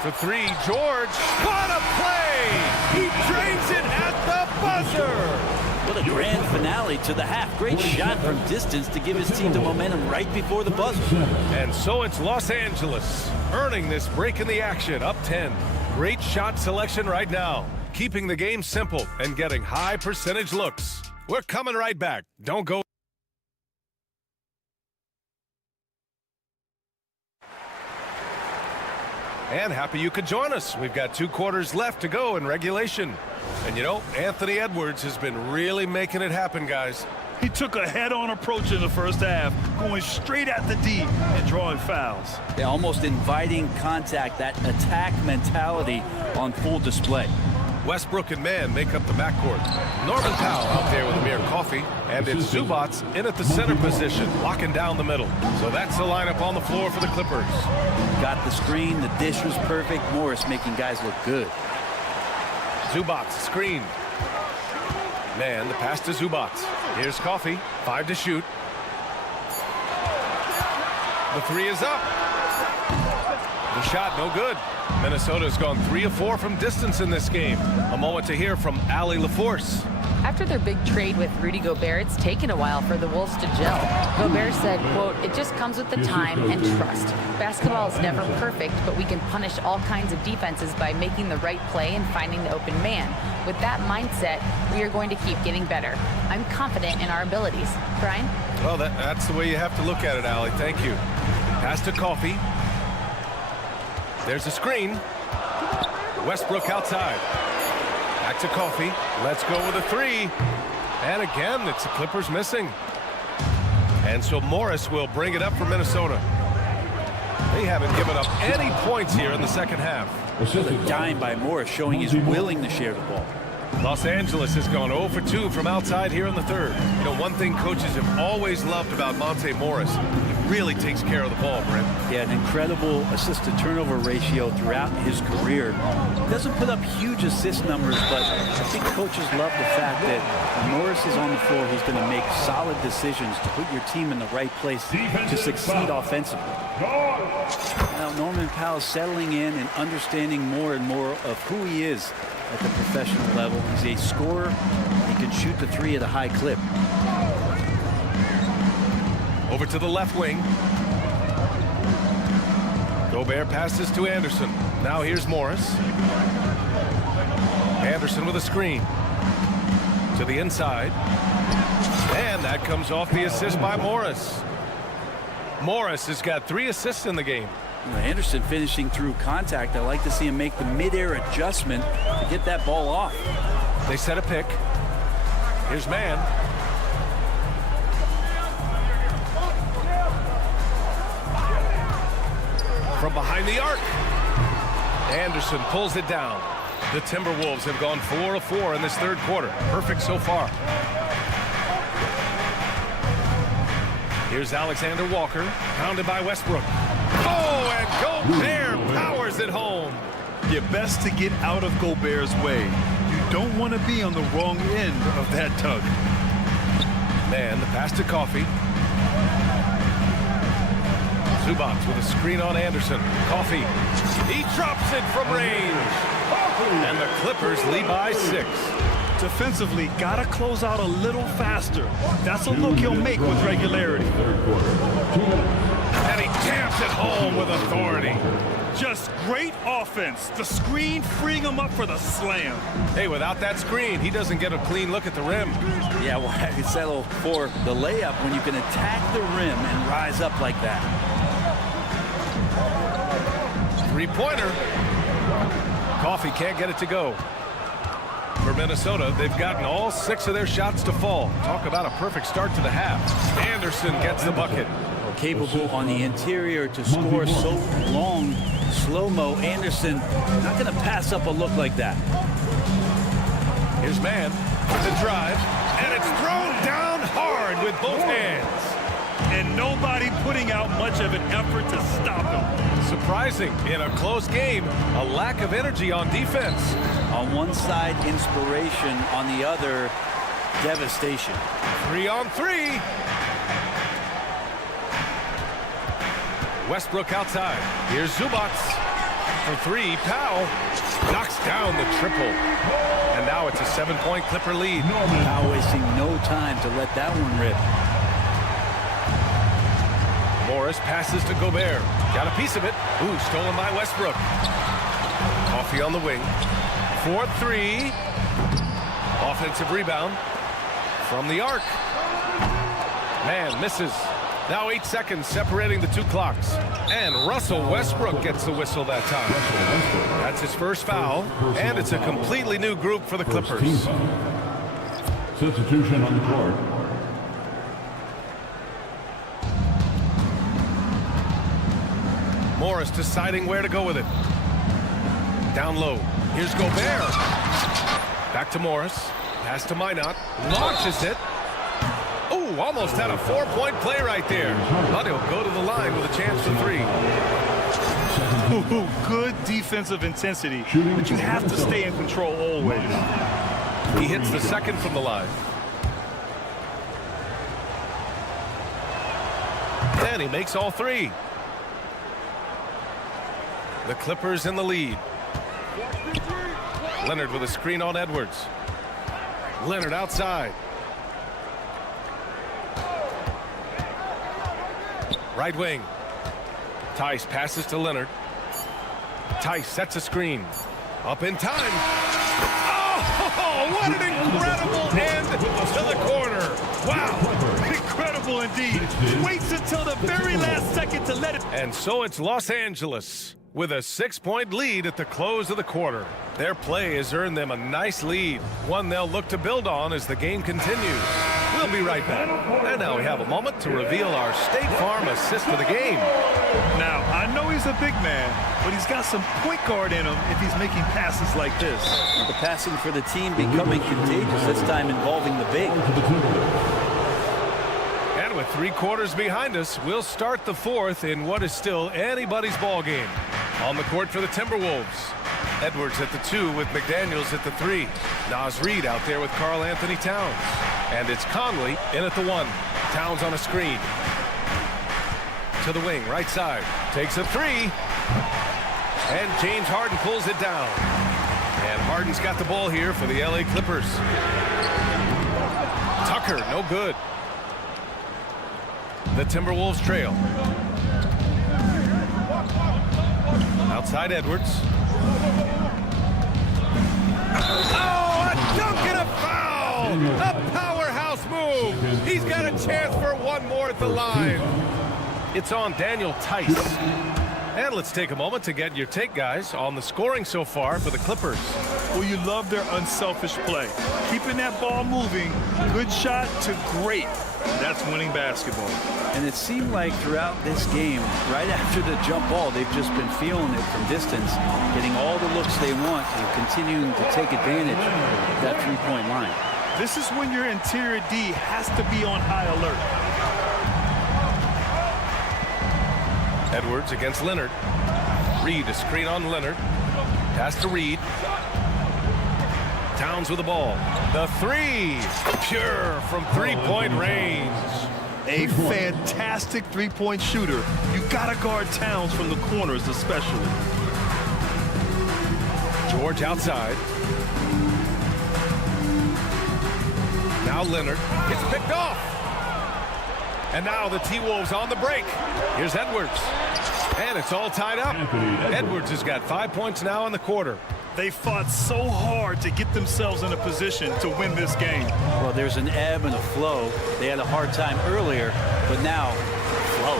For 3, George. What a play! He drains it at the buzzer! What a grand finale to the half. Great shot from distance to give his team the momentum right before the buzzer. And so it's Los Angeles earning this break in the action, up 10. Great shot selection right now, keeping the game simple and getting high percentage looks. We're coming right back. Don't go. And happy you could join us. We've got 2 quarters left to go in regulation. And you know, Anthony Edwards has been really making it happen, guys. He took a head-on approach in the first half, going straight at the D and drawing fouls. Yeah, almost inviting contact, that attack mentality on full display. Westbrook and Mann make up the backcourt. Norman Powell out there with Amir Coffey. And it's Zubats in at the center position, locking down the middle. So that's the lineup on the floor for the Clippers. Got the screen, the dish was perfect. Morris making guys look good. Zubats screen. Man, the pass to Zubats. Here's Coffey, 5 to shoot. The 3 is up. The shot, no good. Minnesota's gone 3 of 4 from distance in this game. A moment to hear from Allie LaForce. After their big trade with Rudy Gobert, it's taken a while for the Wolves to gel. Gobert said, quote, "It just comes with the time and trust. Basketball is never perfect, but we can punish all kinds of defenses by making the right play and finding the open man. With that mindset, we are going to keep getting better. I'm confident in our abilities." Brian? Well, that's the way you have to look at it, Allie. Thank you. Pass to Coffey. There's a screen. Westbrook outside. Back to Coffey. Let's go with a 3. And again, it's the Clippers missing. And so Morris will bring it up for Minnesota. They haven't given up any points here in the second half. A dime by Morris, showing he's willing to share the ball. Los Angeles has gone 0 for 2 from outside here in the 3rd. You know, one thing coaches have always loved about Monte Morris, really takes care of the ball, Brent. Yeah, an incredible assist-to-turnover ratio throughout his career. He doesn't put up huge assist numbers, but I think coaches love the fact that when Morris is on the floor, he's going to make solid decisions to put your team in the right place to succeed offensively. Now, Norman Powell settling in and understanding more and more of who he is at the professional level. He's a scorer. He can shoot the three at a high clip. Over to the left wing. Gobert passes to Anderson. Now here's Morris. Anderson with a screen. To the inside. And that comes off the assist by Morris. Morris has got 3 assists in the game. Anderson finishing through contact. I like to see him make the mid-air adjustment to get that ball off. They set a pick. Here's man. From behind the arc. Anderson pulls it down. The Timberwolves have gone 4 of 4 in this third quarter. Perfect so far. Here's Alexander Walker, pounded by Westbrook. Oh, and Gobert powers it home. You're best to get out of Gobert's way. You don't want to be on the wrong end of that tug. Man, the pass to Coffey. Zubac with a screen on Anderson. Coffey. He drops it from range. And the Clippers lead by 6. Defensively, gotta close out a little faster. That's a look he'll make with regularity. And he jams it home with authority. Just great offense. The screen freeing him up for the slam. Hey, without that screen, he doesn't get a clean look at the rim. Yeah, well, I could settle for the layup when you can attack the rim and rise up like that. Three-pointer. Coffey can't get it to go. For Minnesota, they've gotten all 6 of their shots to fall. Talk about a perfect start to the half. Anderson gets the bucket. Capable on the interior to score so long. Slow-mo. Anderson not going to pass up a look like that. Here's man with the drive. And it's thrown down hard with both hands. And nobody putting out much of an effort to stop him. Surprising in a close game, a lack of energy on defense. On one side, inspiration. On the other, devastation. 3-on-3. Westbrook outside. Here's Zubac. For 3, Powell knocks down the triple. And now it's a 7-point Clipper lead. Powell wasting no time to let that one rip. Morris passes to Gobert. Got a piece of it. Ooh, stolen by Westbrook. Coffey on the wing. 4-3. Offensive rebound from the arc. Man misses. Now 8 seconds separating the 2 clocks. And Russell Westbrook gets the whistle that time. That's his first foul. And it's a completely new group for the Clippers. Substitution on the court. Morris deciding where to go with it. Down low. Here's Gobert. Back to Morris. Pass to Minot. Launches it. Oh, almost had a 4-point play right there. But he'll go to the line with a chance for 3. Ooh, good defensive intensity, but you have to stay in control always. He hits the second from the line. And he makes all 3. The Clippers in the lead. Leonard with a screen on Edwards. Leonard outside. Right wing. Tice passes to Leonard. Tice sets a screen. Up in time. Oh, what an incredible end to the corner. Wow. Incredible indeed. Waits until the very last second to let it. And so it's Los Angeles with a 6-point lead at the close of the quarter. Their play has earned them a nice lead, one they'll look to build on as the game continues. We'll be right back. And now we have a moment to reveal our State Farm assist of the game. Now, I know he's a big man, but he's got some point guard in him if he's making passes like this. The passing for the team becoming contagious, this time involving the big. And with with 3 quarters behind us, we'll start the 4th in what is still anybody's ball game. On the court for the Timberwolves. Edwards at the 2 with McDaniels at the 3. Naz Reid out there with Karl Anthony Towns. And it's Conley in at the 1. Towns on a screen. To the wing, right side. Takes a 3. And James Harden pulls it down. And Harden's got the ball here for the LA Clippers. Tucker, no good. The Timberwolves trail. Outside Edwards. Oh, a dunk and a foul! A powerhouse move! He's got a chance for one more at the line. It's on Daniel Tice. And let's take a moment to get your take, guys, on the scoring so far for the Clippers. Well, you love their unselfish play. Keeping that ball moving, good shot to great. That's winning basketball. And it seemed like throughout this game, right after the jump ball, they've just been feeling it from distance, getting all the looks they want and continuing to take advantage of that three-point line. This is when your interior D has to be on high alert. Edwards against Leonard. Reid, a screen on Leonard. Pass to Reid. Towns with the ball. The 3. Pure from three-point range. A fantastic three-point shooter. You gotta guard Towns from the corners especially. George outside. Now Leonard gets picked off. And now the T-Wolves on the break. Here's Edwards. And it's all tied up. Edwards has got 5 points now in the quarter. They fought so hard to get themselves in a position to win this game. Well, there's an ebb and a flow. They had a hard time earlier, but now, flow.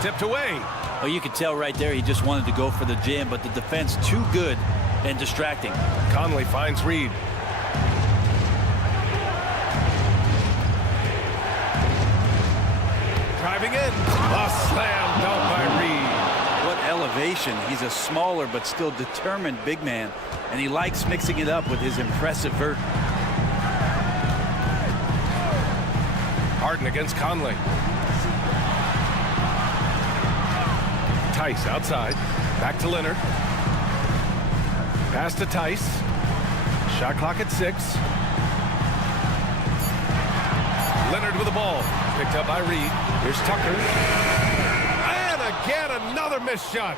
Tipped away. Well, you could tell right there he just wanted to go for the jam, but the defense too good and distracting. Conley finds Reid. Driving in. A slam dunk by Reid. What elevation. He's a smaller but still determined big man, and he likes mixing it up with his impressive vert. Harden against Conley. Tice outside. Back to Leonard. Pass to Tice. Shot clock at 6. Leonard with the ball. Picked up by Reid. Here's Tucker. And again, another missed shot.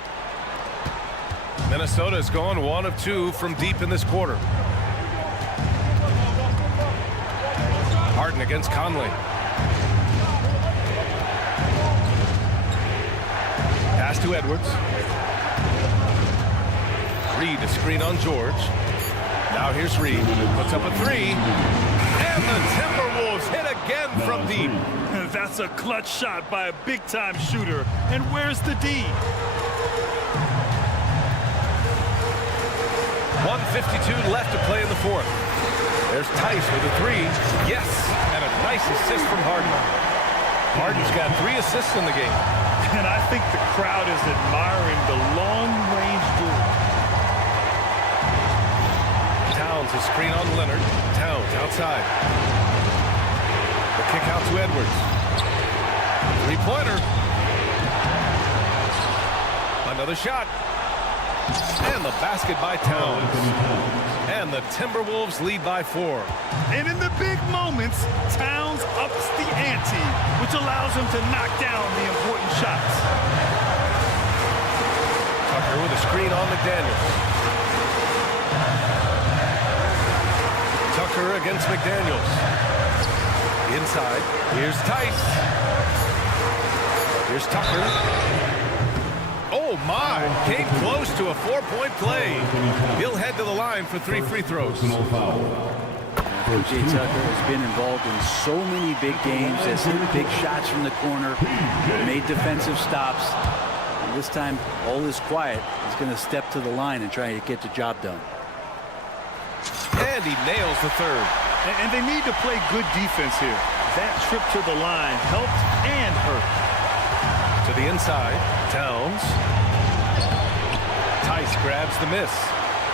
Minnesota's gone 1 of 2 from deep in this quarter. Harden against Conley. Pass to Edwards. Reid, a screen on George. Now here's Reid. Puts up a 3. And the Timberwolves hit again from deep. That's a clutch shot by a big-time shooter. And where's the D? 1:52 left to play in the 4th. There's Tice with a 3. Yes, and a nice assist from Harden. Harden's got 3 assists in the game. And I think the crowd is admiring the long-range duel. Towns, a screen on Leonard. Towns outside. The kick out to Edwards. 3-pointer. Another shot. And the basket by Towns. And the Timberwolves lead by 4. And in the big moments, Towns ups the ante, which allows him to knock down the important shots. Tucker with a screen on McDaniels. Tucker against McDaniels. Inside. Here's Tice. Here's Tucker. Oh, my. Came close to a 4-point play. He'll head to the line for 3 free throws. PJ Tucker has been involved in so many big games, has hit big shots from the corner, made defensive stops. And this time, all is quiet. He's going to step to the line and try to get the job done. And he nails the 3rd. And they need to play good defense here. That trip to the line helped and hurt. To the inside, Towns. Tice grabs the miss.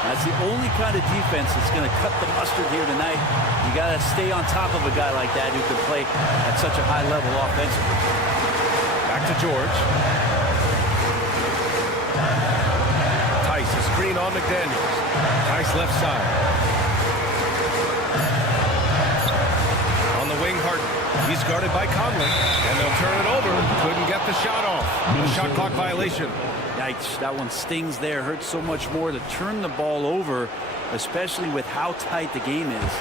That's the only kind of defense that's going to cut the mustard here tonight. You got to stay on top of a guy like that who can play at such a high level offensively. Back to George. Tice, a screen on McDaniels. Tice left side. On the wing, Harden. He's guarded by Conley, and they'll turn it over. Couldn't get the shot off. A shot clock violation. Yikes, that one stings there. Hurts so much more to turn the ball over, especially with how tight the game is.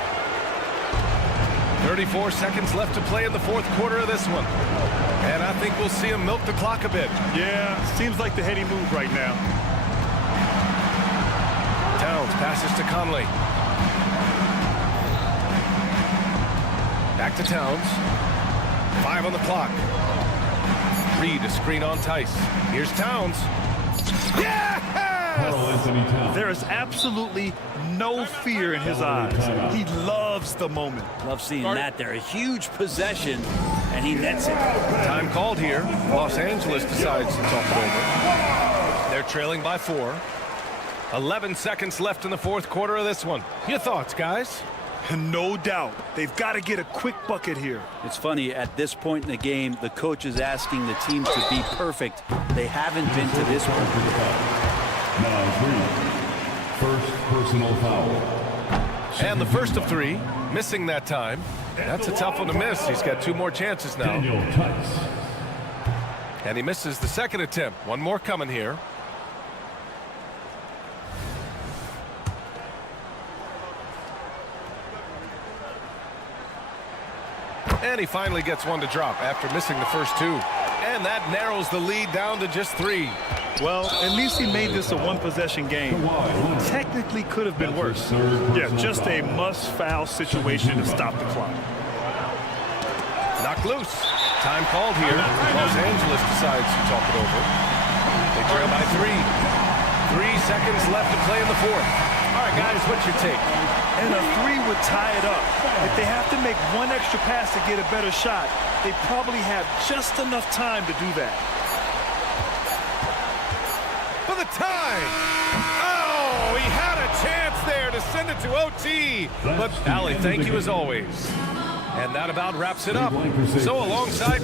34 seconds left to play in the fourth quarter of this one. And I think we'll see him milk the clock a bit. Yeah, seems like the heady move right now. Towns passes to Conley. Back to Towns. 5 on the clock. Reed, a screen on Tice. Here's Towns. Yes! There is absolutely no fear in his eyes. He loves the moment. Love seeing that there. A huge possession, and he nets it. Time called here. Los Angeles decides to talk it over. They're trailing by 4. 11 seconds left in the fourth quarter of this one. Your thoughts, guys? No doubt. They've got to get a quick bucket here. It's funny, at this point in the game, the coach is asking the team to be perfect. They haven't been to this point. Now 3. First personal foul. And the first of 3, missing that time. That's a tough one to miss. He's got 2 more chances now. And he misses the second attempt. One more coming here. And he finally gets one to drop after missing the first 2. And that narrows the lead down to just 3. Well, at least he made this a one-possession game. Technically could have been worse. Yeah, just a must-foul situation to stop the clock. Knocked loose. Time called here. Los Angeles decides to talk it over. They trail by 3. 3 seconds left to play in the fourth. All right, guys, what's your take? And a 3 would tie it up. If they have to make one extra pass to get a better shot, they probably have just enough time to do that. For the tie! Oh, he had a chance there to send it to OT. But, Allie, thank you as always. And that about wraps it up. So alongside...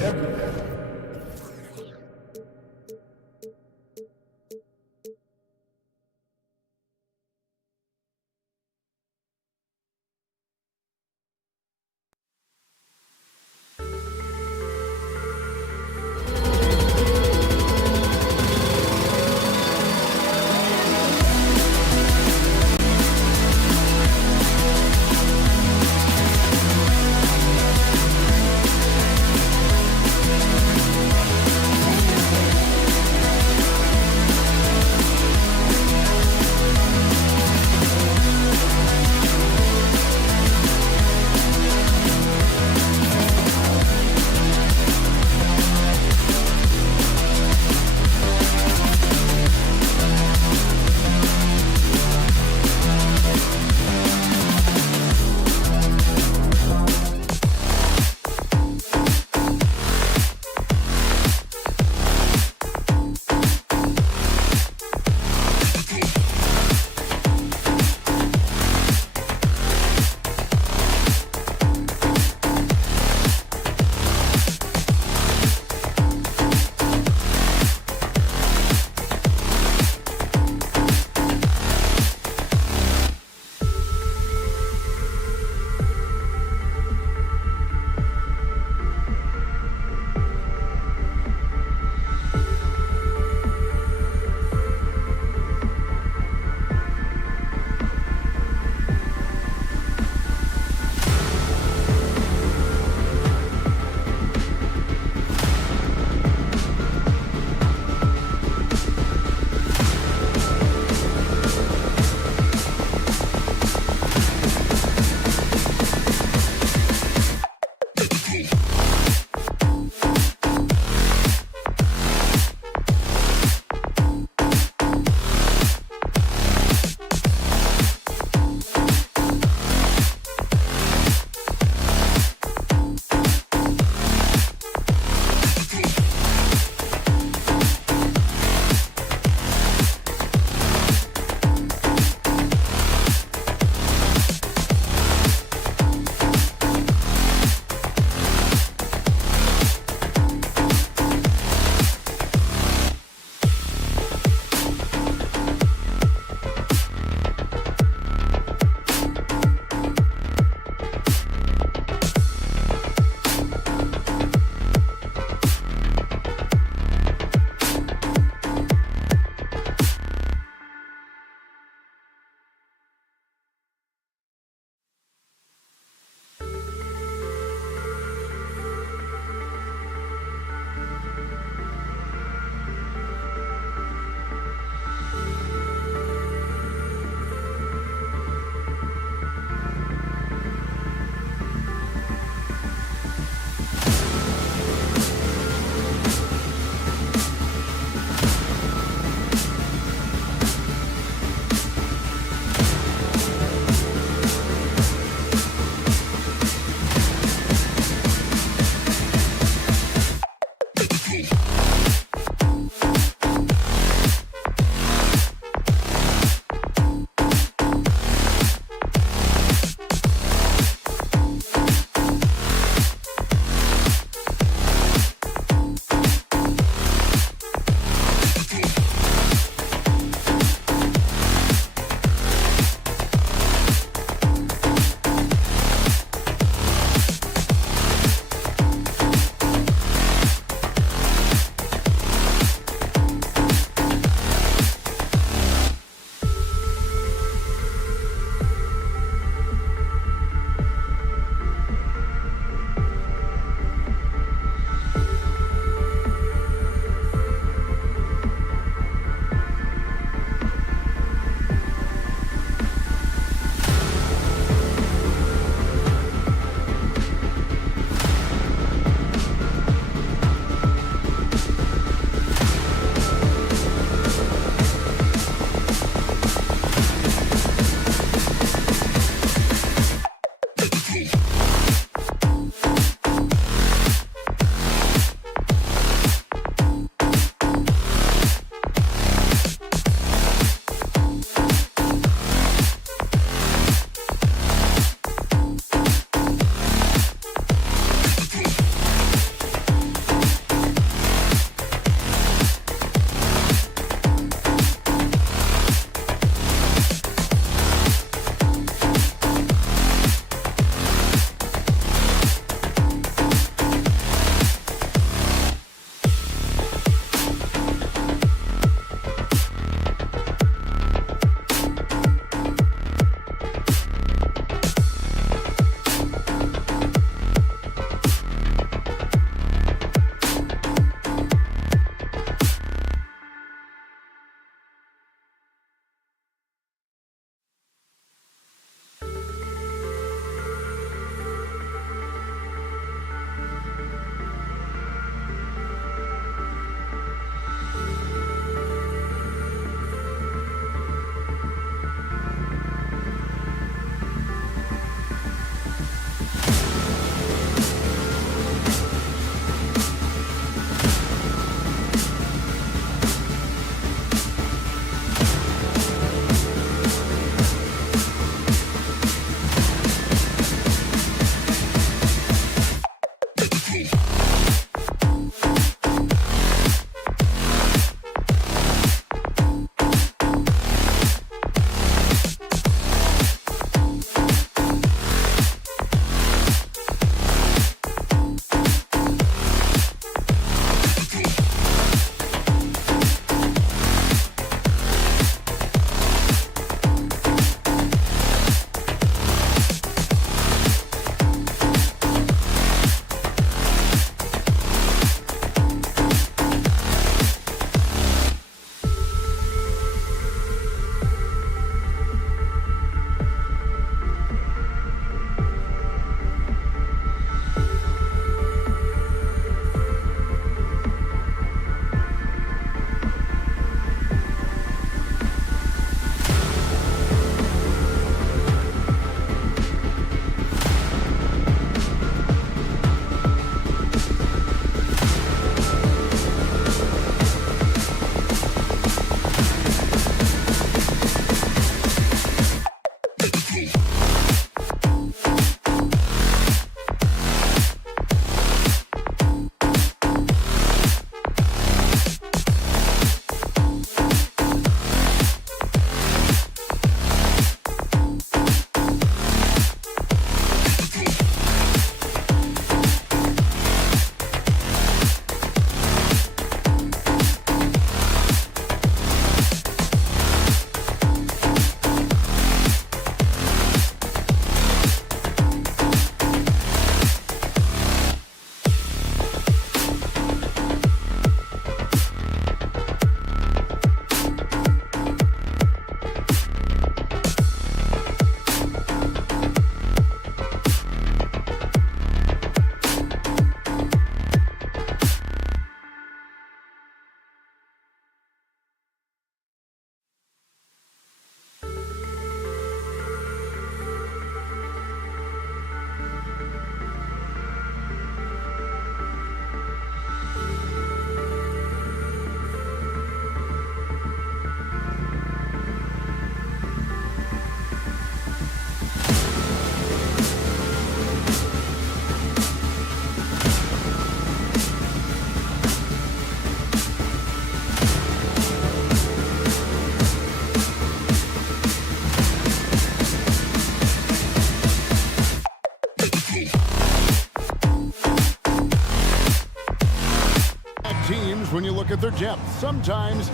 at their depth. Sometimes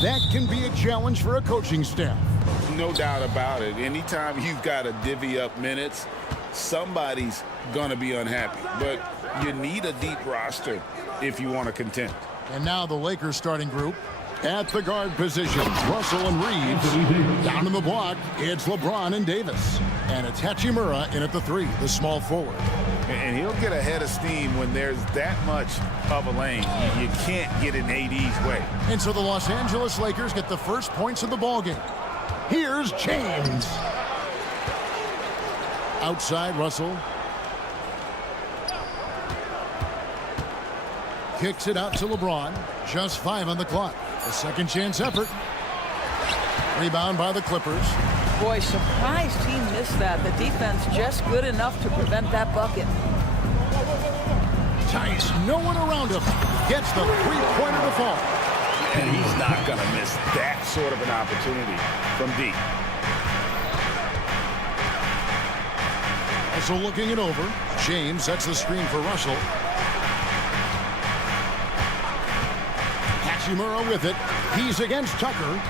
that can be a challenge for a coaching staff. No doubt about it. Anytime you've got to divvy up minutes, somebody's going to be unhappy. But you need a deep roster if you want to contend. And now the Lakers starting group. At the guard positions, Russell and Reeves. Down in the block, it's LeBron and Davis. And it's Hachimura in at the 3, the small forward. And he'll get ahead of steam when there's that much of a lane. You can't get in AD's way. And so the Los Angeles Lakers get the first points of the ballgame. Here's James. Outside, Russell. Kicks it out to LeBron. Just 5 on the clock. A second chance effort. Rebound by the Clippers. Boy, surprised he missed that. The defense just good enough to prevent that bucket. Tice, no one around him. Gets the three-pointer to fall. And he's not going to miss that sort of an opportunity from deep. Also looking it over. James sets the screen for Russell. Hachimura with it. He's against Tucker.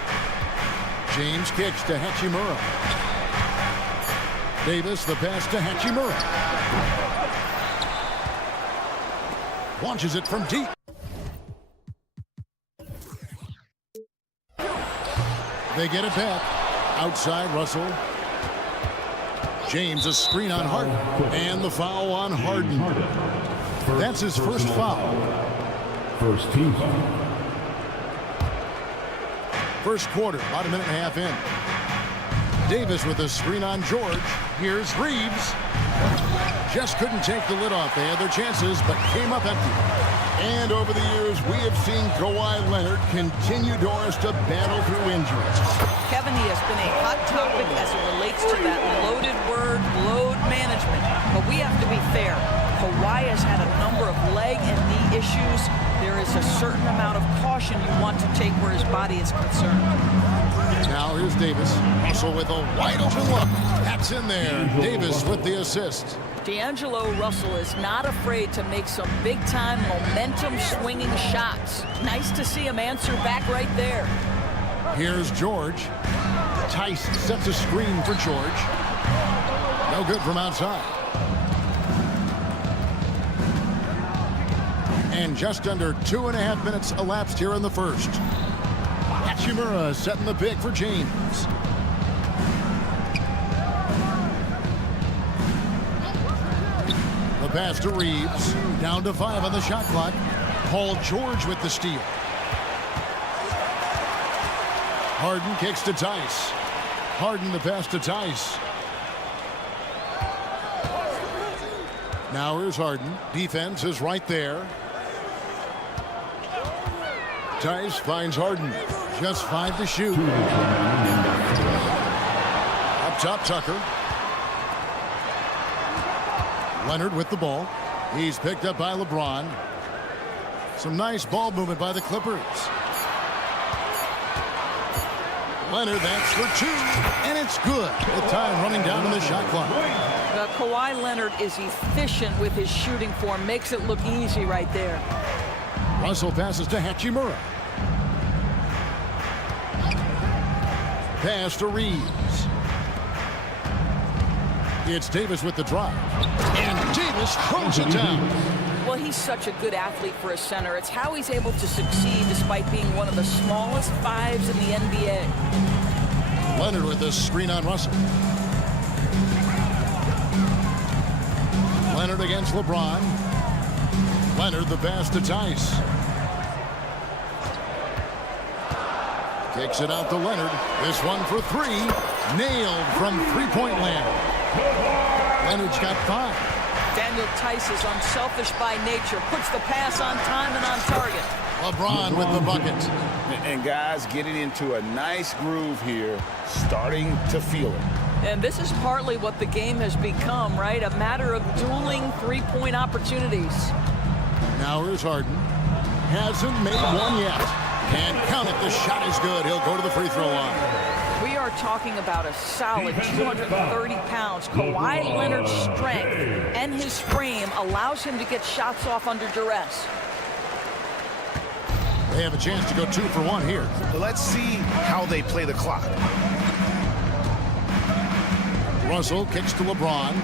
James kicks to Hachimura. Davis, the pass to Hachimura. Launches it from deep. They get it back. Outside, Russell. James, a screen on Harden. And the foul on Harden. That's his first foul. First team foul. First quarter, about a minute and a half in. Davis with a screen on George. Here's Reeves. Just couldn't take the lid off. They had their chances, but came up empty. And over the years, we have seen Kawhi Leonard continue, Doris, to battle through injuries. Kevin, he has been a hot topic as it relates to that loaded word, load management. But we have to be fair. Kawhi has had a number of leg and knee issues. There is a certain amount of caution you want to take where his body is concerned. Now here's Davis. Russell with a wide open look. That's in there. Davis with the assist. D'Angelo Russell is not afraid to make some big-time momentum-swinging shots. Nice to see him answer back right there. Here's George. Tice sets a screen for George. No good from outside. And just under 2.5 minutes elapsed here in the first. Hachimura setting the pick for James. The pass to Reeves. Down to 5 on the shot clock. Paul George with the steal. Harden kicks to Tice. Harden the pass to Tice. Now here's Harden. Defense is right there. Tice finds Harden. Just 5 to shoot. Up top, Tucker. Leonard with the ball. He's picked up by LeBron. Some nice ball movement by the Clippers. Leonard, that's for 2. And it's good. The time running down on the shot clock. Kawhi Leonard is efficient with his shooting form. Makes it look easy right there. Russell passes to Hachimura. Pass to Reeves. It's Davis with the drive. And Davis throws it down. Well, he's such a good athlete for a center. It's how he's able to succeed despite being one of the smallest 5s in the NBA. Leonard with the screen on Russell. Leonard against LeBron. Leonard the pass to Tice. Kicks it out to Leonard. This one for 3. Nailed from three-point land. Leonard's got 5. Daniel Tice is unselfish by nature. Puts the pass on time and on target. LeBron with the bucket. And guys getting into a nice groove here, starting to feel it. And this is partly what the game has become, right? A matter of dueling three-point opportunities. Now here's Harden. Hasn't made one yet. And count it, the shot is good. He'll go to the free throw line. We are talking about a solid 230 pounds. Kawhi Leonard's strength and his frame allows him to get shots off under duress. They have a chance to go 2 for 1 here. Let's see how they play the clock. Russell kicks to LeBron.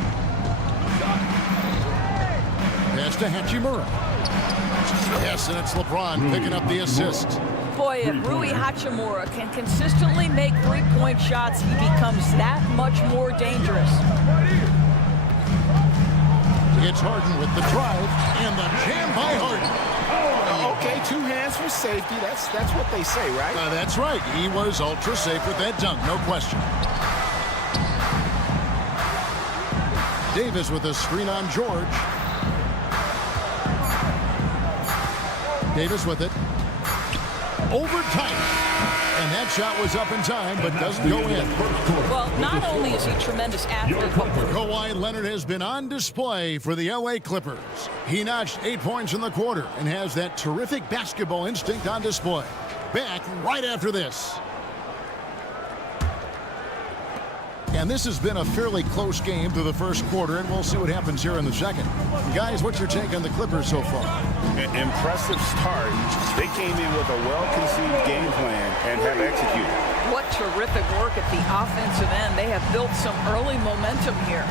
Pass to Hachimura. Yes, and it's LeBron picking up the assist. Boy, if Rui Hachimura can consistently make three-point shots, he becomes that much more dangerous. It's Harden with the drive and the jam by Harden. Okay, 2 hands for safety. That's what they say, right? That's right. He was ultra safe with that dunk, no question. Davis with a screen on George. Davis with it. Over tight. And that shot was up in time, but doesn't go in. Well, not only is he a tremendous athlete, but Kawhi Leonard has been on display for the LA Clippers. He notched 8 points in the quarter and has that terrific basketball instinct on display. Back right after this. And this has been a fairly close game through the first quarter, and we'll see what happens here in the second. Guys, what's your take on the Clippers so far? Impressive start. They came in with a well-conceived game plan and have executed. what terrific work at the offensive end. They have built some early momentum here.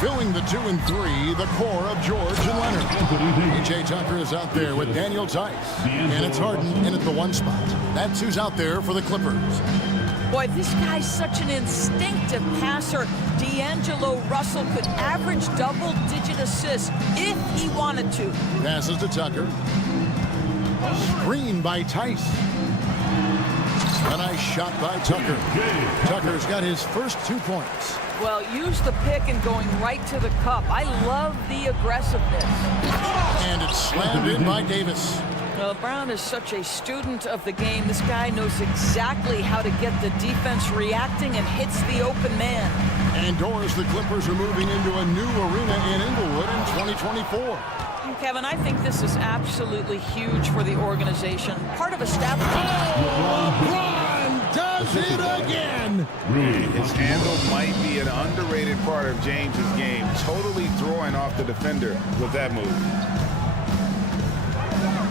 Filling the 2 and 3, the core of George and Leonard. PJ Tucker is out there with Daniel Tice. And it's Harden in at the 1 spot. That's who's out there for the Clippers. Boy, this guy's such an instinctive passer. D'Angelo Russell could average double-digit assists if he wanted to. Passes to Tucker. Screen by Tice. A nice shot by Tucker. Tucker's got his first 2 points. Well, use the pick and going right to the cup. I love the aggressiveness. And it's slammed in by Davis. Well, Brown is such a student of the game. This guy knows exactly how to get the defense reacting and hits the open man. And Doris, the Clippers are moving into a new arena in Inglewood in 2024. Kevin, I think this is absolutely huge for the organization. Part of establishing. LeBron does it again. His handle might be an underrated part of James's game. Totally throwing off the defender with that move.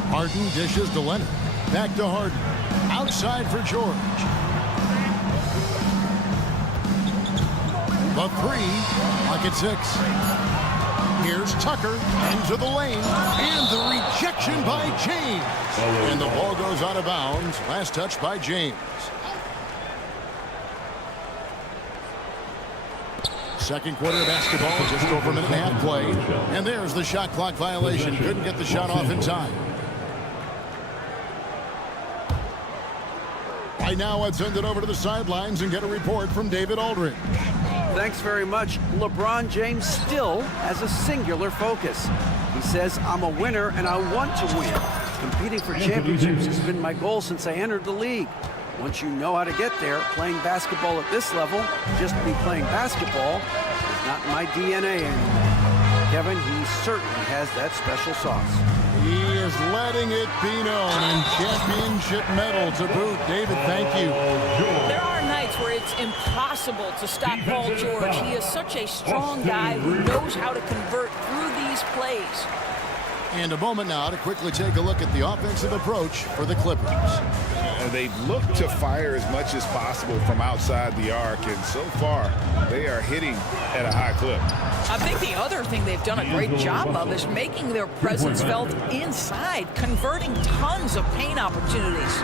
Harden dishes to Leonard. Back to Harden. Outside for George. The 3, like it's 6. Here's Tucker into the lane. And the rejection by James. And the ball goes out of bounds. Last touch by James. Second quarter basketball, just over a minute and a half play. And there's the shot clock violation. Couldn't get the shot off in time. Right now, let's send it over to the sidelines and get a report from David Aldridge. Thanks very much. LeBron James still has a singular focus. He says, I'm a winner and I want to win. Competing for championships has been my goal since I entered the league. Once you know how to get there, playing basketball at this level, just to be playing basketball, is not my DNA anymore. Kevin, he certainly has that special sauce. He is letting it be known, and championship medal to boot. David, thank you. There are nights where it's impossible to stop Paul George. He is such a strong guy who knows how to convert through these plays. And a moment now to quickly take a look at the offensive approach for the Clippers. They've looked to fire as much as possible from outside the arc, and so far they are hitting at a high clip. I think the other thing they've done a great job of is making their presence felt inside, converting tons of paint opportunities.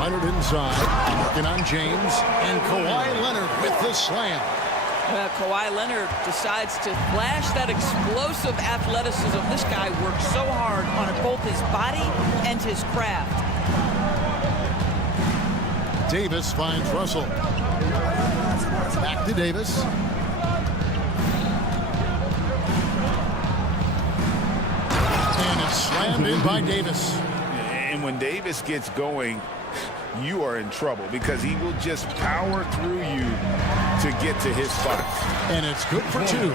Leonard inside, working on James, and Kawhi Leonard with the slam. Kawhi Leonard decides to flash that explosive athleticism. This guy works so hard on both his body and his craft. Davis finds Russell. Back to Davis. And it's slammed in by Davis. And when Davis gets going, you are in trouble because he will just power through you to get to his spots. And it's good for 2.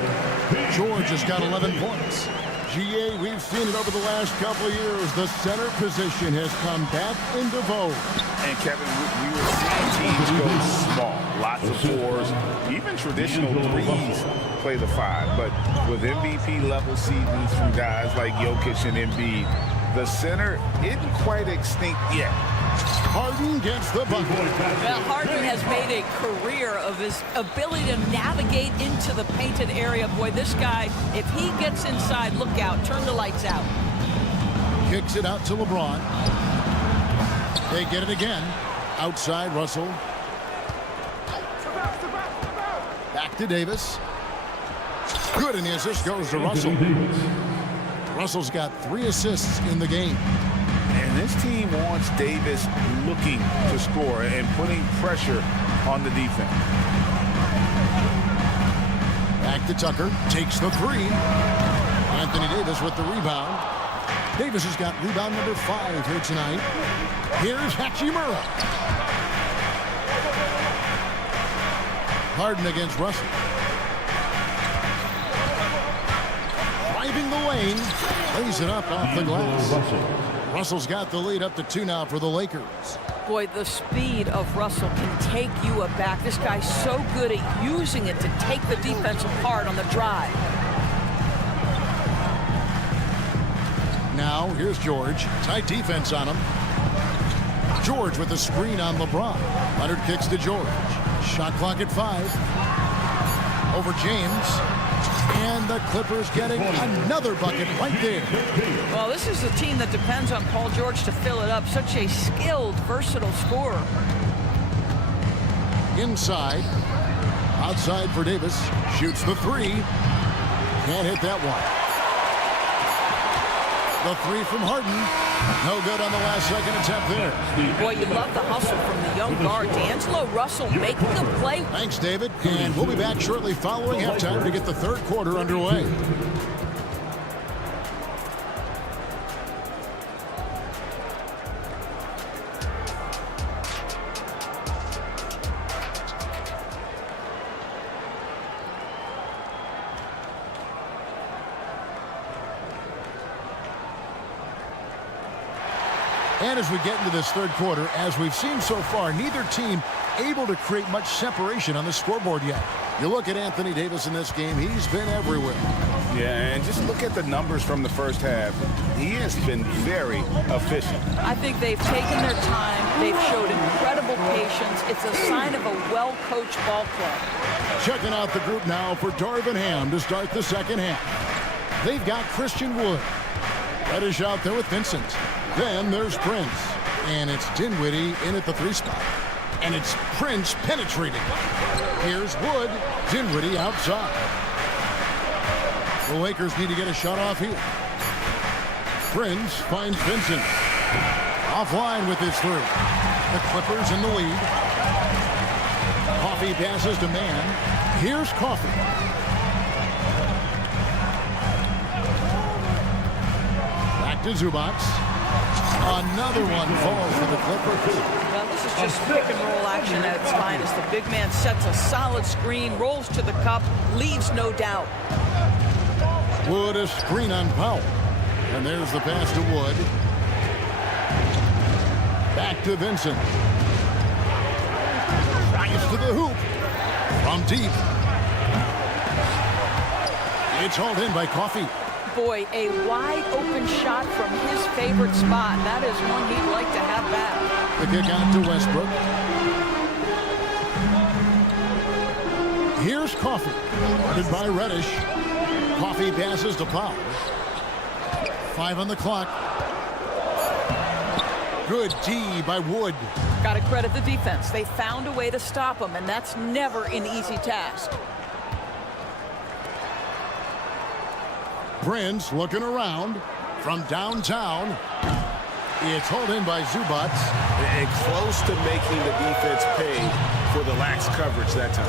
George has got 11 points. GA, we've seen it over the last couple of years. The center position has come back into vogue. And Kevin, we were seeing teams go small, lots of 4s, even traditional 3s play the 5. But with MVP level seasons from guys like Jokic and Embiid, the center isn't quite extinct yet. Harden gets the bucket. Well, Harden has made a career of his ability to navigate into the painted area. Boy, this guy, if he gets inside, look out, turn the lights out. Kicks it out to LeBron. They get it again. Outside, Russell. Back to Davis. Good, and the assist goes to Russell. Russell's got 3 assists in the game. And this team wants Davis looking to score and putting pressure on the defense. Back to Tucker. Takes the 3. Anthony Davis with the rebound. Davis has got rebound number 5 here tonight. Here's Hachimura. Harden against Russell. Driving the lane. Lays it up off the glass. Russell's got the lead up to 2 now for the Lakers. Boy, the speed of Russell can take you aback. This guy's so good at using it to take the defense apart on the drive. Now, here's George. Tight defense on him. George with the screen on LeBron. Leonard kicks to George. Shot clock at 5. Over James. And the Clippers getting another bucket right there. Well, this is a team that depends on Paul George to fill it up. Such a skilled, versatile scorer. Inside. Outside for Davis. Shoots the 3. Can't hit that one. The 3 from Harden. No good on the last second attempt there. Boy, you love the hustle from the young guard. D'Angelo Russell making a play. Thanks, David. And we'll be back shortly following halftime to get the 3rd quarter underway. And as we get into this 3rd quarter, as we've seen so far, neither team able to create much separation on the scoreboard yet. You look at Anthony Davis in this game, he's been everywhere. Yeah, and just look at the numbers from the first half. He has been very efficient. I think they've taken their time. They've showed incredible patience. It's a sign of a well-coached ball club. Checking out the group now for Darvin Ham to start the 2nd half. They've got Christian Wood. Reddish out there with Vincent. Then there's Prince. And it's Dinwiddie in at the 3 spot. And it's Prince penetrating. Here's Wood. Dinwiddie outside. The Lakers need to get a shot off here. Prince finds Vincent. Offline with his 3. The Clippers in the lead. Coffee passes to Man. Here's Coffee. Back to Zubac. Another one falls for the Clippers. Well, this is just pick and roll action at its finest. The big man sets a solid screen, rolls to the cup, leaves no doubt. Wood a screen on Powell. And there's the pass to Wood. Back to Vincent. Drives to the hoop. From deep. It's hauled in by Coffee. Boy, a wide open shot from his favorite spot. That is one he'd like to have back. The kick out to Westbrook. Here's Coffee. Guarded by Reddish. Coffee passes to Powell. 5 on the clock. Good D by Wood. Got to credit the defense. They found a way to stop him, and that's never an easy task. Prince looking around from downtown. It's hauled in by Zubac. And close to making the defense pay for the lax coverage that time.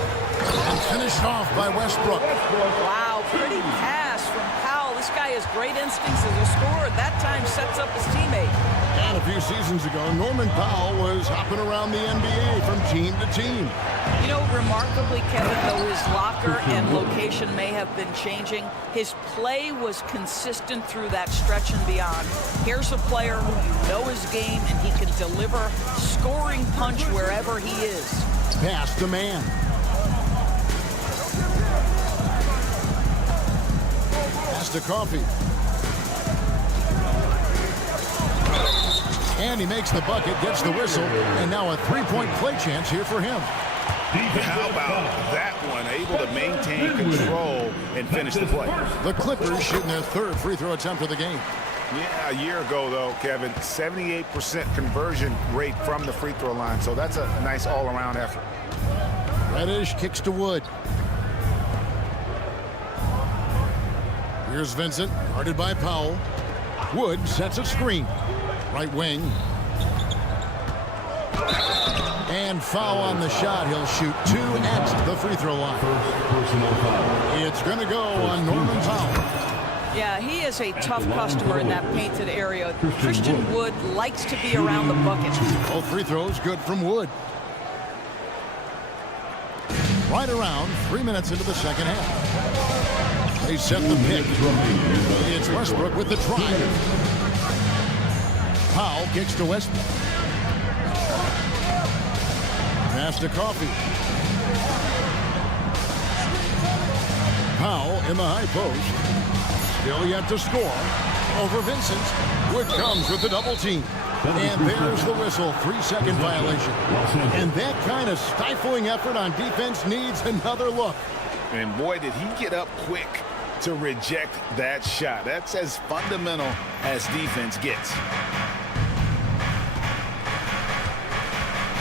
And finished off by Westbrook. Wow, pretty pass from Powell. This guy has great instincts as a scorer. That time sets up his teammate. And a few seasons ago, Norman Powell was hopping around the NBA from team to team. You know, remarkably, Kevin, though his locker and location may have been changing, his play was consistent through that stretch and beyond. Here's a player who you know his game, and he can deliver scoring punch wherever he is. Pass to man. Pass to Coffee. And he makes the bucket, gets the whistle, and now a three-point play chance here for him. How about that one? Able to maintain control and finish the play. The Clippers shooting their third free throw attempt of the game. Yeah, a year ago, though, Kevin, 78% conversion rate from the free throw line. So that's a nice all-around effort. Reddish kicks to Wood. Here's Vincent, guarded by Powell. Wood sets a screen. Right wing. And foul on the shot. He'll shoot 2 at the free throw line. It's going to go on Norman Powell. Yeah, he is a tough customer in that painted area. Christian Wood likes to be around the bucket. Both free throws good from Wood. Right around 3 minutes into the second half. They set the pick. It's Westbrook with the try. Powell kicks to Westbrook. Pass to Coffee. Powell in the high post. Still yet to score. Over Vincent. Wood comes with the double team. And there's the whistle. 3-second violation. And that kind of stifling effort on defense needs another look. And boy, did he get up quick to reject that shot. That's as fundamental as defense gets.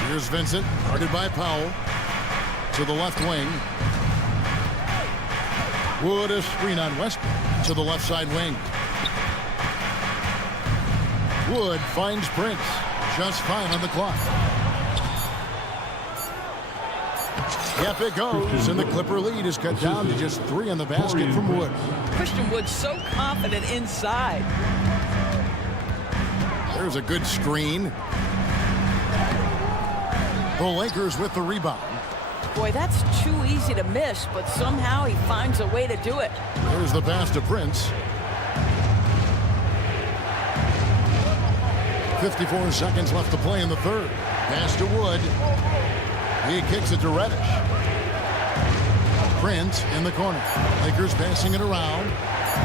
Here's Vincent, guarded by Powell. To the left wing. Wood a screen on Westbrook. To the left side wing. Wood finds Prince. Just 5 on the clock. Yep, it goes, and the Clipper lead is cut down to just 3 on the basket from Wood. Christian Wood so confident inside. There's a good screen. The Lakers with the rebound. Boy, that's too easy to miss, but somehow he finds a way to do it. There's the pass to Prince. 54 seconds left to play in the third. Pass to Wood. He kicks it to Reddish. Prince in the corner. Lakers passing it around.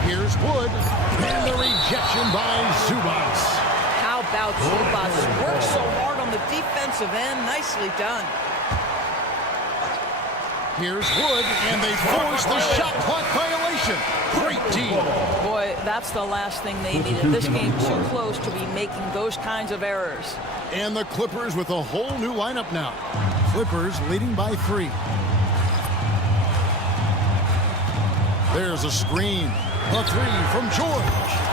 Here's Wood. And the rejection by Zubas. How about Zubas? Works so hard on the defensive end. Nicely done. Here's Wood, and they force the shot clock violation. Great team. Boy, that's the last thing they needed. This game too close to be making those kinds of errors. And the Clippers with a whole new lineup now. Clippers leading by 3. There's a screen. A 3 from George.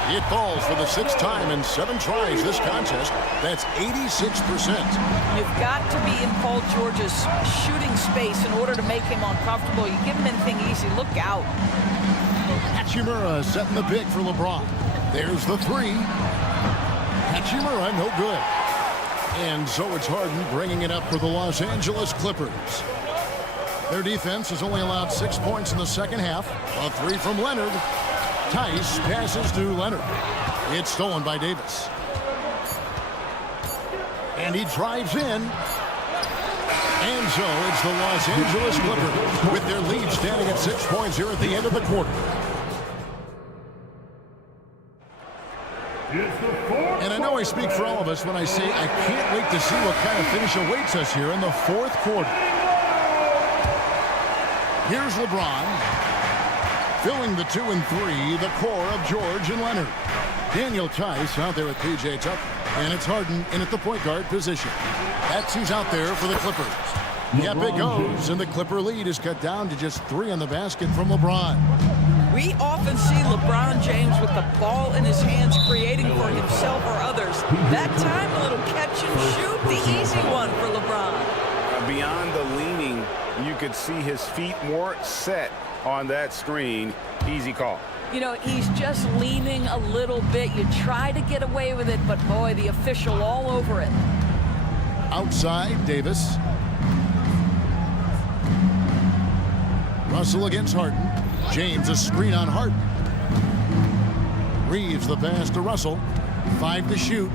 It falls for the 6th time in 7 tries this contest. That's 86%. You've got to be in Paul George's shooting space in order to make him uncomfortable. You give him anything easy, look out. Hachimura setting the pick for LeBron. There's the 3. Hachimura, no good. And so it's Harden bringing it up for the Los Angeles Clippers. Their defense has only allowed 6 points in the second half. A 3 from Leonard. Tice passes to Leonard. It's stolen by Davis. And he drives in. And so it's the Los Angeles Clippers with their lead standing at 6 points here at the end of the quarter. And I know I speak for all of us when I say I can't wait to see what kind of finish awaits us here in the fourth quarter. Here's LeBron. Filling the 2 and 3, the core of George and Leonard. Daniel Tice out there with P.J. Tucker. And it's Harden in at the point guard position. That's who's out there for the Clippers. Yep, it goes, and the Clipper lead is cut down to just 3 on the basket from LeBron. We often see LeBron James with the ball in his hands creating for himself or others. That time, a little catch and shoot, the easy one for LeBron. Beyond the leaning, you could see his feet more set on that screen. Easy call. You know, he's just leaning a little bit. You try to get away with it, but boy, the official all over it. Outside, Davis. Russell against Harden. James a screen on Harden. Reeves the pass to Russell. 5 to shoot.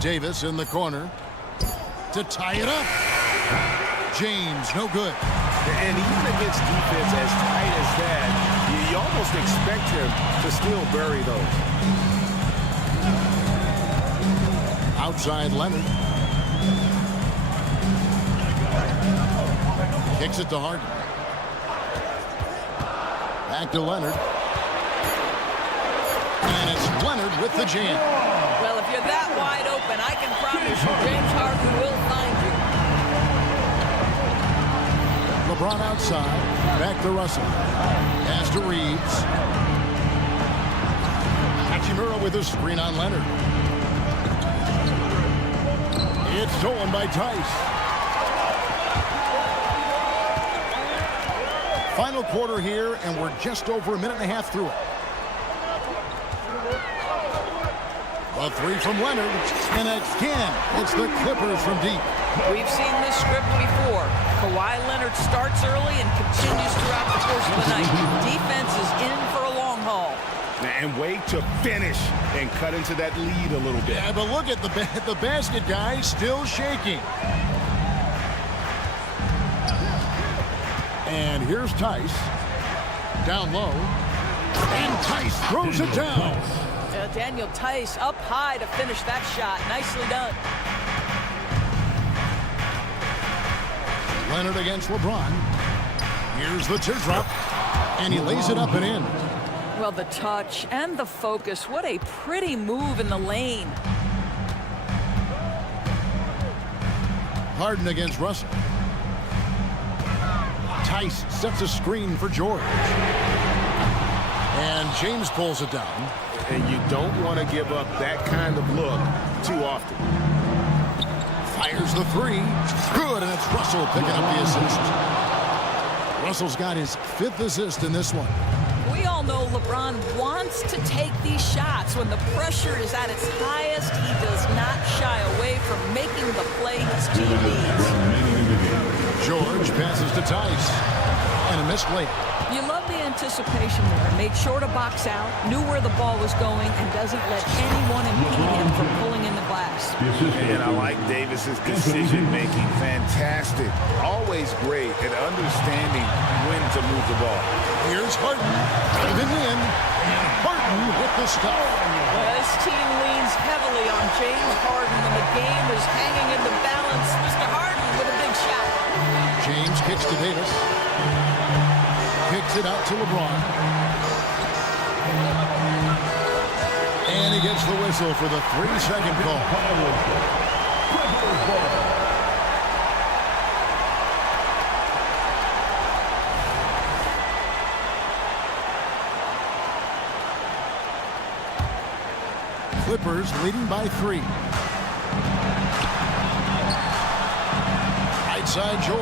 Davis in the corner to tie it up. James, no good. And even against defense as tight as that, you almost expect him to still bury those. Outside Leonard. Kicks it to Harden. Back to Leonard. And it's Leonard with the jam. Well, if you're that wide open, I can promise you James Harden will find you. LeBron outside. Back to Russell. Pass to Reeves. Hachimura with a screen on Leonard. It's stolen by Tice. Final quarter here, and we're just over a minute and a half through it. A three from Leonard, and again, it's the Clippers from deep. We've seen this script before. Kawhi Leonard starts early and continues throughout the course of the night. Defense is in for a long haul. And wait to finish and cut into that lead a little bit. Yeah, but look at the basket, guys, still shaking. And here's Tice. Down low. And Tice throws it down. Daniel Tice up high to finish that shot. Nicely done. Leonard against LeBron. Here's the teardrop. And he lays it up and in. Well, the touch and the focus. What a pretty move in the lane. Harden against Russell. Tice sets a screen for George. And James pulls it down. And you don't want to give up that kind of look too often. Fires the three. Good, and it's Russell picking up the assist. Russell's got his 5th assist in this one. We all know LeBron wants to take these shots. When the pressure is at its highest, he does not shy away from making the play his team needs. George passes to Tice. And a missed layup. You love the anticipation there. Made sure to box out, knew where the ball was going, and doesn't let anyone impede him from pulling in the glass. And I like Davis's decision-making. Fantastic. Always great at understanding when to move the ball. Here's Harden. Driven in. And Harden with the stop. Well, this team leans heavily on James Harden when the game is hanging in the balance. Mr. Harden with a big shot. James kicks to Davis. Kicks it out to LeBron. And he gets the whistle for the 3-second call. Clippers leading by 3. Right side George.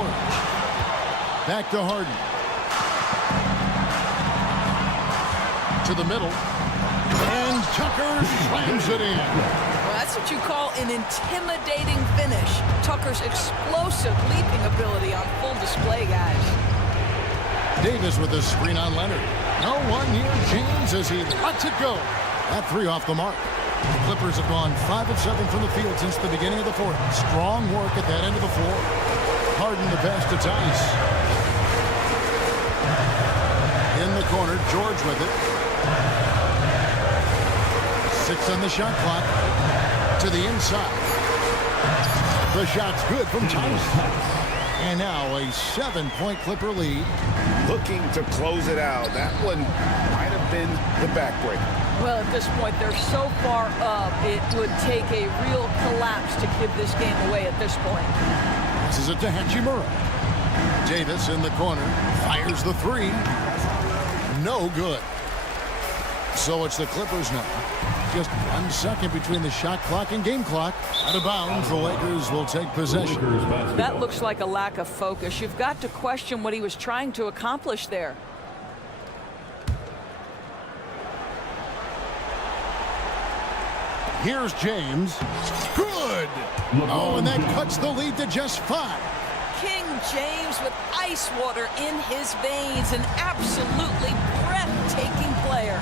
Back to Harden. To the middle. And Tucker slams it in. Well, that's what you call an intimidating finish. Tucker's explosive leaping ability on full display, guys. Davis with a screen on Leonard. No one near James as he lets it go. That 3 off the mark. The Clippers have gone 5 of 7 from the field since the beginning of the 4th. Strong work at that end of the floor. Harden the pass to Tice. In the corner, George with it. 6 on the shot clock. To the inside. The shot's good from Tice. And now a 7-point Clipper lead. Looking to close it out. That one might have been the backbreaker. Well, at this point, they're so far up, it would take a real collapse to give this game away at this point. This is it to Hachimura. Davis in the corner. Fires the 3. No good. So it's the Clippers now. Just 1 second between the shot clock and game clock. Out of bounds, the Lakers will take possession. That looks like a lack of focus. You've got to question what he was trying to accomplish there. Here's James. Good. Oh, and that cuts the lead to just 5. King James with ice water in his veins. An absolutely breathtaking player.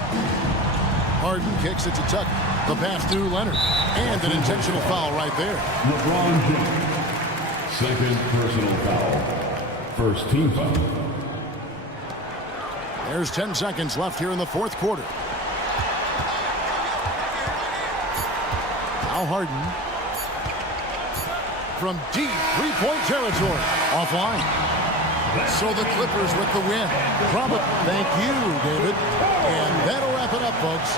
Harden kicks it to Tucker. The pass to Leonard. And an intentional foul right there. LeBron James. Second personal foul. First team foul. There's 10 seconds left here in the fourth quarter. Now Harden. From deep three-point territory. Offline. So the Clippers with the win. Thank you, David. And that'll wrap it up, folks.